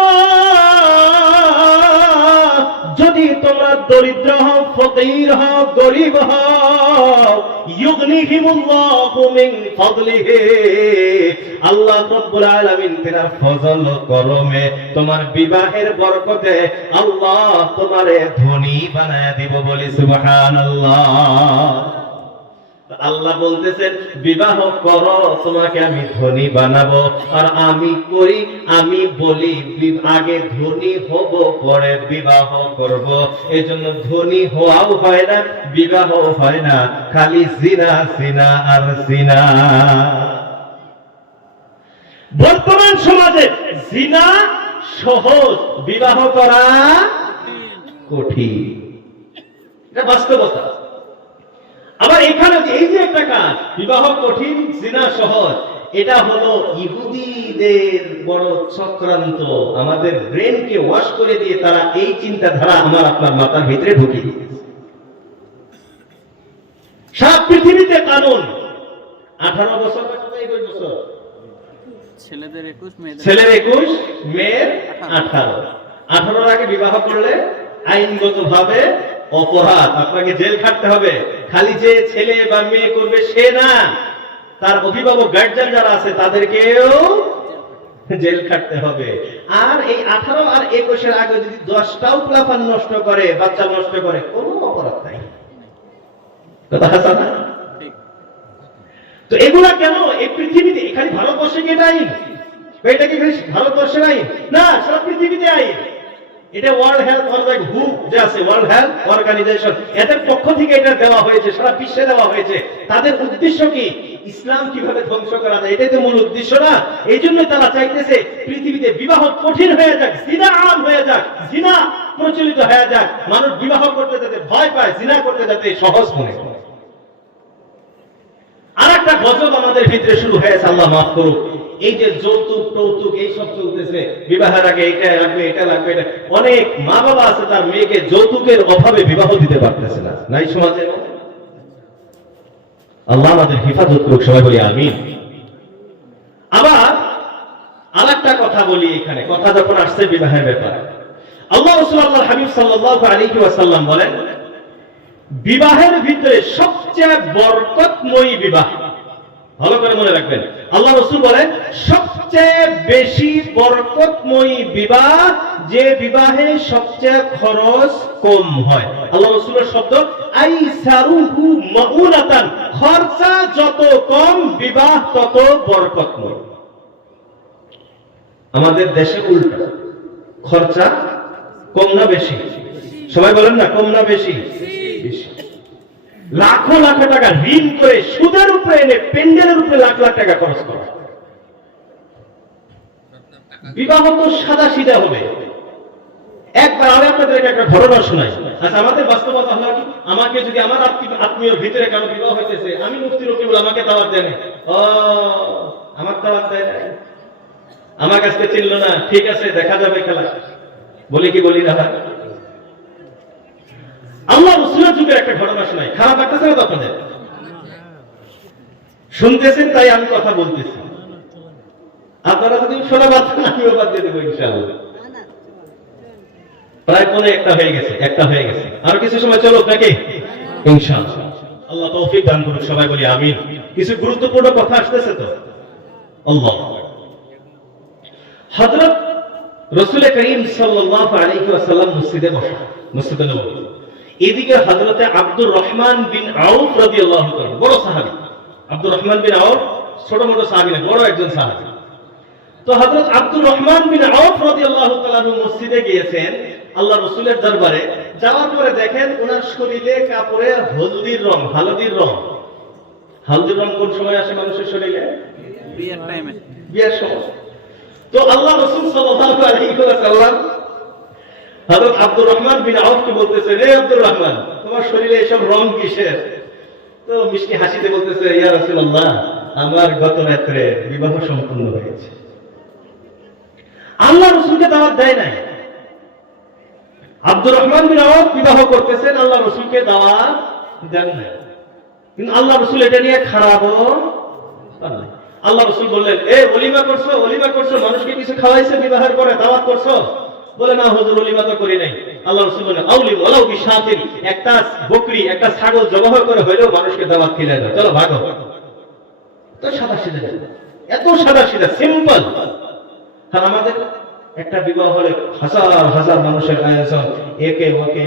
যদি তোমরা দরিদ্র হও, ফকির হও, গরীব হও, ইউগনিহিমুল্লাহু মিন ফাদলিহি, আল্লাহ রাব্বুল আলামিন তার ফজল করমে তোমার বিবাহের বরকতে আল্লাহ তোমারে ধনী বানায় দিব, বলি সুবহানাল্লাহ। আল্লাহ বলতেছেন বিবাহ করো, তোমাকে আমি ধনী বানাবো। আর আমি করি, আমি বলি আগে ধনী হব, পরে বিবাহ করব। এজন্য ধনী হওয়াও হয় না, বিবাহ হয় না, খালি জিনা জিনা আর জিনা। বর্তমান সমাজে জিনা সহজ, বিবাহ করা কঠিন, এটা বাস্তবতা। আবার এখানে এই যে একটা কাজ, বিবাহ কঠিন জিনা সহজ, এটা হলো ইহুদিদের বড় চক্রান্ত। আমাদের ব্রেনকে ওয়াশ করে দিয়ে তারা এই চিন্তাধারা আমার আপনার মাথার ভিতরে ঢুকিয়ে দিয়েছে। সারা পৃথিবীতে কানুন 18 বছর বা 21 বছর, ছেলেদের 21, মেয়েদের ছেলের 21, মেয়ের 18। 18 আগে বিবাহ করলে আইনগতভাবে অপরাধ, আপনাকে জেল খাটতে হবে। খালি যে ছেলে বা মেয়ে করবে সে না, তার অভিভাবক গার্জিয়ান যারা আছে তাদেরকেও জেল খাটতে হবে। আর এই 18 আর 21 আগে যদি 10টাও প্লাফান নষ্ট করে, বাচ্চা নষ্ট করে, কোনো অপরাধ নাই। কথা আছে না? ঠিক। তো এগুলা কেন এই পৃথিবীতে, এখানে ভারতবর্ষে কি এটা আইন? এটা কি ভারতবর্ষের আইন না, সারা পৃথিবীতে আইন। এটা ওয়ার্ল্ড হেলথ অর্গানাইজেশন, হু যে আছে, ওয়ার্ল্ড হেলথ অর্গানাইজেশন, এদের পক্ষ থেকে এটা দেওয়া হয়েছে, সারা বিশ্বে দেওয়া হয়েছে। তাদের উদ্দেশ্য কি? ইসলাম কিভাবে ধ্বংস করা যায়, এটাই তো মূল উদ্দেশ্য না? এই জন্য তারা চাইতেছে পৃথিবীতে বিবাহ কঠিন হয়ে যাক, জিনা আম হয়ে যাক, জিনা প্রচলিত হয়ে যাক, মানুষ বিবাহ করতে যাতে ভয় পায়, জিনা করতে যাতে সহজ মনে করে। আর একটা গজব আমাদের ভিতরে শুরু হয়েছে, আল্লাহ মাফ করুক। এই যে যৌতুক টৌতুক এইসব চলতেছে, বিবাহের আগে এটা লাগবে, এটা লাগবে, এটা। অনেক মা বাবা আছে তার মেয়েকে যৌতুকের অভাবে বিবাহ দিতে পারতেছে না, নাই সমাজে? আল্লাহ আমাদের হেফাজত করুক, সবাই বলি আমিন। আবার আরেকটা কথা বলি, এখানে কথা যখন আসছে বিবাহের ব্যাপারে, আল্লাহ রাসূল আল্লাহর হাবিব সাল্লাল্লাহু আলাইহি ওয়াসাল্লাম বলেন, বিবাহের ভিতরে সবচেয়ে বরকতময় বিবাহ, ভালো করে মনে রাখবেন, আল্লাহ রাসূল বলেন সবচেয়ে বেশি বরকতময় বিবাহ যে বিবাহে সবচেয়ে খরচ কম হয়। আল্লাহ রাসূলের শব্দ আইসারুহু মাউনাতান, খরচা যত কম বিবাহ তত বরকতময়। আমাদের দেশে উল্টা, খরচা কম না বেশি? সবাই বলেন না, কম না বেশি? বেশি। লাখো লাখ টাকা ঋণ করে সুদের উপরে এনে পেন্ডেলের উপরে লাখ লাখ টাকা খরচ করা। বিবাহ তো সাদা সিধা হবে। একবার আমি আপনাদেরকে একটা ঘটনা শোনাই। আচ্ছা, আমাদের বাস্তবতা হলো কি, আমাকে যদি আমার আত্মীয় ভিতরে কারো বিবাহ হইতেছে, আমি মুফতি রকিবুল, আমাকে দাওয়াত দেন, ও আমার দাওয়াত দেয় না, আমার কাছে চিনলো না, ঠিক আছে দেখা যাবে খেলা, বলি কি বলি না? আল্লাহ রাসূলের যুগের একটা ঘটনা শোনাই, খারাপ লাগতেছে না তো আপনাদের? শুনতেছেন তাই আমি কথা বলতেছি, আপনারা যদি শোনা বাদ দেন আমিও বাদ দিয়ে দেবো ইনশাআল্লাহ। প্রায় পৌনে একটা হয়ে গেছে, আরো কিছু সময় চলো নাকি? ইনশাআল্লাহ আল্লাহ তৌফিক দান করুক, সবাই বলি আমিন। কিছু গুরুত্বপূর্ণ কথা আসতেছে তো। আল্লাহ হযরত রাসূল করিম সাল্লাল্লাহু আলাইহি ওয়াসাল্লাম মসজিদে বসা, মসজিদে নববী। এদিকে হযরতে আব্দুর রহমান বিন আউফ রাদিয়াল্লাহু তাআলা, বড় সাহাবী। আব্দুর রহমান বিন আউফ ছোট মোটো সাহাবী না, বড় একজন সাহাবী। তো হযরত আব্দুর রহমান বিন আউফ রাদিয়াল্লাহু তাআলা মসজিদে গিয়েছেন আল্লাহ রাসূলের দরবারে। যাওয়ার পরে দেখেন ওনার শরীরে কাপড়ে হলদির রং, হালদির রং। হালদির রং কোন সময় আসে মানুষের শরীরে? বিয়ের টাইমে, বিয়ের সময়। তো আল্লাহ রাসূল সাল্লাল্লাহু আলাইহি ওয়াসাল্লাম হযরত আব্দুর রহমান বিন আউফকে বলতেছেন, রে আব্দুর রহমান, তোমার শরীরে এসব রং কিসের? তো মিষ্টি হাসিতে বলতেছে, ইয়া রাসূলুল্লাহ, আমার গত রাত্রে বিবাহ সম্পন্ন হয়েছে। আল্লাহ রাসূলকে দাওয়াত দেয় নাই, আব্দুর রহমান বিন আওফ বিবাহ করতেছেন, আল্লাহ রসুলকে দাওয়াত দেন না, কিন্তু আল্লাহ রসুল এটা নিয়ে খারাপও পারলেন। আল্লাহ রসুল বললেন, এ ওলিমা করছো, ওলিমা করছো, মানুষকে কিছু খাওয়াইছে বিবাহের পরে, দাওয়াত করছো? বলে, না হুজুর, ওলিমা তো করি নাই। আল্লাহ রসুল বললেন, আউলিম ওয়ালাউ বিশাতিন, একটা বকরি, একটা ছাগল জবাহ করে হইলেও মানুষকে দাওয়াত খেলে দাও, চলো ভাগো। তো সাদা সিধা, এত সাদা সিধা সিম্পল। আর আমাদের একটা বিবাহ হলে হাজার হাজার মানুষের আয়োজন, একে ওকে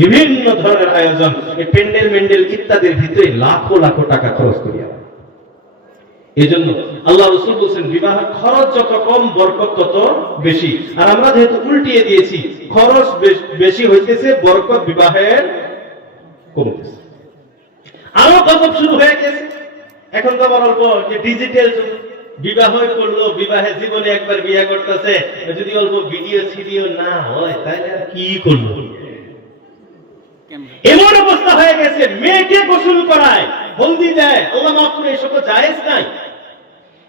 বিভিন্ন ধরনের আয়োজন, এই প্যান্ডেল মেন্ডেল ইত্যাদির ভিতরে লাখো লাখো টাকা খরচ করি। এই জন্য আল্লাহ রসুল বলছেন, বিবাহের খরচ যত কম বরকত তত বেশি। আর আমরা যেহেতু উল্টিয়ে দিয়েছি, খরচ বেশি হইতেছে, বরকত বিবাহের কমতেছে। আরো গজব শুরু হয়ে গেছে। এখন তো আবার অল্প যে ডিজিটাল যুগ, বিবাহ করলো, বিবাহে জীবনে একবার বিয়ে করতেছে, যদি অল্প ভিডিও সিডিও না হয় তাহলে আর কি করলো? এমন অবস্থা হয়ে গেছে, মেয়েকে গোসল করায়, হলদি দেয়, আল্লাহ মাফ করে, এসব তো জায়েজ নাই।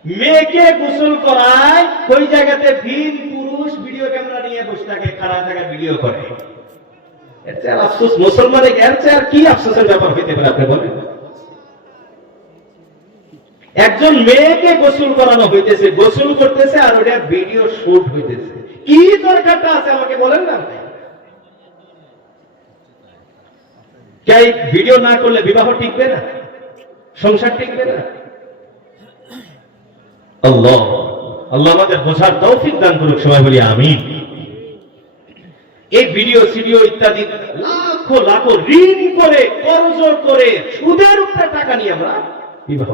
মেয়েকে গোসল করায়, ওই জায়গাতে ভিন পুরুষ ভিডিও ক্যামেরা নিয়ে বসে থাকে, খাড়া থাকা ভিডিও করে। এর চেয়ে আফসোস মুসলমানে, এর চেয়ে আর কি আফসোসের ব্যাপার হইতে পারে আপনি বলেন? একজন মেয়েকে গোসল করানো হইতেছে, গোসল করতেছে, আর ওটা ভিডিও শুট হইতেছে। কি দরকারটা আছে আমাকে বলেন না? এই ভিডিও না করলে বিবাহ টিকবে না, সংসার টিকবে না। আল্লাহ আল্লাহ আমাদের বোঝার তৌফিক দান করুক, সবাই বলি আমিন। এই ভিডিও সিডিও ইত্যাদি লাখো লাখো ঋণ করে, কর্জ করে, সুদের উপরে টাকা নিয়ে আমরা বিবাহ।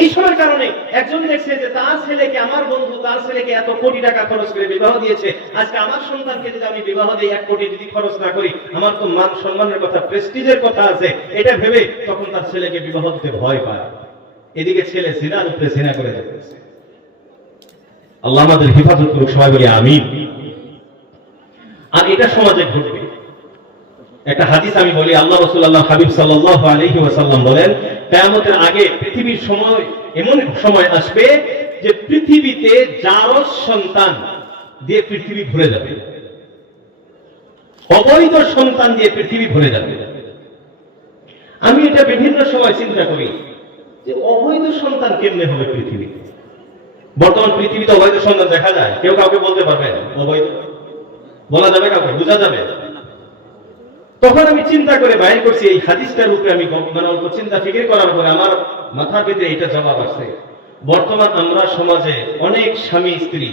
এই সময়ের কারণে একজন দেখছে যে তার ছেলেকে, আমার বন্ধু তার ছেলেকে এত কোটি টাকা খরচ করে বিবাহ দিয়েছে, আজকে আমার সন্তানকে যদি আমি বিবাহ দিই 1 কোটি যদি খরচ না করি, আমার তো মান সম্মানের কথা, প্রেস্টিজের কথা আছে, এটা ভেবে তখন তার ছেলেকে বিবাহ দিতে ভয় পায়। এদিকে ছেলে জিনার উপরে জিনা করে যাচ্ছে। আল্লাহ আমাদের হেফাজত করুক, সবাই বলি আমিন। আর এটা সমাজে ঘটবে। একটা হাদিস আমি বলি, আল্লাহ রাসূলুল্লাহ হাবিব সাল্লাল্লাহু আলাইহি ওয়াসাল্লাম বলেন, কিয়ামতের আগে পৃথিবীর সময় এমন সময় আসবে যে পৃথিবীতে জারজ সন্তান দিয়ে পৃথিবী ভরে যাবে, অবৈধ সন্তান দিয়ে পৃথিবী ভরে যাবে। আমি এটা বিভিন্ন সময় চিন্তা করি যে অবৈধ সন্তান কেমনে হবে পৃথিবীতে। বর্তমান পৃথিবীতে অবৈধ সন্তান দেখা যায়, কেউ কাউকে বলতে পারবে? অবৈধ বলা যাবে কাউকে? বোঝা যাবে? তখন আমি চিন্তা করে বাইর করছি, এই হাদিসটার উপরে আমি মানে অল্প চিন্তা ফিকির করার পরে আমার মাথার ভিতরে এটা জবাব আসছে। বর্তমান আমরা সমাজে অনেক স্বামী স্ত্রী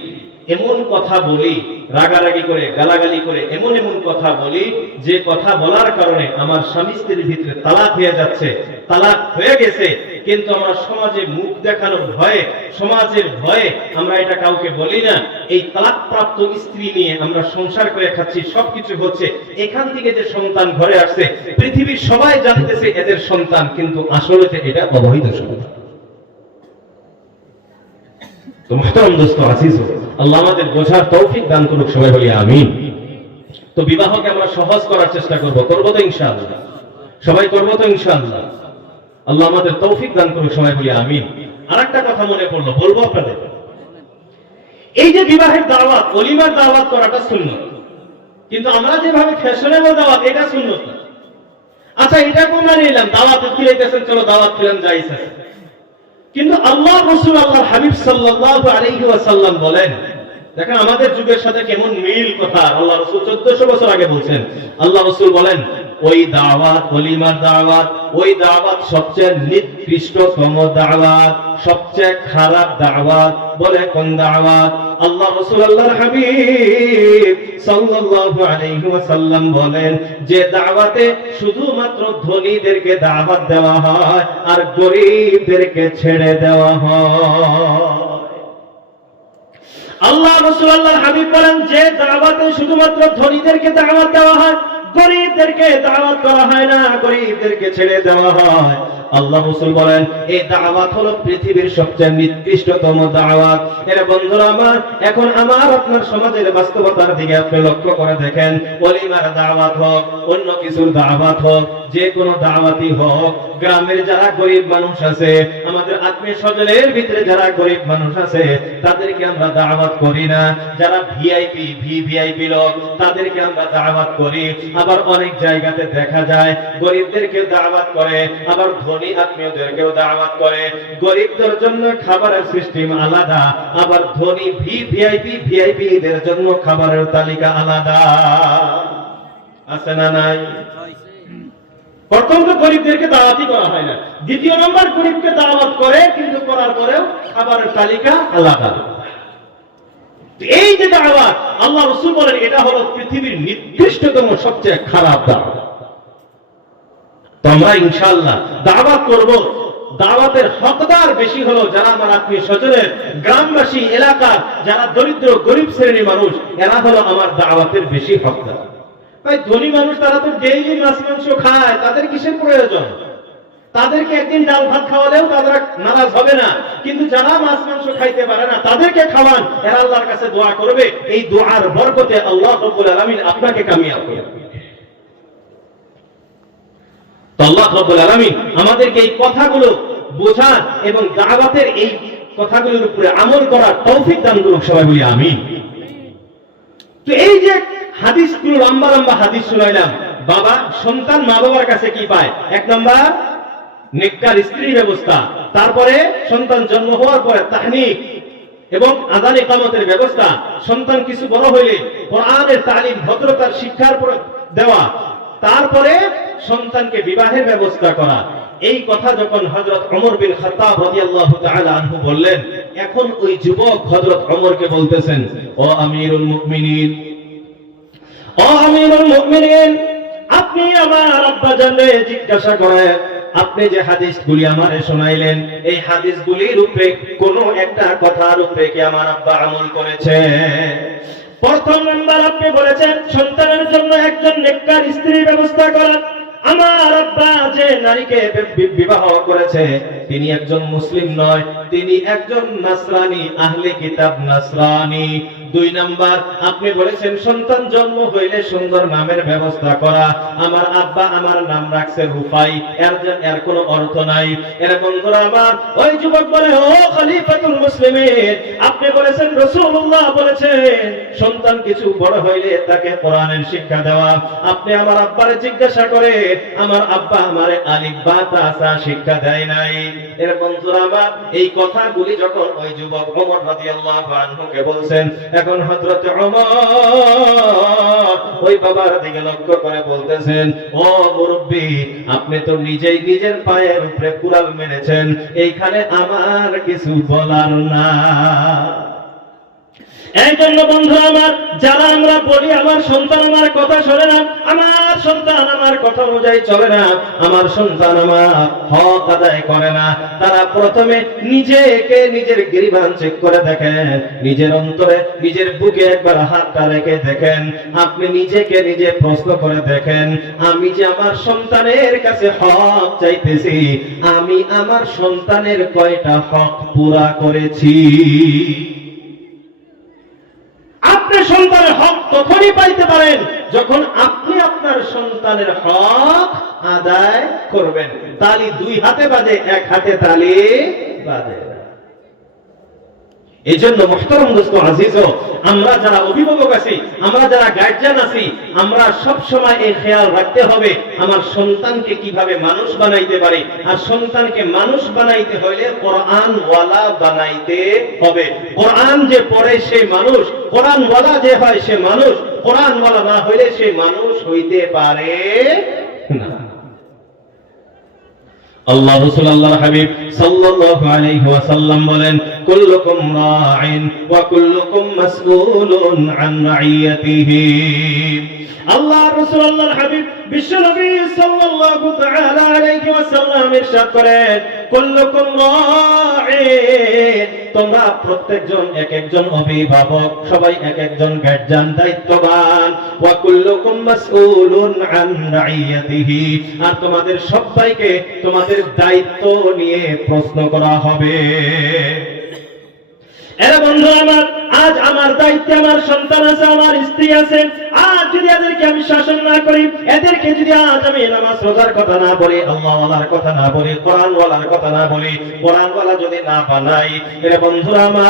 এমন কথা বলি, রাগারাগি করে, গালাগালি করে, এমন এমন কথা বলি যে কথা বলার কারণে আমার স্বামী স্ত্রীর ভিতরে তালাক হয়ে যাচ্ছে, তালাক হয়ে গেছে, কিন্তু আমরা সমাজে মুখ দেখানোর ভয়ে, সমাজের ভয়ে আমরা এটা কাউকে বলি না। এই তালাকপ্রাপ্ত স্ত্রী নিয়ে আমরা সংসার করে খাচ্ছি, সবকিছু হচ্ছে। এখান থেকে যে সন্তান ঘরে আসছে, পৃথিবীর সবাই জানতেছে এদের সন্তান, কিন্তু আসলে এটা অবৈধ সন্তান। তো মুহতারাম দোস্ত আজিজ, আল্লাহ আমাদের বোঝার তৌফিক দান করুক, সবাই বলি আমিন। তো বিবাহকে আমরা সহজ করার চেষ্টা করব, করবো তো ইনশাআল্লাহ? সবাই করবো তো ইনশাআল্লাহ? আল্লাহ আমাদের তৌফিক দান করুক, সবাই বলি আমিন। আরেকটা কথা মনে পড়লো, বলবো আপনাদের। এই যে বিবাহের দাওয়াত, ওলিমার দাওয়াত করাটা সুন্নত, কিন্তু আমরা যেভাবে ফ্যাশনেবল দাওয়াত, এটা সুন্নত না। আচ্ছা, এটা কোনটা নিলাম, দাওয়াত খিলাইতেছেন, চলো দাওয়াত খিলান, যাইছে। কিন্তু আল্লাহ রাসূল, আল্লাহর হাবিব সাল্লাল্লাহু আলাইহি ওয়াসাল্লাম বলেন, দেখেন আমাদের যুগের সাথে কেমন মিল কথা। আল্লাহ রাসূল 1400 বছর আগে বলছেন। আল্লাহ রাসূল বলেন, ওই দাওয়াত, ওলিমার দাওয়াত, ওই দাওয়াত সবচেয়ে নিকৃষ্টতম দাওয়াত, সবচেয়ে খারাপ দাওয়াত। বলে কোন দাওয়াত? আল্লাহ রাসূল, আল্লাহর হাবিব সাল্লাল্লাহু আলাইহি ওয়াসাল্লাম বলেন, যে দাওয়াতে শুধুমাত্র ধনীদেরকে দাওয়াত দেওয়া হয় আর গরীবদেরকে ছেড়ে দেওয়া হয়। আল্লাহ রাসূল, আল্লাহর হাবিব বলেন, যে দাওয়াতে শুধুমাত্র ধনীদেরকে দাওয়াত দেওয়া হয়, গরীবদেরকে দাওয়াত করা হয় না, গরীবদেরকে ছেড়ে দেওয়া হয়। আল্লাহ রাসূল বলেন, এই দাওয়াত হলো পৃথিবীর সবচেয়ে নিকৃষ্টতম দাওয়াত। এর বন্ধুরা আমার, এখন আমার আপনার সমাজের বাস্তবতার দিকে আপনি লক্ষ্য করে দেখেন, ওলিমার দাওয়াত হোক, অন্য কিছুর দাওয়াত হোক, যে কোনো দাওয়াতি হোক, গ্রামের যারা গরিব মানুষ আছে, আমাদের আত্মীয় স্বজনের ভিতরে যারা গরিব মানুষ আছে, তাদেরকে আমরা দাওয়াত করি না। যারা ভিআইপি লোক, তাদেরকে আমরা দাওয়াত করি। আবার অনেক জায়গাতে দেখা যায় গরিবদেরকে দাওয়াত করে, আবার ধনী আত্মীয়দেরকেও দাওয়াত করে। গরিবদের জন্য খাবারের সিস্টেম আলাদা, আবার ধনী ভিআইপিদের জন্য খাবারের তালিকা আলাদা। আছে না নাই? প্রথম তো গরিবদেরকে দাওয়াতই করা হয় না, দ্বিতীয় নম্বর গরিবকে দাওয়াত করে, কিন্তু করার পরেও খাবারের তালিকা আলাদা। এই যে দাওয়াত, আল্লাহ রাসূল বলেন এটা হলো পৃথিবীর নিকৃষ্টতম সবচেয়ে খারাপ দাওয়াত। তোমরা ইনশাআল্লাহ দাওয়াত করব। দাওয়াতের হকদার বেশি হলো যারা আমার আত্মীয় স্বজনের, গ্রামবাসী, এলাকার যারা দরিদ্র গরিব শ্রেণীর মানুষ, এরা হলো আমার দাওয়াতের বেশি হকদার। ভাই ধনী মানুষ তারা তো ডেইলি মাছ মাংস খায়, তাদের কিসের প্রয়োজন? তাদেরকে একদিন ডাল ভাত খাওয়ালেও তারা নারাজ হবে না, কিন্তু যারা মাছ মাংস খাইতে পারে না তাদেরকে খাওয়ান, এরা আল্লাহর কাছে দোয়া করবে। এই দোয়ার বরকতে আল্লাহ রাব্বুল আলামিন আপনাকে কামিয়াব করবে। তো আল্লাহ রাব্বুল আলামিন আমাদেরকে এই কথাগুলো বোঝা এবং দাওয়াতের এই কথাগুলোর উপরে আমল করার তৌফিক দান করুক। সবাই বলি আমিন। তো এই যে হাদিসগুলো, লম্বা লম্বা হাদিস শুনাইলাম, বাবা সন্তান মা বাবার কাছে কি পায়? এক নাম্বার নেককার স্ত্রী ব্যবস্থা, তারপরে সন্তান জন্ম হওয়ার পরে তাহনিক এবং আযান ইকামতের ব্যবস্থা, সন্তান কিছু বড় হইলে কোরআনের তালিম, ভদ্রতার শিক্ষার দেওয়া, তারপরে সন্তানকে বিবাহের ব্যবস্থা করা। এই কথা যখন হযরত ওমর বিন খাত্তাব রাদিয়াল্লাহু তাআলা আনহু বললেন, এখন ওই যুবক হযরত ওমরকে বলতেছেন, ও আমিরুল মুমিনিন, ও আমিরুল মুমিনিন, আপনি আমার আব্বা জানলে জিজ্ঞাসা করেন, আপনি যে হাদিসগুলি আমারে শোনাইলেন, এই হাদিসগুলির উপরে কোন একটা কথার উপরে কি আমার আব্বা আমল করেছে? প্রথম নাম্বার আপনি বলেছেন সন্তানের জন্য একজন নেককার স্ত্রীর ব্যবস্থা করা। আমার আব্বা যে নারীকে বিবাহ করেছে তিনি একজন মুসলিম নয়, তিনি একজন নাসরানী, আহলে কিতাব নাসরানী। দুই নাম্বার আপনি বলেছেন সন্তান জন্ম হইলে সুন্দর নামের ব্যবস্থা করা। আমার আব্বা আমার নাম রাখছে রুফাই, এর কোনো অর্থ নাই। এর বন্ধুরা আমার, ওই যুবক বলে, ও খলিফাতুল মুসলিমিন, আপনি বলেছেন রাসূলুল্লাহ বলেছেন সন্তান কিছু বড় হইলে তাকে কোরআনের শিক্ষা দেওয়া। আপনি আমার আব্বারে জিজ্ঞাসা করে, আমার আব্বা আমারে আলিফ বা তা সা শিক্ষা দেয় নাই। এর বন্ধুরা আমার, এই কথাগুলি যখন ওই যুবক ওমর রাদিয়াল্লাহু আনহুকে বলছেন, এখন হযরত ওমর ওই বাবার দিকে লক্ষ্য করে বলতেছেন, ও মুরব্বি, আপনি তো নিজেই নিজের পায়ের উপরে কুড়াল মেরেছেন, এইখানে আমার কিছু বলার না। এই জন্য বন্ধু আমার, যারা আমরা বলি আমার সন্তান আমার কথা শোনে না, আমার সন্তান আমার কথা অনুযায়ী চলে না, আমার সন্তান আমার হক আদায় করে না, তারা প্রথমে নিজেকে নিজের গিরিবান চেক করে দেখেন, নিজের অন্তরে নিজের বুকে একবার হাতটা রেখে দেখেন। আপনি নিজেকে নিজে প্রশ্ন করে দেখেন, আমি যে আমার সন্তানের কাছে হক চাইতেছি, আমি আমার সন্তানের কয়টা হক পুরা করেছি? আপনি সন্তানের হক তখনই পাইতে পারেন যখন আপনি আপনার সন্তানের হক আদায় করবেন। তালি দুই হাতে বাজে, এক হাতে তালি বাজে। এজন্য মুহতারাম দোস্ত আজিজ, আমরা যারা অভিভাবক আছি, আমরা যারা গার্জিয়ান আছি, আমরা সব সময় এই খেয়াল রাখতে হবে আমার সন্তানকে কিভাবে মানুষ বানাইতে পারি। আর সন্তানকে মানুষ বানাইতে হইলে কোরআন ওয়ালা বানাইতে হবে। কোরআন যে পড়ে সে মানুষ, কোরআন ওয়ালা যে হয় সে মানুষ, কোরআন ওয়ালা না হইলে সে মানুষ হইতে পারে না। আল্লাহ রাসূল আল্লাহর হাবিব সাল্লাল্লাহু আলাইহি ওয়াসাল্লাম বলেন, কুল্লুকুম রাঈন ওয়া কুল্লুকুম মাসউলুন আন রাইয়াতিহি। আল্লাহ রাসূল আল্লাহর হাবিব বিশ্বনবী সাল্লাল্লাহু তাআলা আলাইহি ওয়াসাল্লাম ইরশাদ করেন, কুল্লুকুম রাঈন, তোমরা প্রত্যেকজন এক একজন অভিভাবক, সবাই এক একজন গার্জিয়ান, দায়িত্ববান। ওয়া কুল্লুকুম মাসউলুন আন রাইয়াতিহি, আর তোমাদের সবাইকে তোমাদের দায়িত্ব নিয়ে প্রশ্ন করা হবে। এরা বন্ধু আমার, আজ আমার দায়িত্বে আমার সন্তান আছে, আমার স্ত্রী আছে, আজ যদি এদেরকে আমি শাসন না করি, এদেরকে যদি আজ আমি নামাজ রোজার কথা না বলি, আল্লাহ ওয়ালার কথা না বলি, কোরআন ওয়ালার কথা না বলি, কোরআন ওয়ালা যদি না বানাই, এরে বন্ধুরা আমার,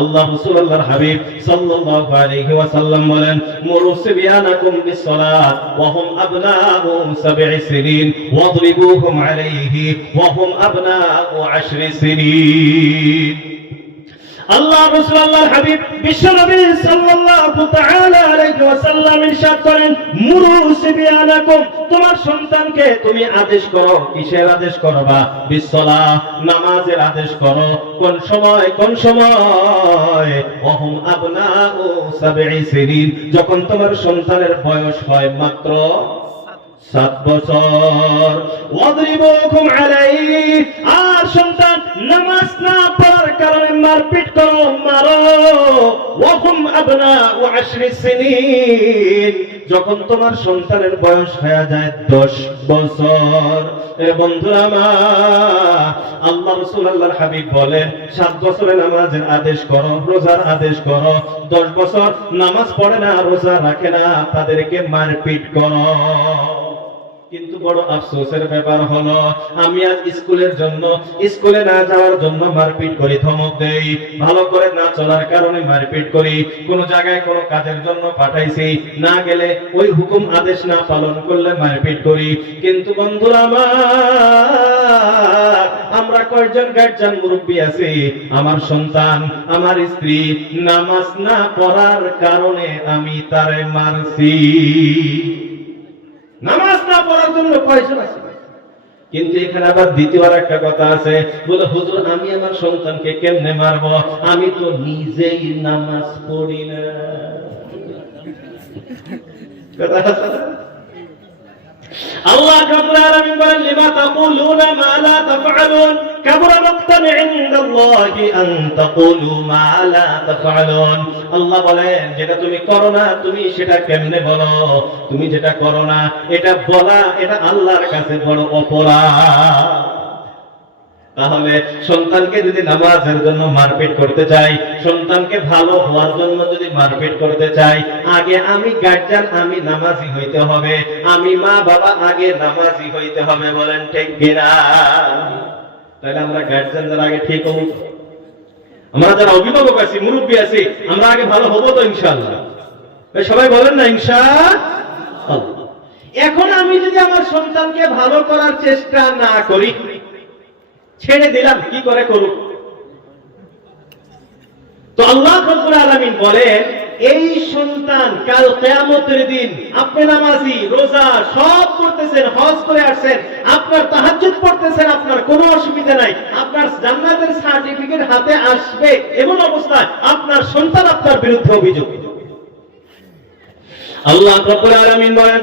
আল্লাহ রাসূল আল্লাহর হাবিব সাল্লাল্লাহু আলাইহি ওয়াসাল্লাম বলেন, মুরু সিবিয়ানাকুম বিসসালাত ওয়া হুম আবনাউ 7 সিনিন ওয়াদরিবুহুম আলাইহি ওয়া হুম আবনাউ 10 সিনিন। আল্লাহ রাসূল আল্লাহর হাবিব বিশ্বনবী সাল্লাল্লাহু তাআলা আলাইহি ওয়াসাল্লাম ইরশাদ করেন, মুরু সিবিয়ানাকুম, তোমার সন্তানকে তুমি আদেশ করো। কিসের আদেশ করবা? বিসসালাহ, নামাজের আদেশ করো। কোন সময়? কোন সময়? ওয়াহুম আবনাউ 7 সিনিন, যখন তোমার সন্তানের বয়স হয় মাত্র 7 বছর। ওয়াদরিবুকুম আলাইহি, আর সন্তান নামাজ না পড়ার কারণে মারপিট করো, মারো। ওয়াহুম আবনাউ 10 সিনিন, যখন তোমার সন্তানের বয়স হয়ে যায় 10 বছর। এ বন্ধুরা আমার, আল্লাহ রাসূল আল্লাহর হাবিব বলেন, 7 বছরে নামাজের আদেশ করো, রোজার আদেশ করো। 10 বছর নামাজ পড়ে না, রোজা রাখে না, তাদেরকে মারপিট করো। কিন্তু বড় আফসোসের ব্যাপার হলো, আমি আজ স্কুলে না যাওয়ার জন্য মারপিট করি, ধমক দেই, ভালো করে না চলার কারণে মারপিট করি, কোন জায়গায় কোন কাজের জন্য পাঠাইছি, না গেলে ওই হুকুম আদেশ না পালন করলে মারপিট করি। কিন্তু বন্ধুরা আমার, আমরা কয়জন গার্জিয়ান মুরব্বী আছি, আমার সন্তান, আমার স্ত্রী নামাজ না পড়ার কারণে আমি তারে মারছি। নামাজ না পড়ার জন্য কয়জন আছে? কিন্তু এখানে আবার দ্বিতীয় একটা কথা আছে, বলে হুজুর আমি আমার সন্তানকে কেমনে মারবো, আমি তো নিজেই নামাজ পড়ি না। কথা আছে না? আল্লাহ রাব্বুল আলামিন বলেন, লিমা তাকুলুনা মা লা তাফআলুন, কাবুরা মাকতান ইনদাল্লাহি আন তাকুলু মা লা তাফআলুন। আল্লাহ বলেন, যেটা তুমি করো না তুমি সেটা কেমনে বলো? তুমি যেটা করো না এটা বলা, এটা আল্লাহর কাছে বড় অপরাধ। তাহলে সন্তানকে যদি নামাজের জন্য মারপিট করতে চাই, সন্তানকে ভালো হওয়ার জন্য যদি মারপিট করতে চাই, আগে আমি গার্জিয়ান, আমি নামাজি হইতে হবে, আমি মা বাবা আগে নামাজি হইতে হবে। বলেন ঠিক কিনা? তাহলে আমরা গার্জিয়ান যারা আগে ঠিক হব, আমরা যারা অভিভাবক আছি, মুরব্বী আছি, আমরা আগে ভালো হবো তো ইনশাআল্লাহ? সবাই বলেন না ইনশাআল্লাহ। এখন আমি যদি আমার সন্তানকে ভালো করার চেষ্টা না করি, ছেড়ে দিলাম, কি করে করুক? তো আল্লাহ রাব্বুল আলামিন বলেন, এই সন্তান কাল কিয়ামতের দিন, আপনি নামাজি, রোজা সব করতেছেন, হজ করে আসছেন, আপনার তাহাজ্জুদ পড়তেছেন, আপনার কোনো অসুবিধা নাই, আপনার জান্নাতের সার্টিফিকেট হাতে আসবে, এমন অবস্থায় আপনার সন্তান আপনার বিরুদ্ধে অভিযোগ। আল্লাহ রাব্বুল আলামিন বলেন,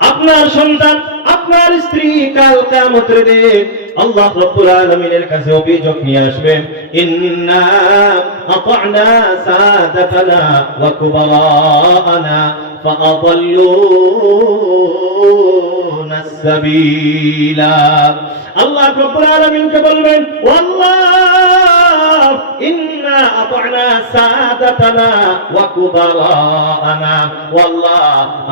আপনার সন্তান, আপনার স্ত্রী কাল কিয়ামতের দিন আল্লাহ রাব্বুল আলামিনের কাছে অভিযোগ নিয়ে আসবে, ইন্না আতা'না সাদাতানা ওয়া কুবারানা ফাআদাল্লুনা আস-সাবিলা। আল্লাহ রাব্বুল আলামিনকে বলবেন, ওয়াল্লাহ ইন্না আতা'না সাদাতানা ওয়া কুবারানা, ওয়াল্লাহ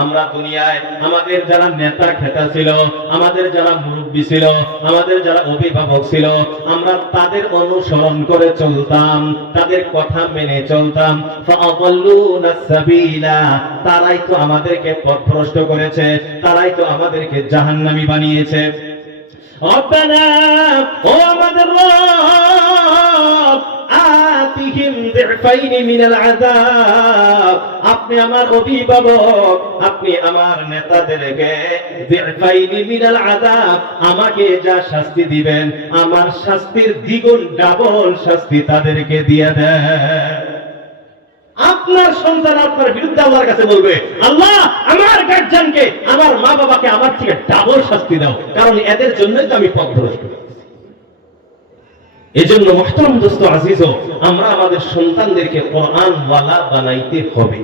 আমরা দুনিয়ায় আমাদের যারা নেতা খেতা ছিল, আমাদের যারা মুরব্বী ছিল, আমাদের যারা অভিভাবক ছিল, আমরা তাদের অনুসরণ করে চলতাম, তাদের কথা মেনে চলতাম। ফাআদাল্লুনা আস-সাবিলা, তারাই তো আমাদেরকে পথভ্রষ্ট করেছে, তারাই তো আমাদেরকে জাহান্নামী বানিয়েছে। রব্বানা, ও আমাদের রব, আতিহিম দিফাইনি মিনাল আযাব, আপনি আমার অভিভাবক, আপনি আমার নেতাদেরকে দিফাইনি মিনাল আযাব, আমাকে যা শাস্তি দিবেন আমার শাস্তির দ্বিগুণ ডাবল শাস্তি তাদেরকে দিয়ে দেন। আপনার সন্তান আপনার বিরুদ্ধে আল্লাহর কাছে বলবে, আল্লাহ আমার গার্জিয়ানকে, আমার মা বাবাকে আমার থেকে ডাবল শাস্তি দাও, কারণ এদের জন্যই তো আমি পথভ্রষ্ট। এজন্য মুহতারাম দোস্ত আজিজ, আমরা আমাদের সন্তানদেরকে কোরআনওয়ালা বানাইতে হবে।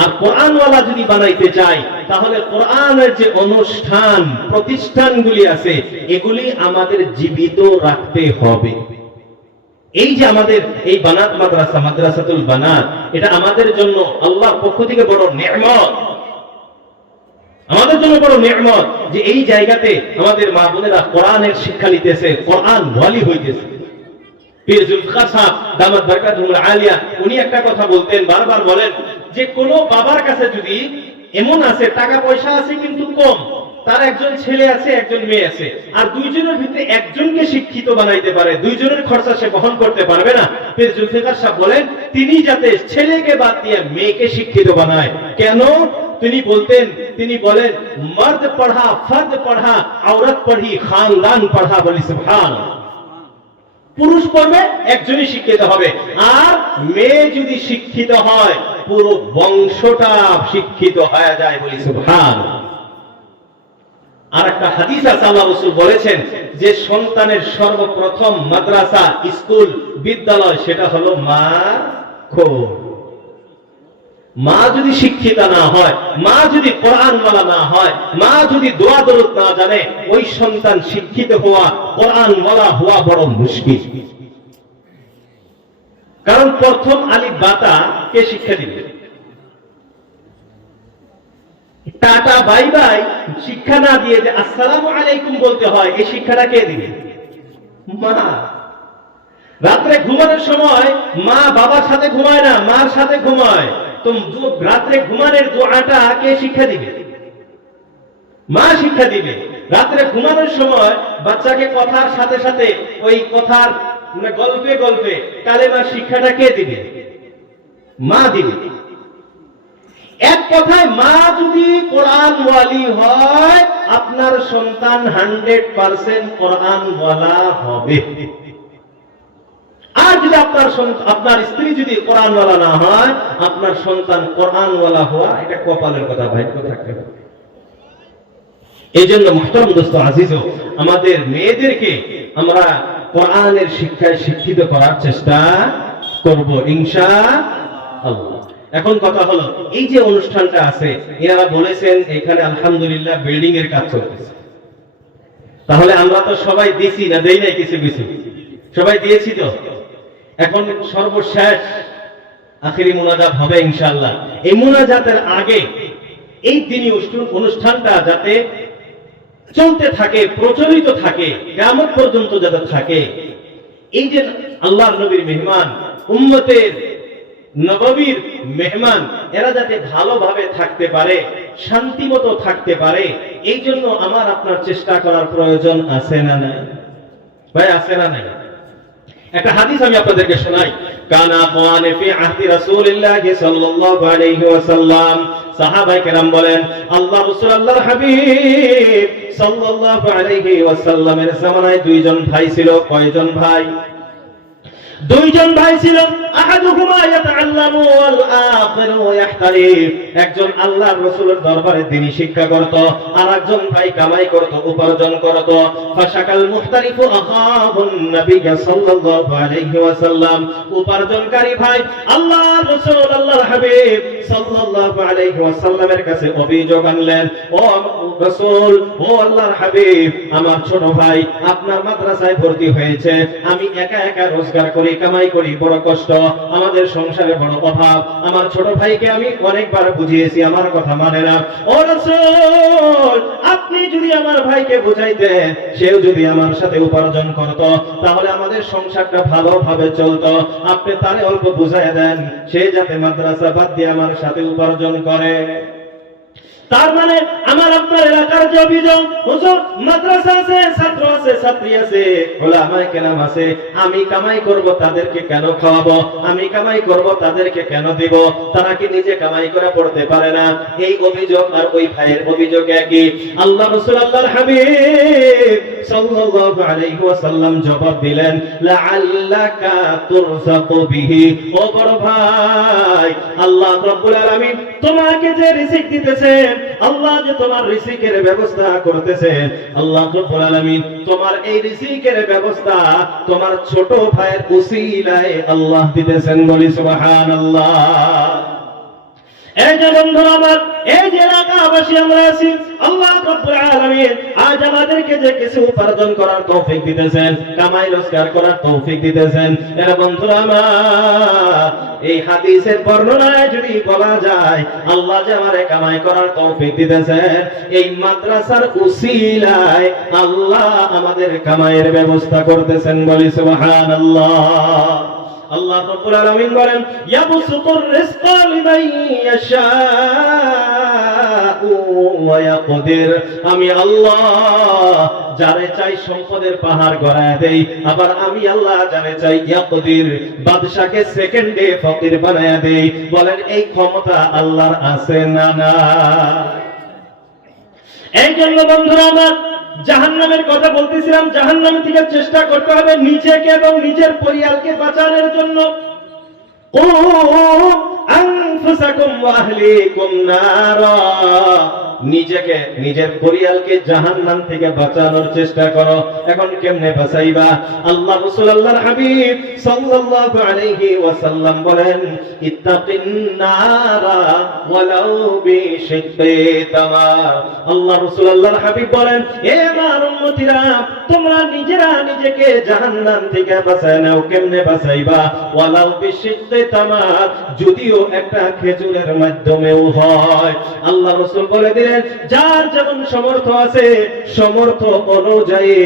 আর কোরআনওয়ালা যদি বানাইতে চাই, তাহলে কোরআনের যে অনুষ্ঠান প্রতিষ্ঠানগুলি আছে এগুলি আমাদের জীবিত রাখতে হবে। এই যে আমাদের এই বানাত মাদ্রাসা, মাদ্রাসাতুল বানাত, এটা আমাদের জন্য আল্লাহর পক্ষ থেকে বড় নেয়ামত, আমাদের জন্য বড় নেয়ামত যে এই জায়গাতে আমাদের মা বোনেরা কোরআনের শিক্ষা নিতেছে, কোরআন ওয়ালি হইতেছে। পীর জুলফিকার সাহেব দামাত বরকাতুহুল আলিয়া উনি একটা কথা বলতেন, বারবার বলেন যে কোন বাবার কাছে যদি এমন আছে টাকা পয়সা আছে কিন্তু কম, তার একজন ছেলে আছে একজন মেয়ে আছে, আর দুইজনের ভিতরে একজনকে শিক্ষিত বানাইতে পারে, দুইজনের খরচা সে বহন করতে পারবে না, পীর জুলফিকার সাহেব বলেন তিনি যাতে ছেলেকে বাদ দিয়ে মেয়েকে শিক্ষিত বানায়। কেন? তিনি বলেন মর্দ পড়া ফর্দ পড়া औरत পড়ি খানদান পড়া, বলি সুবহানাল্লাহ। পুরুষ পড়বে একজনই শিক্ষিত হবে, আর মেয়ে যদি শিক্ষিত হয় পুরো বংশটা শিক্ষিত হয়ে যায়, বলি সুবহানাল্লাহ। আর একটা হাদিস আছে, আল্লাহ রাসূল বলেছেন যে সন্তানের সর্বপ্রথম মাদ্রাসা, স্কুল, বিদ্যালয় সেটা হলো মা খোর। মা যদি শিক্ষিত না হয়, মা যদি কোরআনওয়ালা না হয়, মা যদি দোয়া দরুদ না জানে, ওই সন্তান শিক্ষিত হওয়া, কোরআনওয়ালা হওয়া বড় মুশকিল। কারণ প্রথম আলিফ বাতা কে শিক্ষা দিবে? টাটা বাই বাই শিক্ষা না দিয়ে যে আসসালামু আলাইকুম বলতে হয়, এই শিক্ষাটা কে দিবে? মা। রাত্রে ঘুমানোর সময় মা বাবার সাথে ঘুমায় না, মার সাথে ঘুমায়, তো রাত্রে ঘুমানোর দোয়াটা কে শিক্ষা দিবে? মা শিক্ষা দিবে। রাত্রে ঘুমানোর সময় বাচ্চাকে কথার সাথে সাথে ওই কথার মানে গল্পে গল্পে কালেমার শিক্ষাটা কে দিবে? মা দিবে। এক কথায় মা যদি কোরআন ওয়ালি হয়, আপনার সন্তান 100% কোরআন ওয়ালা হবে। আর যদি আপনার স্ত্রী যদি কোরআন ওয়ালা না হয়, আপনার সন্তান কোরআন ওয়ালা হওয়া এটা কপালের কথা, ভাগ্য থাকতে হবে। এই জন্য মুহতারাম দোস্ত আজিজ, আমাদের মেয়েদেরকে আমরা কোরআনের শিক্ষায় শিক্ষিত করার চেষ্টা করব ইনশাআল্লাহ। এখন কথা হলো, এই যে অনুষ্ঠানটা আছে, এনারা বলেছেন এখানে আলহামদুলিল্লাহ বিল্ডিং এর কাজ চলতেছে, তাহলে আমরা তো সবাই দিছি না, দেই নাই কিছু কিছু, সবাই দিয়েছি তো। এখন সর্বশেষ আখিরি মুনাজাত হবে ইনশাআল্লাহ। এই মুনাজাতের আগে এই দিনী অনুষ্ঠানটা যাতে চলতে থাকে, প্রচলিত থাকে, কিয়ামত পর্যন্ত যাতে থাকে, এই যে আল্লাহর নবীর মেহমান, উম্মতের নববীর মেহমান, এরা যাতে ভালোভাবে থাকতে পারে, শান্তিমতো থাকতে পারে, এই জন্য আমার আপনার চেষ্টা করার প্রয়োজন আছে না নাই? ভাই আছে না নাই? একটা হাদিস আমি আপনাদেরকে শোনাই। কানা কাওয়ানে ফি আহদি রাসূলিল্লাহ সাল্লাল্লাহু আলাইহি ওয়াসাল্লাম, সাহাবায়ে কেরাম বলেন আল্লাহ রাসূল আল্লাহর হাবিব সাল্লাল্লাহু আলাইহি ওয়াসাল্লামের জামানায় দুইজন ভাই ছিল। কয়জন ভাই? দুইজন ভাই ছিল। আহাদুহুমা ইয়াতাআল্লামু ওয়াল আখিরু ইয়াহতারিফ। একজন আল্লাহর রাসূলের দরবারে দ্বীনি শিক্ষা করত, আর একজন ভাই কামাই করত, উপার্জন করত। ফাশাকাল মুহতারিফু আখাহুন নবী সাল্লাল্লাহু আলাইহি ওয়াসাল্লাম, উপার্জনকারী ভাই আল্লাহর রাসূল আল্লাহর হাবিব সাল্লাল্লাহু আলাইহি ওয়াসাল্লামের কাছে অভিযোগ আনলেন, ও রাসূল, ও আল্লাহর হাবিব, আমার ছোট ভাই আপনার মাদ্রাসায় ভর্তি হয়েছে, আমি একা একা রোজগার করি, কামাই করি, বড় কষ্ট, আমাদের সংসারে বড় অভাব, আমার ছোট ভাইকে আমি অনেকবার বুঝিয়েছি, আমার কথা মানে না। ও রাসূল, আপনি যদি আমার ভাইকে বুঝাইতেন, সেও যদি আমার সাথে উপার্জন করত, তাহলে আমাদের সংসারটা ভালোভাবে চলতো। আপনি তারে অল্প বুঝাইয়া দেন, সে যাতে মাদ্রাসা বাদ দিয়ে আমার সাথে উপার্জন করে। তার মানে আমার আপনার এলাকার যে অভিযোগ, হুজুর মাদ্রাসা আছে, ছাত্র আছে, ছাত্রী আছে, উলামায়ে কেরাম আছে, আমি কামাই করব তাদেরকে কেন খাওয়াবো, আমি কামাই করব তাদেরকে কেন দিব, তারা কি নিজে কামাই করে পড়তে পারে না? এই অভিযোগ আর ওই ভাইয়ের অভিযোগ একই। আল্লাহ রাসূল আল্লাহর হাবিব সাল্লাল্লাহু আলাইহি ওয়াসাল্লাম জবাব দিলেন, লাআল্লাকা তুরযাকু বিহি। ও বড় ভাই, আল্লাহ রাব্বুল আলামিন তোমাকে যে রিজিক দিতেছেন, আল্লাহ যে তোমার রিজিকের ব্যবস্থা করতেছেন, আল্লাহ রাব্বুল আলামিন তোমার এই রিজিকের ব্যবস্থা তোমার ছোট ভাইয়ের উসিলায় আল্লাহ দিতেছেন, বলি সুবহানাল্লাহ। এই যে বন্ধুরা আমার, এই যে এলাকাবাসী আমরা আছি, আল্লাহ রাব্বুল আলামিন আজ আমাদেরকে যে কিছু উপার্জন করার তৌফিক দিতেছেন, কামাই রোজগার করার তৌফিক দিতেছেন, এরা বন্ধুরা আমার এই হাদিসের বর্ণনায় যদি বলা যায় আল্লাহ যে আমারে কামাই করার তৌফিক দিতেছেন, এই মাদ্রাসার উসিলায় আল্লাহ আমাদের কামাইয়ের ব্যবস্থা করতেছেন, বলি সুবহানাল্লাহ। আল্লাহ রাব্বুল আলামিন বলেন, ইয়াবসুতুর রিজকা লিমান ইয়াশাউ ওয়া ইয়াকদির, আমি আল্লাহ যারে চাই সম্পদের পাহাড় গড়ায় দেই, আবার আমি আল্লাহ যারে চাই ইয়াকদির, বাদশাকে সেকেন্ডে ফকির বানায়া দেই। বলেন এই ক্ষমতা আল্লাহর আছে না না? এই জন্য বন্ধুরা আমার, জাহান্নামের কথা বলতেছিলাম, জাহান্নাম থেকে চেষ্টা করতে হবে নিজেকে এবং নিজের পরিবারকে বাঁচানোর জন্য। ও আনফুসাকুম ওয়া আহলিকুম নারা, নিজেকে নিজের পরিবারকে জাহান্নাম থেকে বাঁচানোর চেষ্টা করো। এখন কেমনে বাঁচাইবা? আল্লাহ রাসূল আল্লাহর হাবিব সাল্লাল্লাহু আলাইহি ওয়াসাল্লাম বলেন, ইত্তাকিন নারা ওয়ালাউ বিশিক্কি তামার। আল্লাহ রাসূল আল্লাহর হাবিব বলেন, হে আমার উম্মতিরা, তোমরা নিজেরা নিজেকে জাহান্নাম থেকে বাঁচায় নাও। কেমনে বাঁচাইবা? ওয়ালাউ বিশিক্কি তামার, যদিও একটা খেজুরের মাধ্যমেও হয়। আল্লাহ রাসূল বলে দিলেন, যার যেমন সমর্থ আছে সমর্থ অনুযায়ী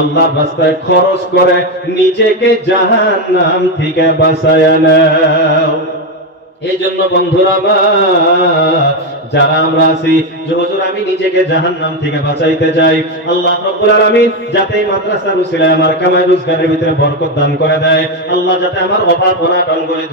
আল্লাহর রাস্তায় খরচ করে নিজেকে জাহান্নাম থেকে বাঁচায় নাও। এই জন্য বন্ধুরা আমার, যারা আমরা আছি যে হুজুর আমি নিজেকে জাহান্নাম থেকে বাঁচাইতে চাই, আল্লাহ রাব্বুল আলামিন যাতে এই মাদ্রাসার উসিলায় আমার কামাই রোজগারের ভিতরে বরকত দান করে দেয়, আল্লাহ যাতে আমার অভাব অনাটনগুলি